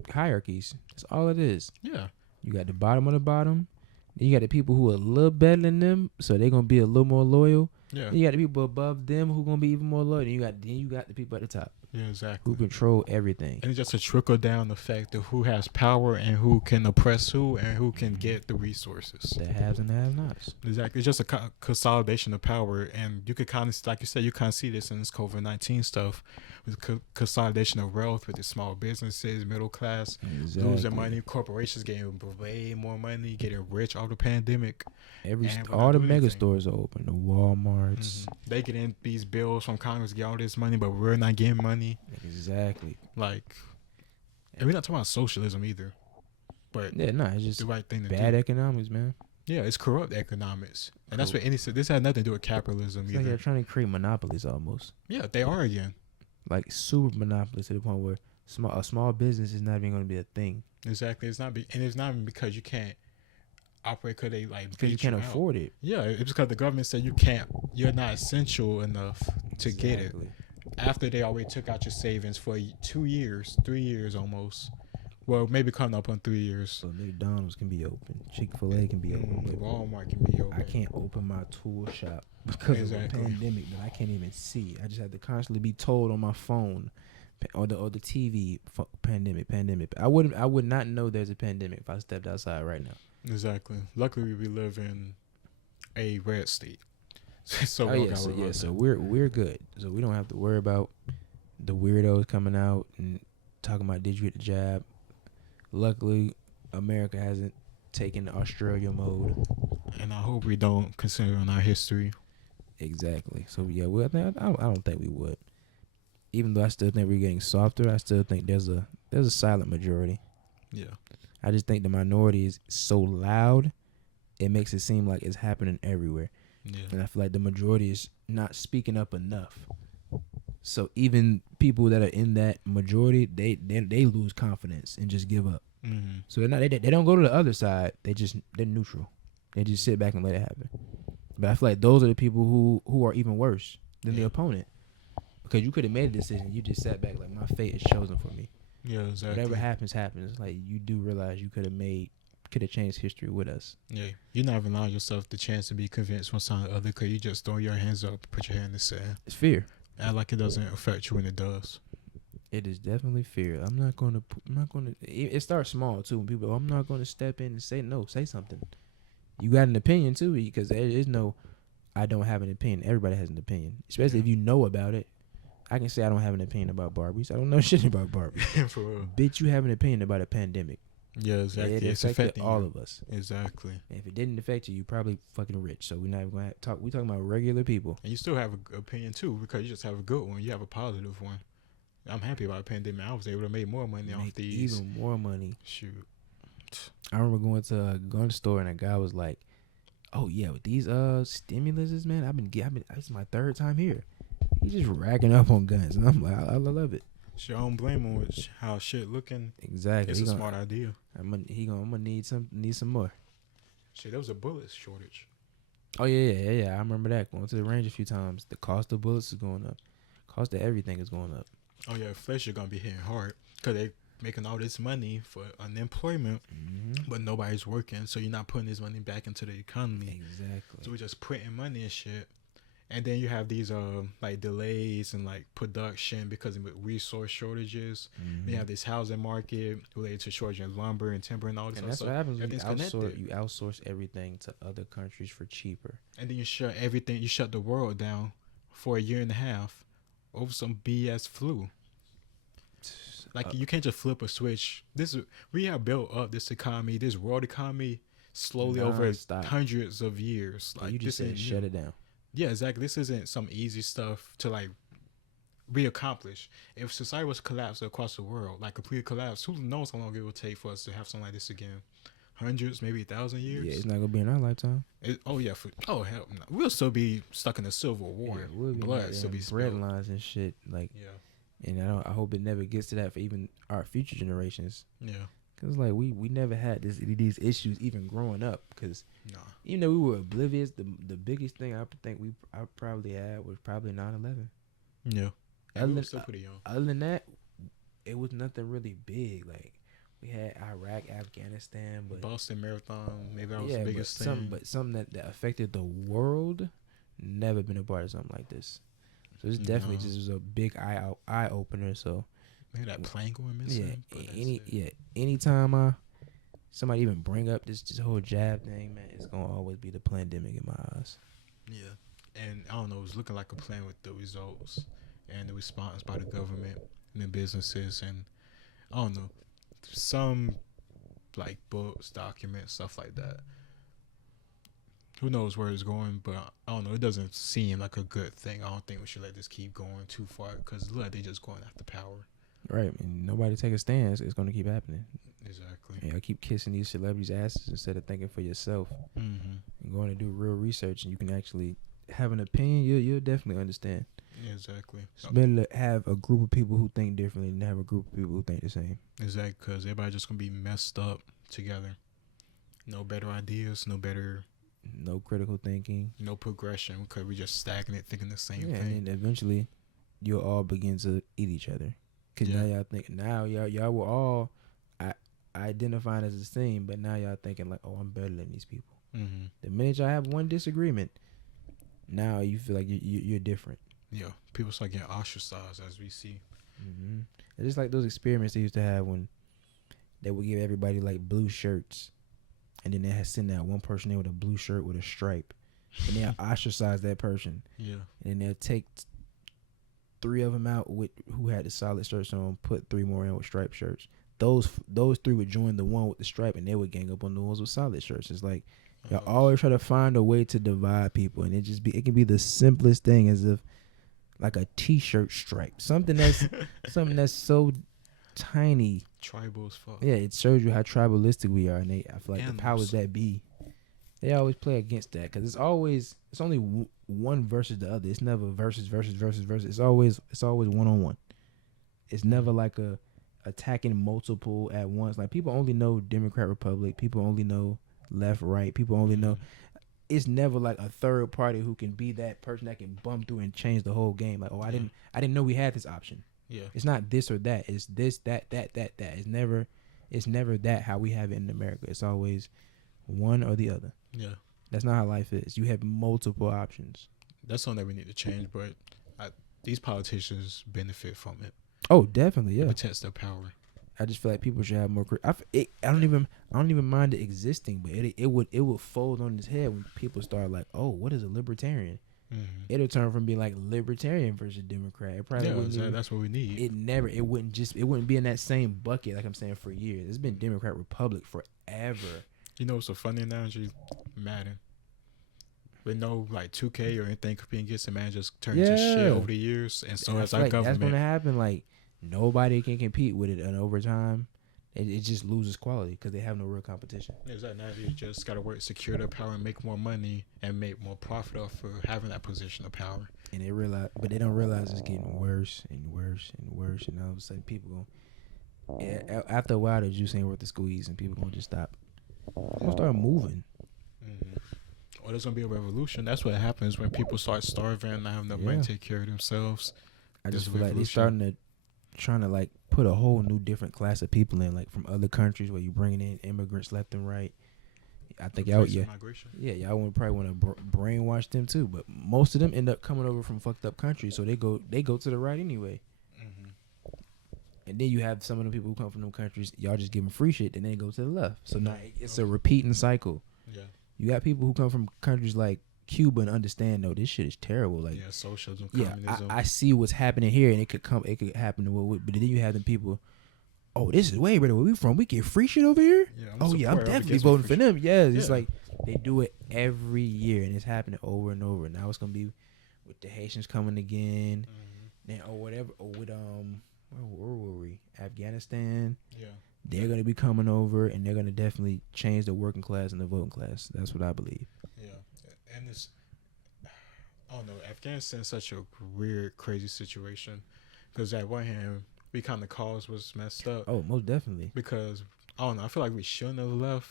hierarchies. That's all it is. Yeah. You got the bottom of the bottom. Then you got the people who are a little better than them, so they're gonna be a little more loyal. Yeah. Then you got the people above them who gonna be even more loyal. Then you got the people at the top. Yeah, exactly. Who control everything. And it's just a trickle down effect of who has power and who can oppress who and who can get the resources. The haves and the have-nots. Exactly. It's just a consolidation of power, and you could kind of, like you said, you kind of see this in this COVID-19 stuff with consolidation of wealth with the small businesses, middle class, losing money, corporations getting way more money, getting rich off the pandemic. All the mega stores are open, the Walmarts. Mm-hmm. They get in these bills from Congress to get all this money, but we're not getting money. Exactly. Like, and we're not talking about socialism either. But yeah, no, it's just the right thing to bad do. economics, man. Yeah, it's corrupt economics, and that's what this has nothing to do with capitalism It's either. like they're trying to create monopolies almost. Yeah, they are again. Like super monopolies to the point where a small business is not even going to be a thing. Exactly, it's not even because you can't operate because they like because you can't afford it. Yeah, it's because the government said you're not essential enough to get it. After they already took out your savings for 2 years, 3 years almost. Well, maybe coming up on 3 years. So McDonald's can be open, Chick-fil-A can be open, Walmart can be open. I can't open my tool shop because of the pandemic that I can't even see. I just have to constantly be told on my phone or the TV pandemic. I would not know there's a pandemic if I stepped outside right now. Exactly. Luckily, we live in a red state. So we're good. So we don't have to worry about the weirdos coming out and talking about did you get the jab. Luckily, America hasn't taken the Australia mode, and I hope we don't, considering our history. Exactly. So yeah, I don't think we would. Even though I still think we're getting softer, I still think there's a silent majority. Yeah. I just think the minority is so loud, it makes it seem like it's happening everywhere. Yeah. And I feel like the majority is not speaking up enough. So even people that are in that majority, they lose confidence and just give up. Mm-hmm. So they don't go to the other side. They're neutral. They just sit back and let it happen. But I feel like those are the people who are even worse than the opponent, because you could have made a decision. You just sat back like my fate is chosen for me. Yeah, exactly. Whatever happens. Like you do realize you could have changed history with us. Yeah, you're not even allowing yourself the chance to be convinced one side or the other, because you just throw your hands up, put your hand in the sand. It's fear. Act like it doesn't affect you when it does. It is definitely fear. I'm not gonna. It starts small too. When people, I'm not gonna step in and say no. Say something. You got an opinion too, because there is no, I don't have an opinion. Everybody has an opinion, especially if you know about it. I can say I don't have an opinion about Barbies. I don't know shit about Barbies. For real. Bitch, you have an opinion about a pandemic. Yeah, exactly. It It's affected affecting all you. of us. Exactly. And if it didn't affect you, you probably fucking rich. So we're not even going to talk. We're talking about regular people. And you still have an opinion too, because you just have a good one. You have a positive one. I'm happy about the pandemic. I was able to make more money off these. Even more money. Shoot. I remember going to a gun store and a guy was like, "Oh yeah, with these stimuluses, man, it's my third time here." He's just racking up on guns, and I'm like, I love it. Shit, I don't blame him with how shit looking. Exactly, It's a smart idea. I'm gonna need some more. Shit, there was a bullet shortage. Oh yeah. I remember that going to the range a few times. The cost of bullets is going up. Cost of everything is going up. Oh yeah, inflation gonna be hitting hard because they making all this money for unemployment, but nobody's working, so you're not putting this money back into the economy. Exactly. So we're just printing money and shit. And then you have these like delays and like production because of resource shortages. You have this housing market related to shortage in lumber and timber and all this. And that's stuff. what happens when you Everything's outsource everything to other countries for cheaper. And then you shut everything. You shut the world down for a year and a half over some BS flu. Like you can't just flip a switch. We have built up this economy, this world economy, slowly over hundreds of years. Like you just said shut it down. Yeah, exactly. This isn't some easy stuff to like reaccomplish. If society was to collapse across the world, like complete collapse, who knows how long it will take for us to have something like this again? Hundreds, maybe 1,000 years. Yeah, it's not gonna be in our lifetime. Hell no. We'll still be stuck in a civil war. Yeah, we'll be blood still be bread spilled. lines and shit. Like, yeah. And I hope it never gets to that for even our future generations. Yeah. Cause like we never had these issues even growing up. Cause even though we were oblivious, the biggest thing I think I probably had was probably 9/11. Yeah. We were still pretty young. Other than that, it was nothing really big. Like we had Iraq, Afghanistan, but Boston Marathon, maybe that was the biggest thing. But something that affected the world, never been a part of something like this. So it's definitely just was a big eye opener. So maybe that plane going missing. Anytime somebody even bring up this whole jab thing, man, it's gonna always be the pandemic in my eyes. Yeah, and I don't know, it was looking like a plan with the results and the response by the government and the businesses, and I don't know, some like books, documents, stuff like that. Who knows where it's going, but I don't know. It doesn't seem like a good thing. I don't think we should let this keep going too far because look, they're just going after power. Right, and nobody take a stance. It's going to keep happening. Exactly. And I keep kissing these celebrities' asses instead of thinking for yourself. And going to do real research, and you can actually have an opinion. You'll definitely understand. Yeah, exactly. It's better to have a group of people who think differently than have a group of people who think the same. Exactly, because everybody just going to be messed up together. No better ideas, no critical thinking, no progression, because we just stagnant thinking the same thing. And then eventually you'll all begin to eat each other. Because now y'all were all identifying as the same, but now y'all thinking like, oh, I'm better than these people. The minute y'all have one disagreement, now you feel like you're different. Yeah, people start getting ostracized, as we see. It's just like those experiments they used to have when they would give everybody like blue shirts, and then they had send out one person there with a blue shirt with a stripe, and they'll ostracize that person. Yeah, and then they'll take 3 of them out with who had the solid shirts on, put 3 more in with striped shirts. Those 3 would join the one with the stripe, and they would gang up on the ones with solid shirts. It's like y'all always try to find a way to divide people, and it can be the simplest thing, as if like a T-shirt stripe, something that's so tiny, tribal as fuck. Yeah, it shows you how tribalistic we are, and I feel like the powers that be, they always play against that, because it's only one versus the other. It's never versus. It's always one-on-one. It's never like a attacking multiple at once. Like people only know Democrat, Republic. People only know left, right. People only know. It's never like a third party who can be that person that can bump through and change the whole game. Like, I didn't know we had this option. Yeah, it's not this or that. It's this, that. It's never that how we have it in America. It's always one or the other. Yeah, that's not how life is. You have multiple options. That's something that we need to change. But these politicians benefit from it. Oh, definitely. Yeah, it protects their power. I just feel like people should have more. I don't even mind it existing, but it would fold on its head when people start like, oh, what is a libertarian? It'll turn from being like libertarian versus Democrat. It probably wouldn't even, that's what we need. it wouldn't be in that same bucket like I'm saying for years. It's been Democrat Republic forever. You know, it's a funny analogy, Madden. With no like 2K or anything competing against the man just turned into shit over the years, and so as our government, that's gonna happen. Like nobody can compete with it, and over time, it just loses quality because they have no real competition. Exactly. Now you just gotta work, secure their power, and make more money and make more profit off for having that position of power. And they don't realize it's getting worse and worse and worse, and all of a sudden people after a while the juice ain't worth the squeeze, and people gonna just stop. They'll start moving. Or there's gonna be a revolution. That's what happens when people start starving and not having no money to take care of themselves. I just feel like they're trying to like put a whole new different class of people in, like from other countries where you bringing in immigrants left and right. I think y'all probably want to brainwash them too, but most of them end up coming over from fucked up countries, so they go to the right anyway. And then you have some of the people who come from them countries, y'all just give them free shit, then they go to the left. So now it's a repeating cycle. Yeah. You got people who come from countries like Cuba and understand, no, this shit is terrible. Like, socialism, communism. I see what's happening here, and it could happen to but then you have them people. Oh, this is way better where we from. We get free shit over here. Yeah, I'm definitely voting for them. Yeah, it's like they do it every year, and it's happening over and over. Now it's gonna be with the Haitians coming again, then whatever. Or with where were we? Afghanistan. Yeah. They're going to be coming over, and they're going to definitely change the working class and the voting class. That's what I believe. Yeah. And it's, I don't know, Afghanistan's such a weird, crazy situation. Because at one hand, we kind of caused what's messed up. Oh, most definitely. Because, I don't know, I feel like we shouldn't have left.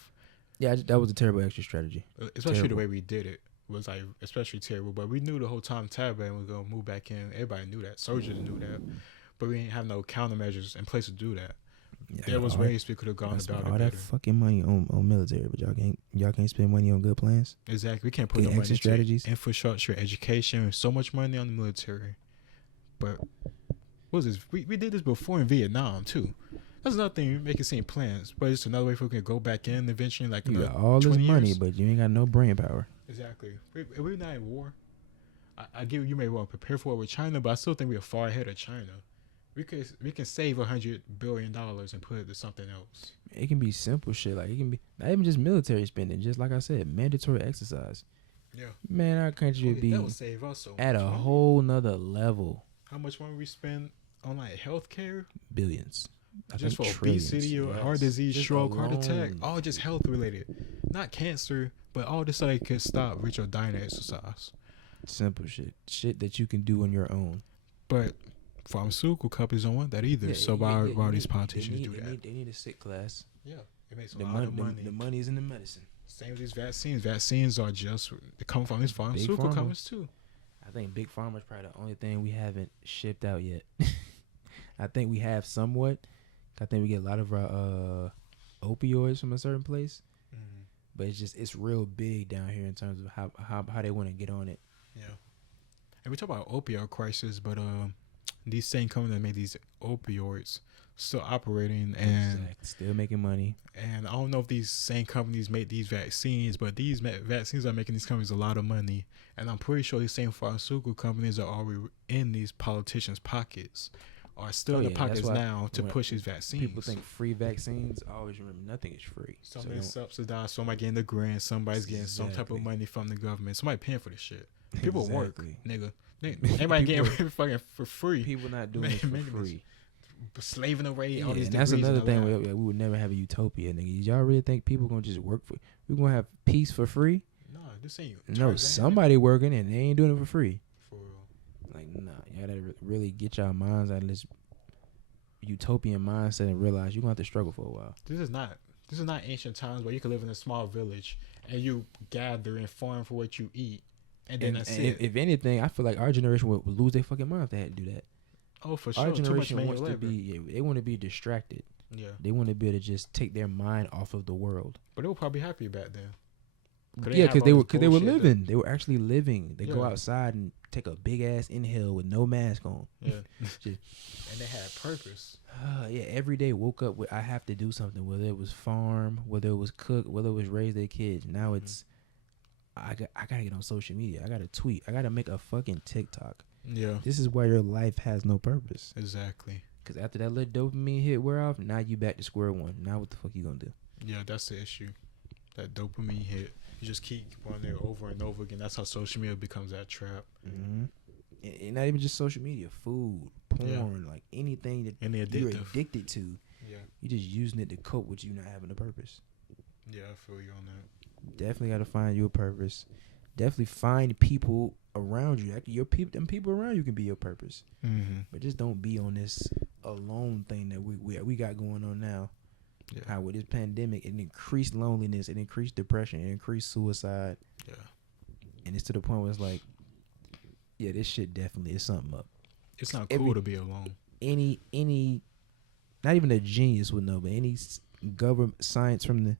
Yeah, that was a terrible extra strategy. Especially the way we did it was like especially terrible. But we knew the whole time Taliban was going to move back in. Everybody knew that. Soldiers knew that. But we didn't have no countermeasures in place to do that. Yeah, there was ways we could have gone about it all that fucking money on military, but y'all can't spend money on good plans. Exactly, we can't put no money into infrastructure, education, so much money on the military. But what was this? We did this before in Vietnam too. That's another thing. You make it seem plans, but it's another way for we can go back in eventually. Like you got all this money, years. But you ain't got no brain power. Exactly. We're not in war. I give you may want to prepare for war with China, but I still think we're far ahead of China. We can save $100 billion and put it to something else. It can be simple shit. Like it can be not even just military spending. Just like I said, mandatory exercise. Yeah. Man, our country would be that would save us so at much a whole nother level. How much money we spend on like healthcare? Billions. Just for obesity or heart disease, stroke, heart attack, all just health related, not cancer, but all this so they could stop rich or dying to exercise. Simple shit that you can do on your own. But pharmaceutical companies don't want that either. Yeah, so why these politicians do that? They need a sick class. Yeah, it makes a lot of money. The money is in the medicine. Same with these vaccines. Vaccines are just they come from these pharmaceutical companies too. I think Big Pharma is probably the only thing we haven't shipped out yet. I think we have somewhat. I think we get a lot of our opioids from a certain place, but it's real big down here in terms of how they want to get on it. Yeah, and we talk about opioid crisis, but these same companies that made these opioids still operating and still making money. And I don't know if these same companies make these vaccines, but these vaccines are making these companies a lot of money. And I'm pretty sure these same pharmaceutical companies are already in these politicians' pockets, are still in the pockets now to push these vaccines. People think free vaccines. I always remember nothing is free. Somebody's subsidized. Somebody getting the grant. Somebody's getting some type of money from the government. Somebody paying for this shit. People work, nigga. Everybody getting fucking for free. People not doing it for free. Slaving away all these. And that's another thing we would never have a utopia, nigga. Y'all really think people gonna just work for? We gonna have peace for free? No, this ain't. No, somebody working and they ain't doing it for free. For real. Like nah, y'all gotta really get y'all minds out of this utopian mindset and realize you're gonna have to struggle for a while. This is not ancient times where you can live in a small village and you gather and farm for what you eat. And then that's it. If anything, I feel like our generation would lose their fucking mind if they had to do that. Oh, for sure. Our generation wants to be. They want to be distracted. Yeah. They want to be able to just take their mind off of the world. But they were probably happy back then. Yeah, because they were living. They were actually living. They go outside and take a big ass inhale with no mask on. Yeah. And they had purpose. Yeah. Every day woke up with I have to do something. Whether it was farm, whether it was cook, whether it was raise their kids. Now it's I gotta get on social media. I gotta tweet. I gotta make a fucking TikTok. Yeah, This is why your life has no purpose. exactly. Because after that little dopamine hit wear off, now you back to square one. Now what the fuck you gonna do? Yeah, that's the issue. That dopamine hit. You just keep going there over and over again. That's how social media becomes that trap. Mm-hmm. And not even just social media, food, porn, like anything that Any you're addictive. addicted to. Yeah, You're just using it to cope with you not having a purpose. yeah, I feel you on that. Definitely got to find you a purpose. Definitely find people around you. Like your people, them people around you can be your purpose. Mm-hmm. But just don't be on this alone thing that we got going on now. Yeah, How with this pandemic, it increased loneliness, it increased depression, it increased suicide, yeah. and it's to the point where it's like, yeah, this shit definitely is something up. It's not cool to be alone. Any, not even a genius would know, but any government science from the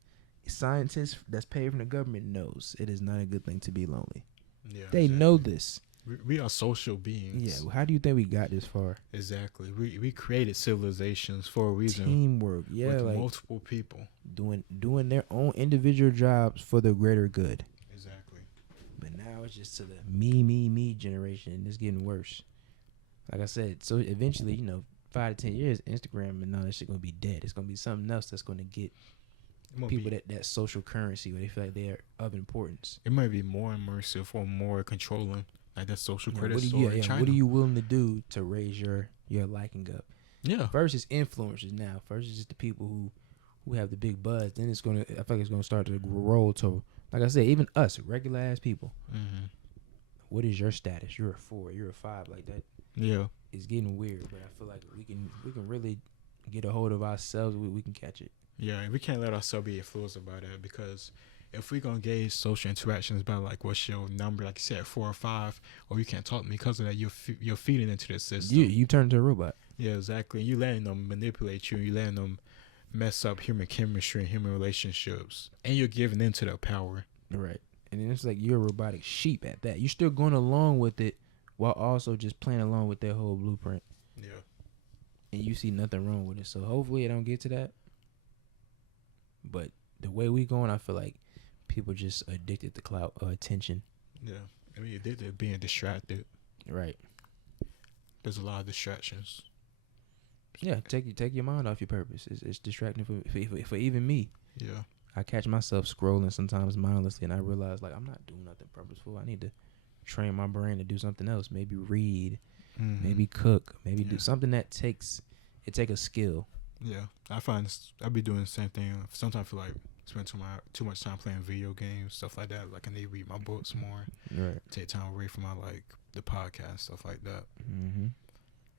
scientist that's paid from the government knows it is not a good thing to be lonely. Yeah, They exactly. know this. We are social beings. Yeah. Well, how do you think we got this far? Exactly. We created civilizations for a reason. Teamwork. Yeah, with like multiple people. doing their own individual jobs for the greater good. Exactly. But now it's just to the me generation, and it's getting worse. Like I said, so eventually, 5 to 10 years, Instagram and all that shit gonna be dead. It's gonna be something else that's gonna get people that social currency where they feel like they're of importance. It might be more immersive or more controlling, like that social credit What store in China. what are you willing to do to raise your liking up? Yeah. First is influencers now. First is just the people who have the big buzz. Then I feel like it's gonna start to roll to, like I said, even us regular ass people. Mm-hmm. What is your status? You're a 4. You're a 5. Like that. Yeah. It's getting weird, but I feel like we can really get a hold of ourselves. We can catch it. Yeah, and we can't let ourselves be influenced by that, because if we're going to gauge social interactions by, like, what's your number, like you said, 4 or 5, or you can't talk to me because of that, you're feeding into the system. You turn into a robot. Yeah, exactly. You letting them manipulate you. You letting them mess up human chemistry and human relationships. And you're giving into their power. Right. And then it's like you're a robotic sheep at that. You're still going along with it while also just playing along with their whole blueprint. Yeah. And you see nothing wrong with it. So hopefully it don't get to that. But the way we going, I feel like people just addicted to clout or attention. Yeah. I mean, they're being distracted. Right. There's a lot of distractions. Yeah, take your mind off your purpose. It's distracting for even me. Yeah. I catch myself scrolling sometimes mindlessly, and I realize, like, I'm not doing nothing purposeful. I need to train my brain to do something else. Maybe read, maybe cook, maybe do something that takes a skill. Yeah, I find I be doing the same thing. Sometimes I feel like spend too much time playing video games, stuff like that. Like I need to read my books more. Right. Take time away from the podcast, stuff like that. Mm-hmm.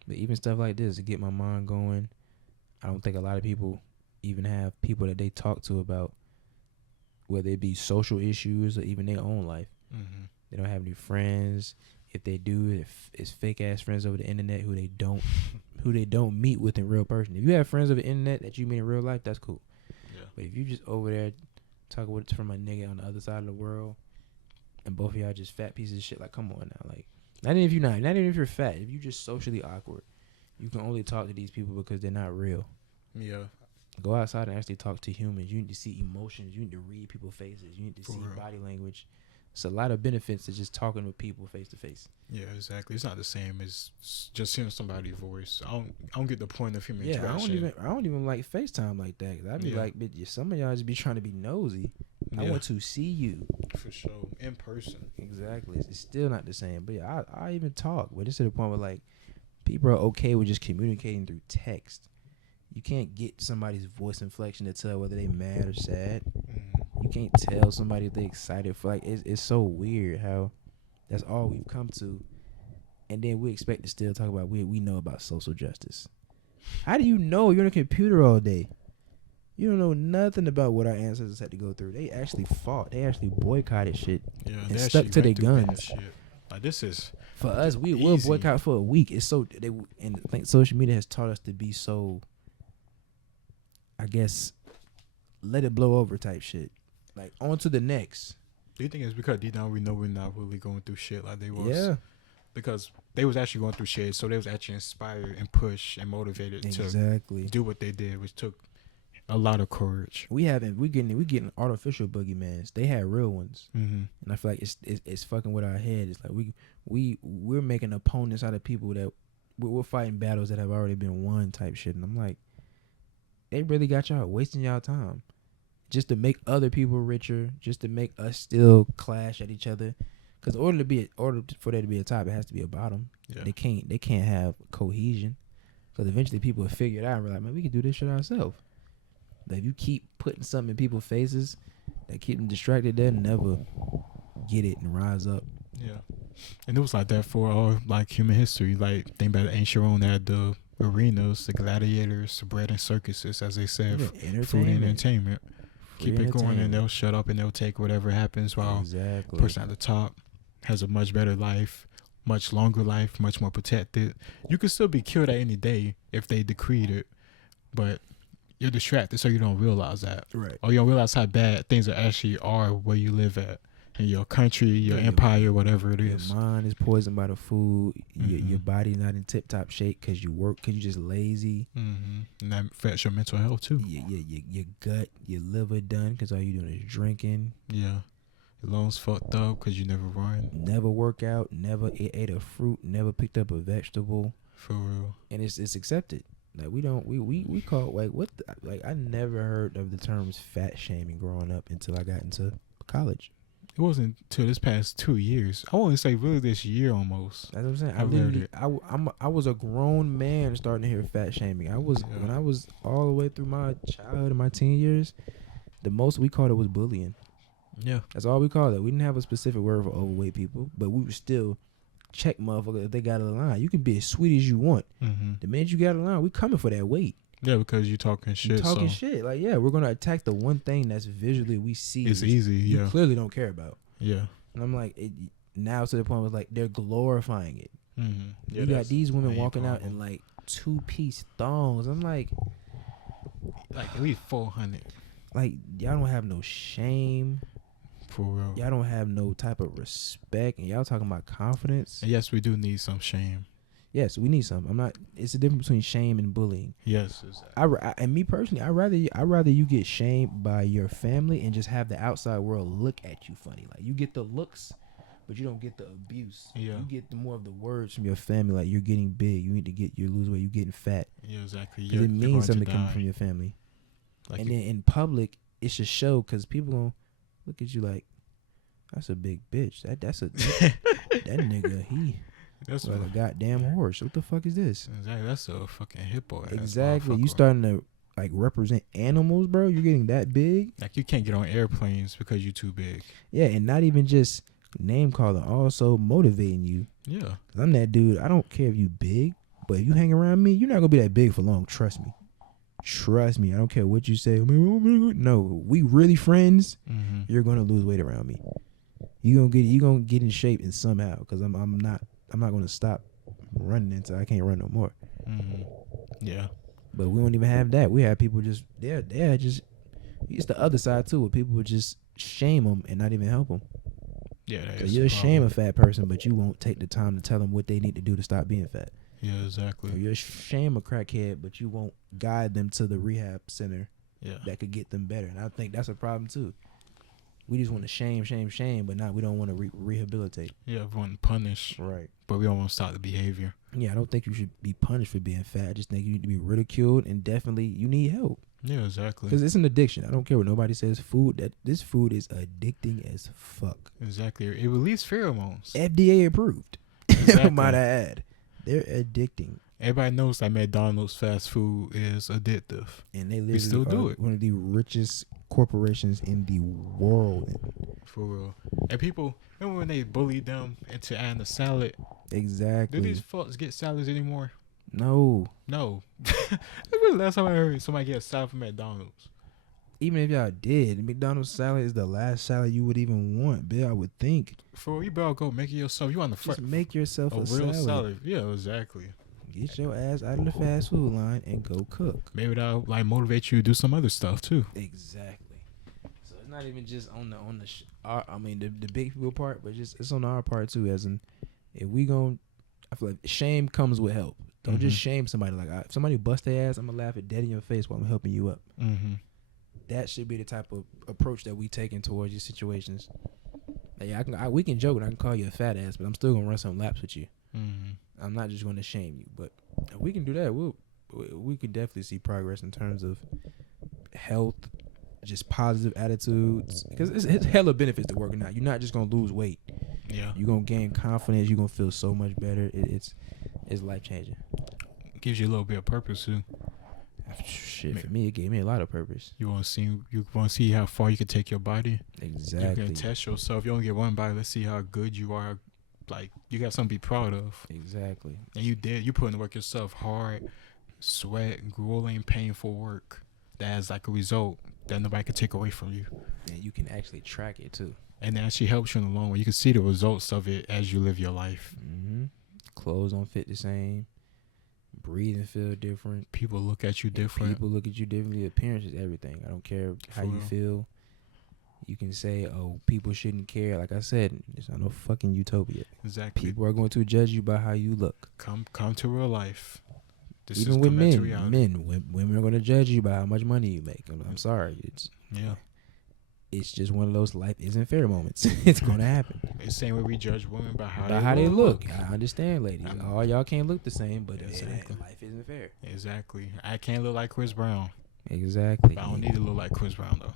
But even stuff like this to get my mind going, I don't think a lot of people even have people that they talk to about whether it be social issues or even their own life. Mm-hmm. They don't have any friends. If they do, it's fake ass friends over the internet who they don't meet with in real person. If you have friends over the internet that you meet in real life, that's cool. Yeah. But if you just over there talking with from a nigga on the other side of the world, and both of y'all just fat pieces of shit, like, come on now, like, not even if you're fat, if you just socially awkward, you can only talk to these people because they're not real. Yeah. Go outside and actually talk to humans. You need to see emotions. You need to read people's faces. You need to see body language. It's a lot of benefits to just talking with people face to face. Yeah, exactly. It's not the same as just hearing somebody's voice. I don't get the point of human interaction. I don't even like FaceTime like that. 'Cause I'd be like, bitch, some of y'all just be trying to be nosy. I want to see you. For sure. In person. Exactly. It's still not the same. But yeah, I even talk. But it's to the point where, like, people are okay with just communicating through text. You can't get somebody's voice inflection to tell whether they mad or sad. You can't tell somebody if they excited for, like, it's so weird how that's all we've come to, and then we expect to still talk about we know about social justice. How do you know? You're on a computer all day. You don't know nothing about what our ancestors had to go through. They actually fought. They actually boycotted shit and stuck to their guns. Like, this is for us. We will boycott for a week. It's so and I think social media has taught us to be so, I guess, let it blow over type shit. Like, on to the next. Do you think it's because deep down we know we're not really going through shit like they was? Yeah. Because they was actually going through shit, so they was actually inspired and pushed and motivated to do what they did, which took A lot of courage. We getting artificial boogeymans. They had real ones, Mm-hmm. and I feel like it's fucking with our head. It's like we're making opponents out of people that we're fighting battles that have already been won type shit. And I'm like, they really got y'all wasting y'all time just to make other people richer, just to make us still clash at each other. Because in order for there to be a top, it has to be a bottom. Yeah. They can't have cohesion. Because eventually people will figure it out and be like, man, we can do this shit ourselves. But if you keep putting something in people's faces that keep them distracted, they'll never get it and rise up. Yeah. And it was like that for all like human history. Like think about the ancient Rome at the arenas, the gladiators, the bread and circuses, as they said, food and entertainment. Keep it going, and they'll shut up and they'll take whatever happens while the person at the top has a much better life, much longer life, much more protected. You could still be killed at any day if they decreed it, but you're distracted so you don't realize that. Right. Or you don't realize how bad things actually are where you live at. In your country, your empire, whatever it is. Your mind is poisoned by the food. Mm-hmm. Your body's not in tip-top shape because you work, because you're just lazy. Mm-hmm. And that affects your mental health, too. Your gut, your liver done because all you doing is drinking. Yeah. Your lungs fucked up because you never run. Never work out, never ate a fruit, never picked up a vegetable. For real. And it's accepted. Like, we call it, like, what the, like, I never heard of the terms fat shaming growing up until I got into college. It wasn't till this past 2 years. I want to say really this year almost. That's what I'm saying. I was a grown man starting to hear fat shaming. When I was all the way through my childhood and my teen years, the most we called it was bullying. Yeah. That's all we called it. We didn't have a specific word for overweight people, but we would still check motherfuckers if they got a line. You can be as sweet as you want. Mm-hmm. The minute you got a line, we coming for that weight. Yeah, because you talking shit. Shit. Like, yeah, we're going to attack the one thing that's visually we see. It's easy, you clearly don't care about. Yeah. And I'm like, now to the point where like they're glorifying it. Mm-hmm. Yeah, you got these women walking out in like 2-piece thongs. I'm like at least 400. Like, y'all don't have no shame. For real. Y'all don't have no type of respect. And y'all talking about confidence. And yes, we do need some shame. Yes, we need some. It's a difference between shame and bullying. Yes, exactly. And me personally, I rather you get shamed by your family and just have the outside world look at you funny. Like, you get the looks, but you don't get the abuse. Yeah. You get more of the words from your family. Like, you're getting big. You need to you lose weight. You're getting fat. Yeah, exactly. Because it means something coming from your family. Like, and then in public, it should show because people gonna look at you like, that's a big bitch. That nigga, that's like a goddamn horse. What the fuck is this? Exactly. That's a fucking hippo. Exactly. You starting to like represent animals, bro. You're getting that big. Like, you can't get on airplanes because you're too big. Yeah, and not even just name calling, also motivating you. Yeah. I'm that dude. I don't care if you big, but if you hang around me, you're not gonna be that big for long. Trust me. I don't care what you say. No, we really friends. Mm-hmm. You're gonna lose weight around me. You gonna get in shape in somehow because I'm not gonna stop running until I can't run no more. Mm-hmm. Yeah. But we don't even have that. We have people just they're just. It's the other side too, where people would just shame them and not even help them. Yeah, you'll shame a fat person, but you won't take the time to tell them what they need to do to stop being fat. Yeah, exactly. Or you'll shame a crackhead, but you won't guide them to the rehab center that could get them better. And I think that's a problem too. We just want to shame, but we don't want to rehabilitate. Yeah, we want to punish. Right. But we don't want to stop the behavior. Yeah, I don't think you should be punished for being fat. I just think you need to be ridiculed, and definitely you need help. Yeah, exactly. Because it's an addiction. I don't care what nobody says. This food is addicting as fuck. Exactly. It releases pheromones. FDA approved. Exactly. Might I add. They're addicting. Everybody knows that McDonald's fast food is addictive. And they literally still do it. One of the richest corporations in the world. For real. And people, remember when they bullied them into adding a salad? Exactly. Do these fucks get salads anymore? No. That's the last time I heard somebody get a salad from McDonald's. Even if y'all did, McDonald's salad is the last salad you would even want, Bill, I would think. For real, you better go make it yourself. You on the front. Just make yourself a real salad. Yeah, exactly. Get your ass out of the fast food line and go cook. Maybe that'll like motivate you to do some other stuff too. Exactly. So it's not even just on the big people part, but just it's on our part too. As in, if we gon', I feel like shame comes with help. Don't just shame somebody. Like if somebody bust their ass, I'm gonna laugh it dead in your face while I'm helping you up. That should be the type of approach that we taking towards these situations. Like, we can joke and I can call you a fat ass, but I'm still gonna run some laps with you. I'm not just gonna shame you. But if we can do that, we could definitely see progress in terms of health, just positive attitudes. Because it's hella benefits to working out. You're not just gonna lose weight. Yeah. You're gonna gain confidence. You're gonna feel so much better. It's life changing. It gives you a little bit of purpose too. Shit, for me, it gave me a lot of purpose. You want to see how far you can take your body. Exactly. You can test yourself. You only get one body. Let's see how good you are. Like, you got something to be proud of. Exactly. And you put in the work yourself. Hard, sweat, grueling, painful work. That has like a result that nobody can take away from you. And you can actually track it too. And that actually helps you in the long run. You can see the results of it as you live your life. Clothes don't fit the same. Breathing feel different. People look at you different. People look at you differently. Appearance is everything. I don't care how you feel. You can say, oh, people shouldn't care. Like I said, it's not no fucking utopia. Exactly. People are going to judge you by how you look. Come to real life. Even with women are going to judge you by how much money you make. I'm sorry. It's just one of those life isn't fair moments. It's going to happen. It's the same way we judge women by how they look. I understand, ladies. All y'all can't look the same, but exactly. Life isn't fair. Exactly. I can't look like Chris Brown. Exactly. But I don't need to look like Chris Brown, though.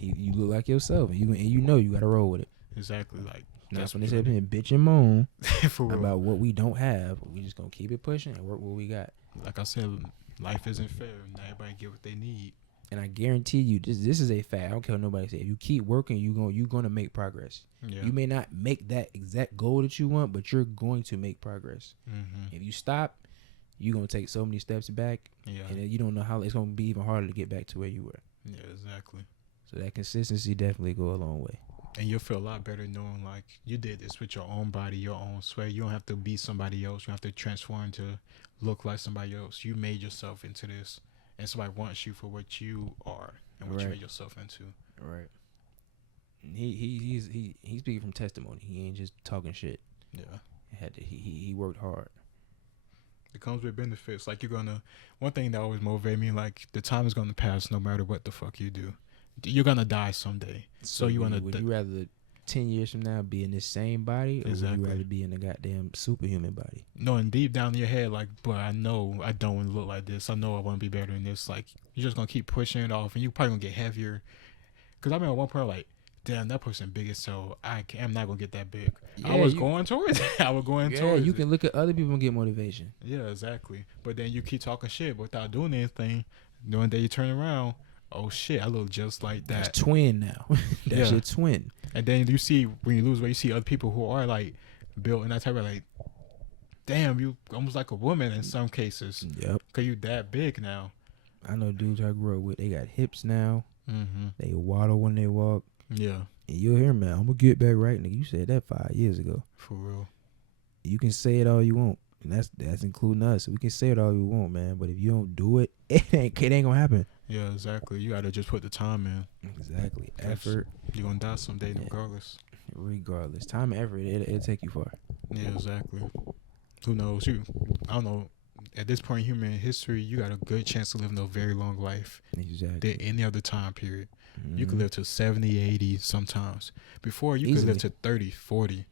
You look like yourself, and you know you got to roll with it. Exactly. Like that's when they say bitch and moan for real. About what we don't have. We just going to keep it pushing and work what we got. Like I said, life isn't fair. Not everybody get what they need. And I guarantee you, this is a fact. I don't care what nobody say. If you keep working, you're gonna make progress. Yeah. You may not make that exact goal that you want, but you're going to make progress. If you stop, you're gonna take so many steps back, and then you don't know how it's gonna be even harder to get back to where you were. Yeah, exactly. So that consistency definitely go a long way. And you'll feel a lot better knowing like you did this with your own body, your own sweat. You don't have to be somebody else. You don't have to transform to look like somebody else. You made yourself into this. And somebody wants you for what you are and what you made yourself into. Right. He's speaking from testimony. He ain't just talking shit. Yeah. He worked hard. It comes with benefits. Like one thing that always motivated me, like the time is gonna pass no matter what the fuck you do. You're gonna die someday. So you wanna. Would you rather 10 years from now be in this same body, or exactly. would you rather be in a goddamn superhuman body? No, and deep down in your head, like, but I know I don't want to look like this. I know I want to be better than this. Like, you're just gonna keep pushing it off, and you're probably gonna get heavier. Cause I remember at one point, like, damn, that person big as so I'm not gonna get that big. Yeah, I was going towards it. I was going towards it. You can look at other people and get motivation. Yeah, exactly. But then you keep talking shit without doing anything. One day you turn around, oh shit, I look just like that. That's twin now. That's your twin. And then you see, when you lose weight, you see other people who are like built in that type of like, damn, you almost like a woman in some cases. Yep. Cause you that big now. I know dudes I grew up with, they got hips now. They waddle when they walk. Yeah. And you'll hear, man, I'm gonna get back right, nigga. You said that 5 years ago. For real. You can say it all you want. And that's including us. We can say it all we want, man. But if you don't do it, it ain't gonna happen. Yeah, exactly. You gotta just put the time in. Exactly. Effort. You're gonna die someday regardless. Regardless. Time and effort, it'll take you far. Yeah, exactly. Who knows? I don't know. At this point in human history, you got a good chance of living a very long life. Exactly. Than any other time period. You could live to 70, 80 sometimes. Before, you could live to 30, 40.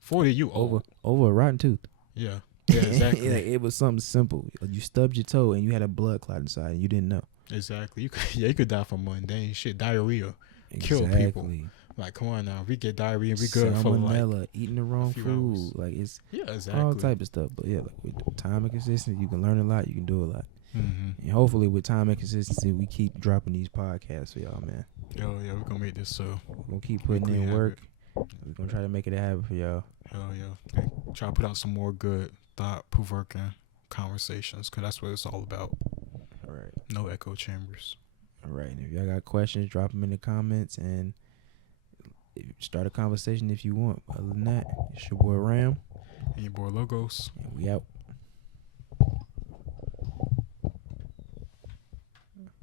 40, you old. Over a rotten tooth. Yeah. Yeah, exactly. It was something simple. You stubbed your toe and you had a blood clot inside and you didn't know. Exactly. You could die from mundane shit. Diarrhea. Kill people. Like, come on now. We get diarrhea and we good for like eating the wrong food. Hours. Like, it's exactly. all type of stuff. But yeah, like, with time and consistency, you can learn a lot. You can do a lot. And hopefully with time and consistency, we keep dropping these podcasts for y'all, man. Oh yeah, we're gonna make this so. We're gonna keep putting in work. We're gonna try to make it a habit for y'all. Hell yeah. Okay. Try to put out some more good thought-provoking conversations, because that's what it's all about. All right. No echo chambers. All right. And if y'all got questions, drop them in the comments and start a conversation if you want. Other than that, it's your boy Ram. And your boy Logos. And we out.